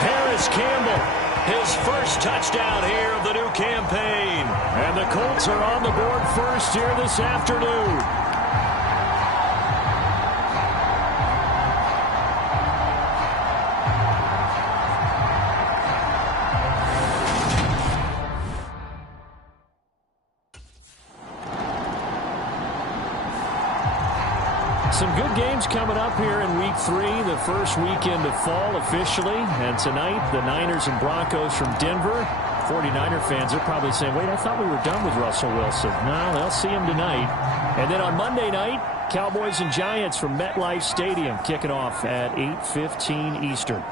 Paris Campbell, his first touchdown here of the new campaign. And the Colts are on the board first here this afternoon. Some good games coming up here in Week 3, the first weekend of fall officially. And tonight, the Niners and Broncos from Denver. 49er fans are probably saying, wait, I thought we were done with Russell Wilson. No, they'll see him tonight. And then on Monday night, Cowboys and Giants from MetLife Stadium kicking off at 8:15 Eastern.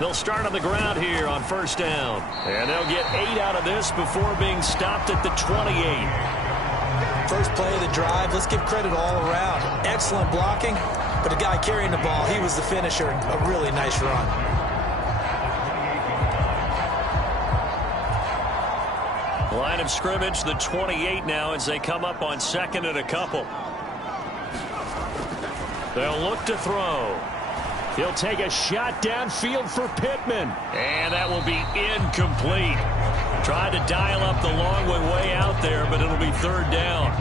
They'll start on the ground here on first down. And they'll get 8 out of this before being stopped at the 28. First play of the drive, let's give credit all around. Excellent blocking, but the guy carrying the ball, he was the finisher. A really nice run. Line of scrimmage, the 28 now as they come up on second and a couple. They'll look to throw. He'll take a shot downfield for Pittman. And that will be incomplete. Tried to dial up the long one way out there, but it'll be third down.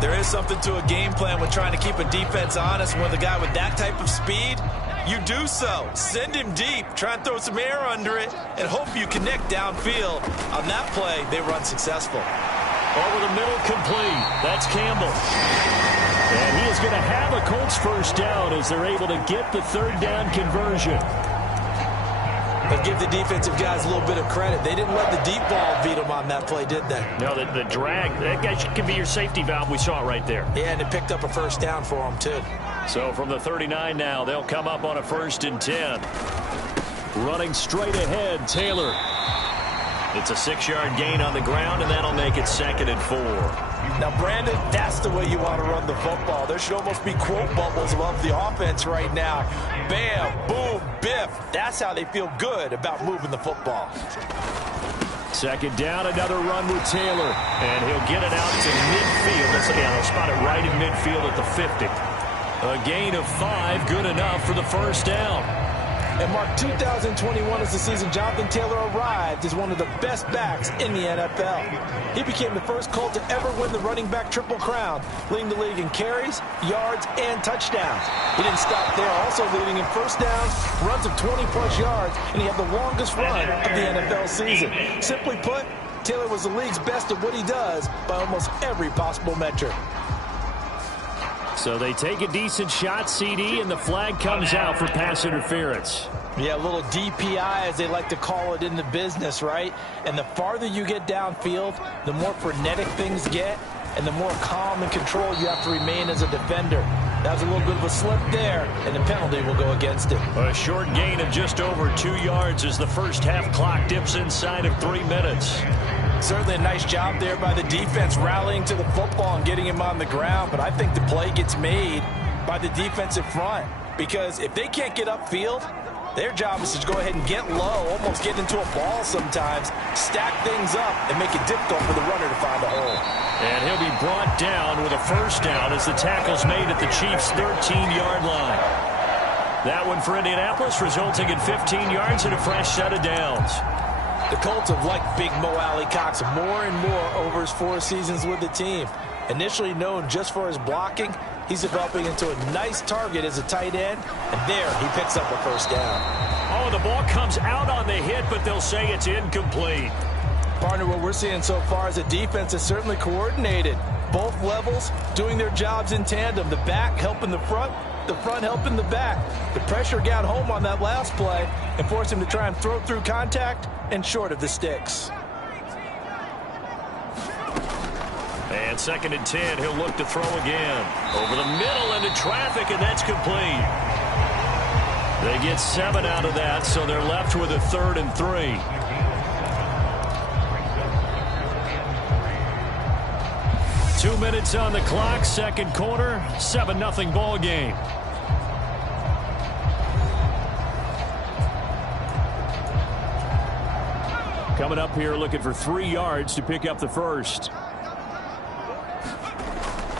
There is something to a game plan with trying to keep a defense honest. When the guy with that type of speed, you do so. Send him deep. Try and throw some air under it and hope you connect downfield. On that play, they run successful. Over the middle, complete. That's Campbell. And he is going to have a Colts first down as they're able to get the third down conversion. But give the defensive guys a little bit of credit. They didn't let the deep ball beat them on that play, did they? No, the drag, that guy can be your safety valve. We saw it right there. Yeah, and it picked up a first down for them, too. So from the 39 now, they'll come up on a 1st and 10. Running straight ahead, Taylor. It's a 6-yard gain on the ground, and that'll make it 2nd and 4. Now, Brandon, that's the way you want to run the football. There should almost be quote bubbles above the offense right now. Bam, boom, biff. That's how they feel good about moving the football. 2nd down, another run with Taylor. And he'll get it out to midfield. They'll spot it right in midfield at the 50. A gain of 5, good enough for the first down. And Mark, 2021 is the season Jonathan Taylor arrived as one of the best backs in the NFL. He became the first Colt to ever win the running back triple crown, leading the league in carries, yards, and touchdowns. He didn't stop there, also leading in first downs, runs of 20-plus yards, and he had the longest run of the NFL season. Simply put, Taylor was the league's best at what he does by almost every possible metric. So they take a decent shot, CD, and the flag comes out for pass interference. Yeah, a little DPI, as they like to call it in the business, right? And the farther you get downfield, the more frenetic things get, and the more calm and control you have to remain as a defender. That was a little bit of a slip there, and the penalty will go against him. A short gain of just over 2 yards as the first half clock dips inside of 3 minutes. Certainly a nice job there by the defense rallying to the football and getting him on the ground, but I think the play gets made by the defensive front, because if they can't get upfield, their job is to go ahead and get low, almost get into a ball sometimes, stack things up, and make it difficult for the runner to find a hole. And he'll be brought down with a first down as the tackle's made at the Chiefs' 13-yard line. That one for Indianapolis, resulting in 15 yards and a fresh set of downs. The Colts have liked Big Mo Alley Cox more and more over his 4 seasons with the team. Initially known just for his blocking, he's developing into a nice target as a tight end, and there he picks up a first down. Oh, the ball comes out on the hit, but they'll say it's incomplete. Partner, what we're seeing so far is a defense is certainly coordinated. Both levels doing their jobs in tandem. The back helping the front helping the back. The pressure got home on that last play and forced him to try and throw through contact and short of the sticks. And 2nd and 10, he'll look to throw again. Over the middle into traffic, and that's complete. They get 7 out of that, so they're left with a 3rd and 3. 2 minutes on the clock, second quarter, 7-0 ball game. Coming up here looking for 3 yards to pick up the first.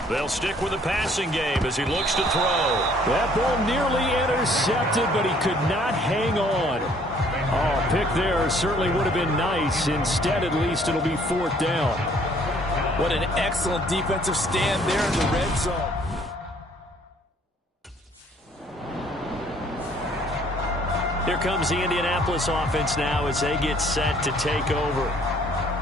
They'll stick with the passing game as he looks to throw. That ball nearly intercepted, but he could not hang on. Oh, pick there certainly would have been nice. Instead, at least it'll be 4th down. What an excellent defensive stand there in the red zone. Here comes the Indianapolis offense now as they get set to take over.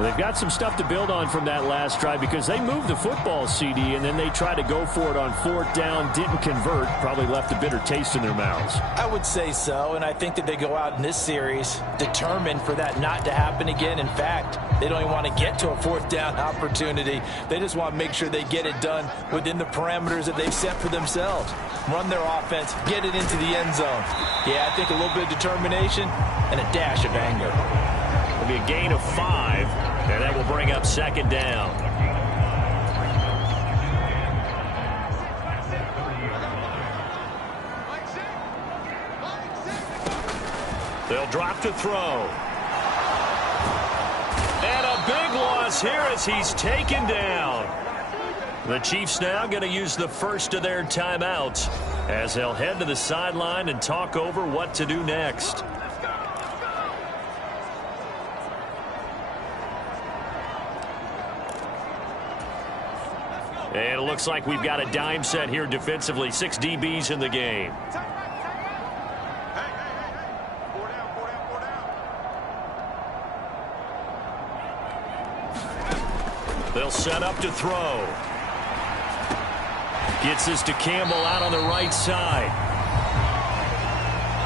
They've got some stuff to build on from that last drive because they moved the football, CD, and then they tried to go for it on 4th down, didn't convert, probably left a bitter taste in their mouths. I would say so, and I think that they go out in this series determined for that not to happen again. In fact, they don't even want to get to a 4th down opportunity. They just want to make sure they get it done within the parameters that they've set for themselves. Run their offense, get it into the end zone. Yeah, I think a little bit of determination and a dash of anger. It'll be a gain of 5, and that will bring up 2nd down. They'll drop to throw. And a big loss here as he's taken down. The Chiefs now going to use the first of their timeouts as they'll head to the sideline and talk over what to do next. And it looks like we've got a dime set here defensively. 6 DBs in the game. They'll set up to throw. Gets this to Campbell out on the right side.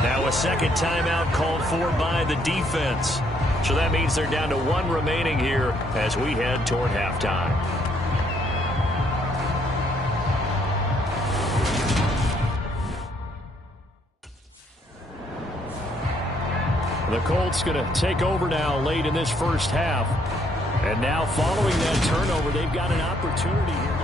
Now a second timeout called for by the defense. So that means they're down to 1 remaining here as we head toward halftime. The Colts going to take over now late in this first half. And now following that turnover, they've got an opportunity here.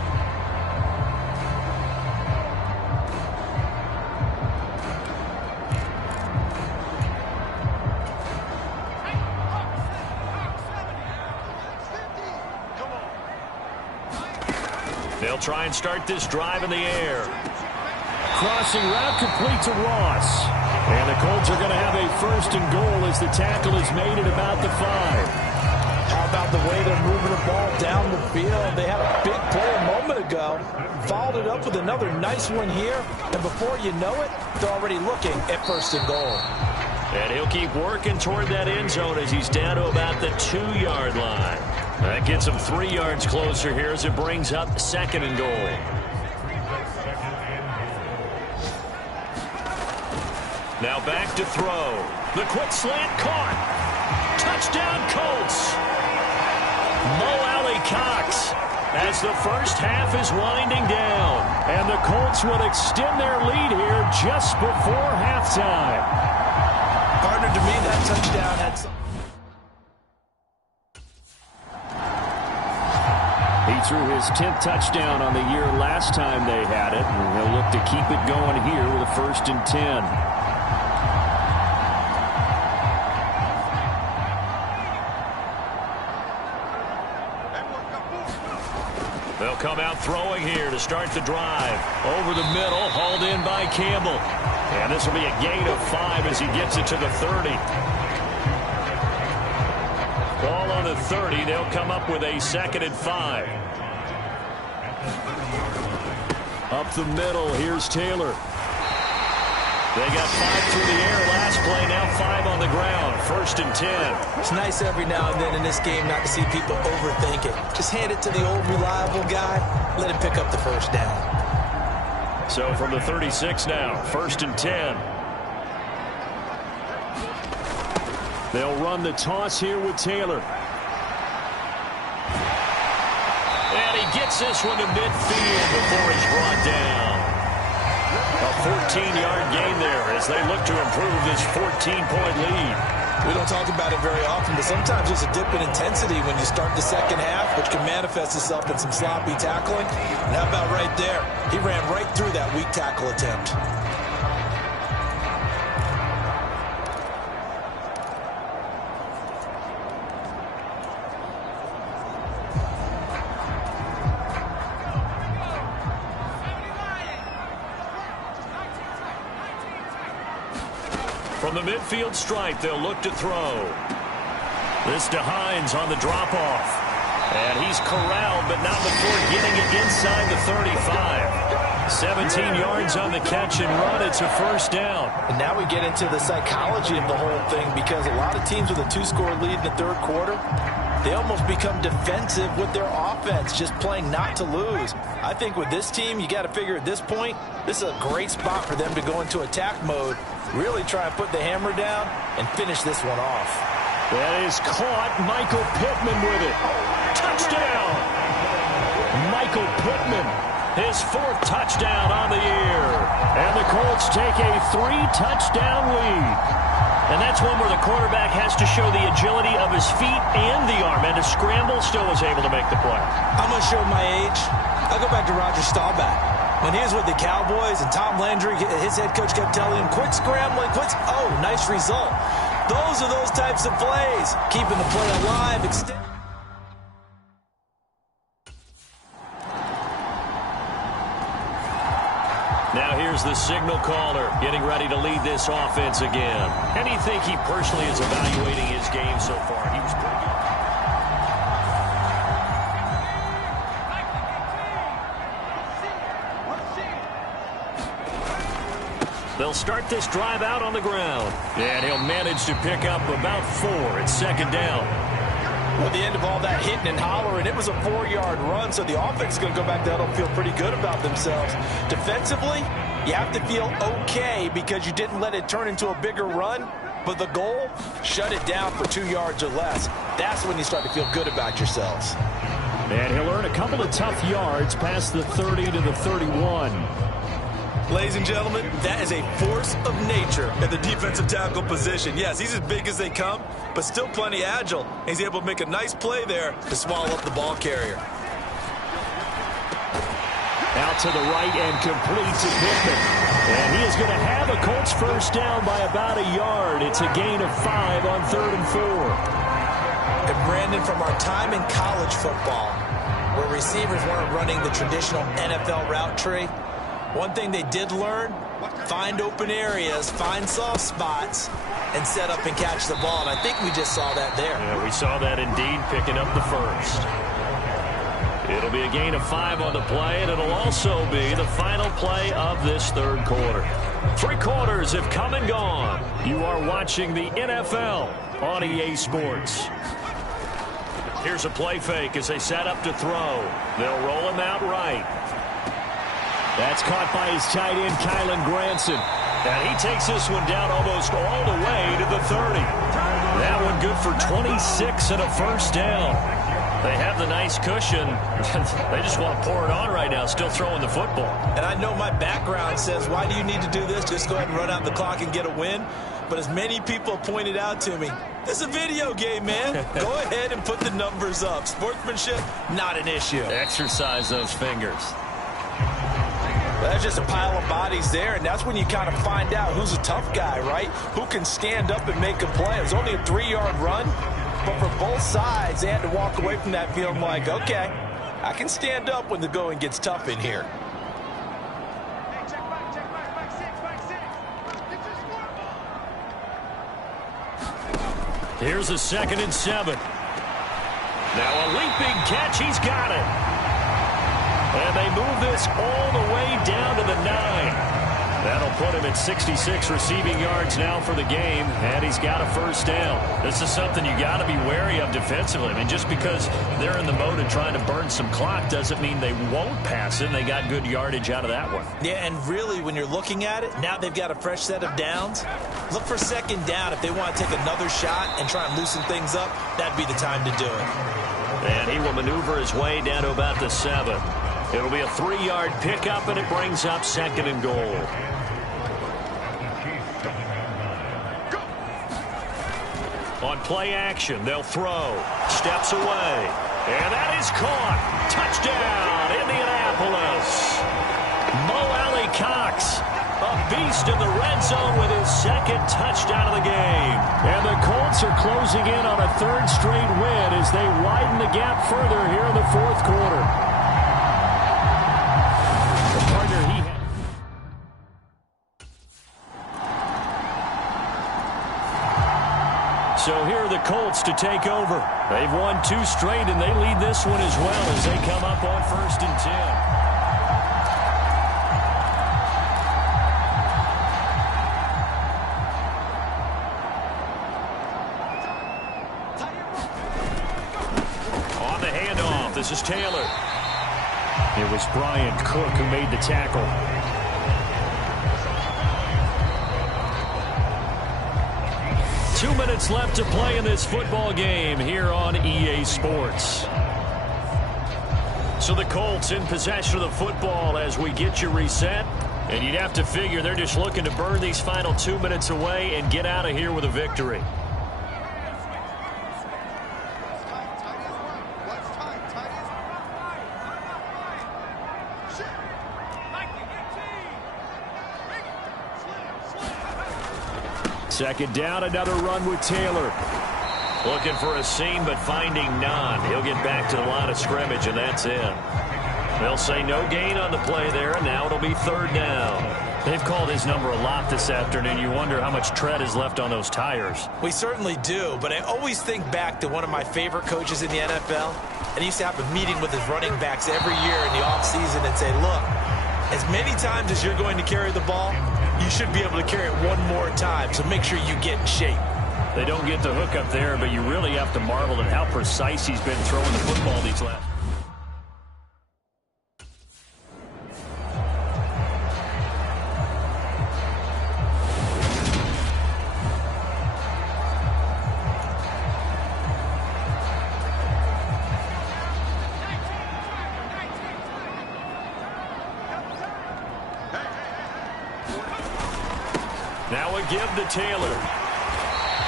They'll try and start this drive in the air. Crossing route complete to Ross. And the Colts are going to have a 1st and goal as the tackle is made at about the 5. How about the way they're moving the ball down the field? They had a big play a moment ago. Followed it up with another nice one here. And before you know it, they're already looking at 1st and goal. And he'll keep working toward that end zone as he's down to about the 2-yard line. That gets him 3 yards closer here as it brings up 2nd and goal. Now back to throw. The quick slant caught. Touchdown Colts. Mo Alley-Cox as the first half is winding down. And the Colts will extend their lead here just before halftime. Partner, to me, that touchdown had some... He threw his 10th touchdown on the year last time they had it. And they'll look to keep it going here with a 1st and 10. They'll come out throwing here to start the drive. Over the middle, hauled in by Campbell. And this will be a gain of 5 as he gets it to the 30. Ball on the 30. They'll come up with a 2nd and 5. Up the middle, here's Taylor. They got 5 through the air last play, now 5 on the ground. 1st and 10. It's nice every now and then in this game not to see people overthink it. Just hand it to the old reliable guy, let him pick up the 1st down. So from the 36 now, 1st and 10. They'll run the toss here with Taylor. And he gets this one to midfield before he's brought down. A 14-yard gain there as they look to improve this 14-point lead. We don't talk about it very often, but sometimes there's a dip in intensity when you start the second half, which can manifest itself in some sloppy tackling. And how about right there? He ran right through that weak tackle attempt. From the midfield stripe, they'll look to throw. This to Hines on the drop-off. And he's corralled, but not before getting it inside the 35. 17 yards on the catch and run. It's a first down. And now we get into the psychology of the whole thing, because a lot of teams with a 2-score lead in the third quarter, they almost become defensive with their offense, just playing not to lose. I think with this team, you got to figure at this point, this is a great spot for them to go into attack mode, really try and put the hammer down and finish this one off. That is caught. Michael Pittman with it. Touchdown! Michael Pittman, his 4th touchdown on the year. And the Colts take a 3-touchdown lead. And that's one where the quarterback has to show the agility of his feet and the arm. And to scramble, still was able to make the play. I'm going to show my age. I'll go back to Roger Staubach. When he was with the Cowboys and Tom Landry, his head coach kept telling him, quit scrambling, quit. Oh, nice result. Those are those types of plays, keeping the play alive. Now here's the signal caller getting ready to lead this offense again. And you think he personally is evaluating his game so far? He was pretty good. They'll start this drive out on the ground. And he'll manage to pick up about 4. It's second down. Well, the end of all that hitting and hollering, it was a 4-yard run, so the offense is going to go back there and feel pretty good about themselves. Defensively, you have to feel okay because you didn't let it turn into a bigger run, but the goal, shut it down for 2 yards or less. That's when you start to feel good about yourselves. And he'll earn a couple of tough yards past the 30 to the 31. Ladies and gentlemen, that is a force of nature at the defensive tackle position. Yes, he's as big as they come, but still plenty agile. He's able to make a nice play there to swallow up the ball carrier. Out to the right and complete to Pittman. And he is going to have a Colts first down by about a yard. It's a gain of 5 on 3rd and 4. And Brandon, from our time in college football, where receivers weren't running the traditional NFL route tree, one thing they did learn, find open areas, find soft spots, and set up and catch the ball. And I think we just saw that there. Yeah, we saw that indeed, picking up the first. It'll be a gain of 5 on the play, and it'll also be the final play of this third quarter. 3 quarters have come and gone. You are watching the NFL on EA Sports. Here's a play fake as they set up to throw. They'll roll him out right. That's caught by his tight end, Kylan Granson. And he takes this one down almost all the way to the 30. That one good for 26 and a first down. They have the nice cushion. They just want to pour it on right now, still throwing the football. And I know my background says, why do you need to do this? Just go ahead and run out the clock and get a win. But as many people pointed out to me, this is a video game, man. Go ahead and put the numbers up. Sportsmanship, not an issue. Exercise those fingers. That's just a pile of bodies there, and that's when you kind of find out who's a tough guy, right? Who can stand up and make a play. It was only a 3-yard run, but for both sides, they had to walk away from that feeling like, okay, I can stand up when the going gets tough in here. Here's a 2nd and 7. Now a leaping catch, he's got it. And they move this all the way down to the 9. That'll put him at 66 receiving yards now for the game, and he's got a first down. This is something you got to be wary of defensively. I mean, just because they're in the mode of trying to burn some clock doesn't mean they won't pass it. They got good yardage out of that one. Yeah, and really, when you're looking at it, now they've got a fresh set of downs. Look for 2nd down. If they want to take another shot and try and loosen things up, that'd be the time to do it. And he will maneuver his way down to about the 7. It'll be a 3-yard pickup, and it brings up 2nd and goal. On play action, they'll throw. Steps away. And that is caught. Touchdown, Indianapolis. Mo Alley-Cox, a beast in the red zone with his 2nd touchdown of the game. And the Colts are closing in on a 3rd straight win as they widen the gap further here in the 4th quarter. The partner he had. So here are the Colts to take over. They've won 2 straight, and they lead this one as well as they come up on 1st and 10. This is Taylor. It was Brian Cook who made the tackle. Two minutes left to play in this football game here on EA Sports. So the Colts in possession of the football as we get you reset. And you'd have to figure they're just looking to burn these final 2 minutes away and get out of here with a victory. Second down, another run with Taylor. Looking for a seam, but finding none. He'll get back to the line of scrimmage, and that's it. They'll say no gain on the play there, and now it'll be 3rd down. They've called his number a lot this afternoon. You wonder how much tread is left on those tires. We certainly do, but I always think back to one of my favorite coaches in the NFL, and he used to have a meeting with his running backs every year in the offseason and say, look, as many times as you're going to carry the ball, you should be able to carry it one more time, so make sure you get in shape. They don't get the hook up there, but you really have to marvel at how precise he's been throwing the football these last. Now a give to Taylor.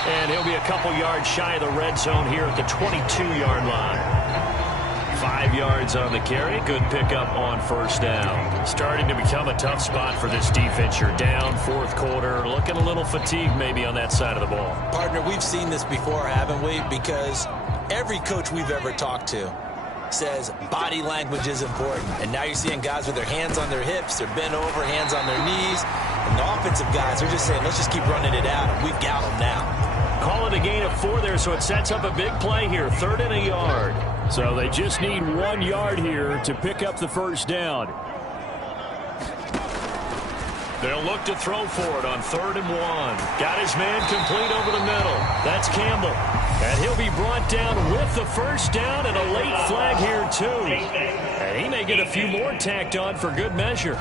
And he'll be a couple yards shy of the red zone here at the 22-yard line. 5 yards on the carry. Good pickup on 1st down. Starting to become a tough spot for this defense. You're down 4th quarter. Looking a little fatigued maybe on that side of the ball. Partner, we've seen this before, haven't we? Because every coach we've ever talked to says body language is important. And now you're seeing guys with their hands on their hips, they're bent over, hands on their knees. And the offensive guys are just saying, let's just keep running it out, and we've got them now. Call it a gain of 4 there, so it sets up a big play here. 3rd and a yard. So they just need 1 yard here to pick up the 1st down. They'll look to throw for it on 3rd and 1. Got his man complete over the middle. That's Campbell. And he'll be brought down with the 1st down and a late flag here, too. And he may get a few more tacked on for good measure.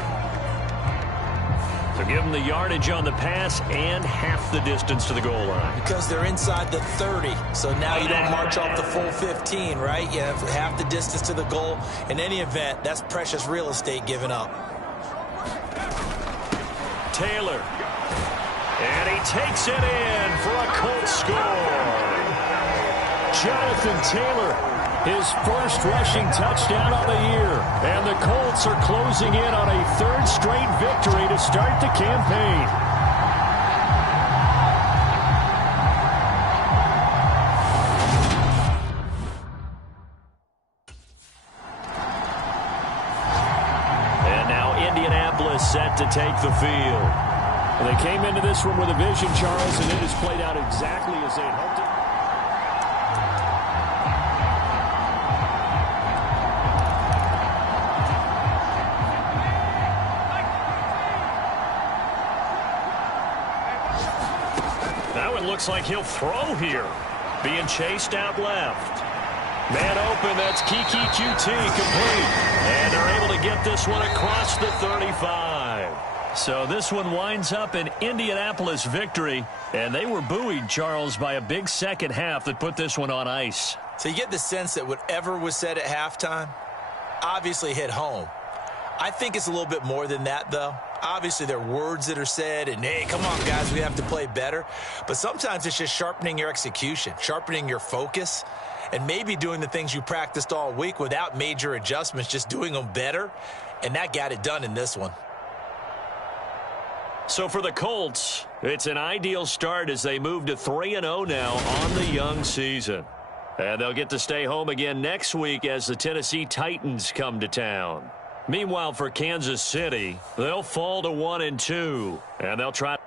So give them the yardage on the pass and half the distance to the goal line. Because they're inside the 30, so now you don't march off the full 15, right? You have half the distance to the goal. In any event, that's precious real estate given up. Taylor. And he takes it in for a Colts score. Jonathan Taylor, his first rushing touchdown of the year. And the Colts are closing in on a 3rd straight victory to start the campaign. And now Indianapolis set to take the field. They came into this one with a vision, Charles, and it has played out exactly as they had hoped it. Looks like he'll throw here. Being chased out left. Man open, that's Kiki QT complete. And they're able to get this one across the 35. So this one winds up an Indianapolis victory. And they were buoyed, Charles, by a big second half that put this one on ice. So you get the sense that whatever was said at halftime, obviously hit home. I think it's a little bit more than that, though. Obviously, there are words that are said, and, hey, come on, guys, we have to play better. But sometimes it's just sharpening your execution, sharpening your focus, and maybe doing the things you practiced all week without major adjustments, just doing them better. And that got it done in this one. So for the Colts, it's an ideal start as they move to 3-0 now on the young season. And they'll get to stay home again next week as the Tennessee Titans come to town. Meanwhile, for Kansas City, they'll fall to 1-2, and they'll try.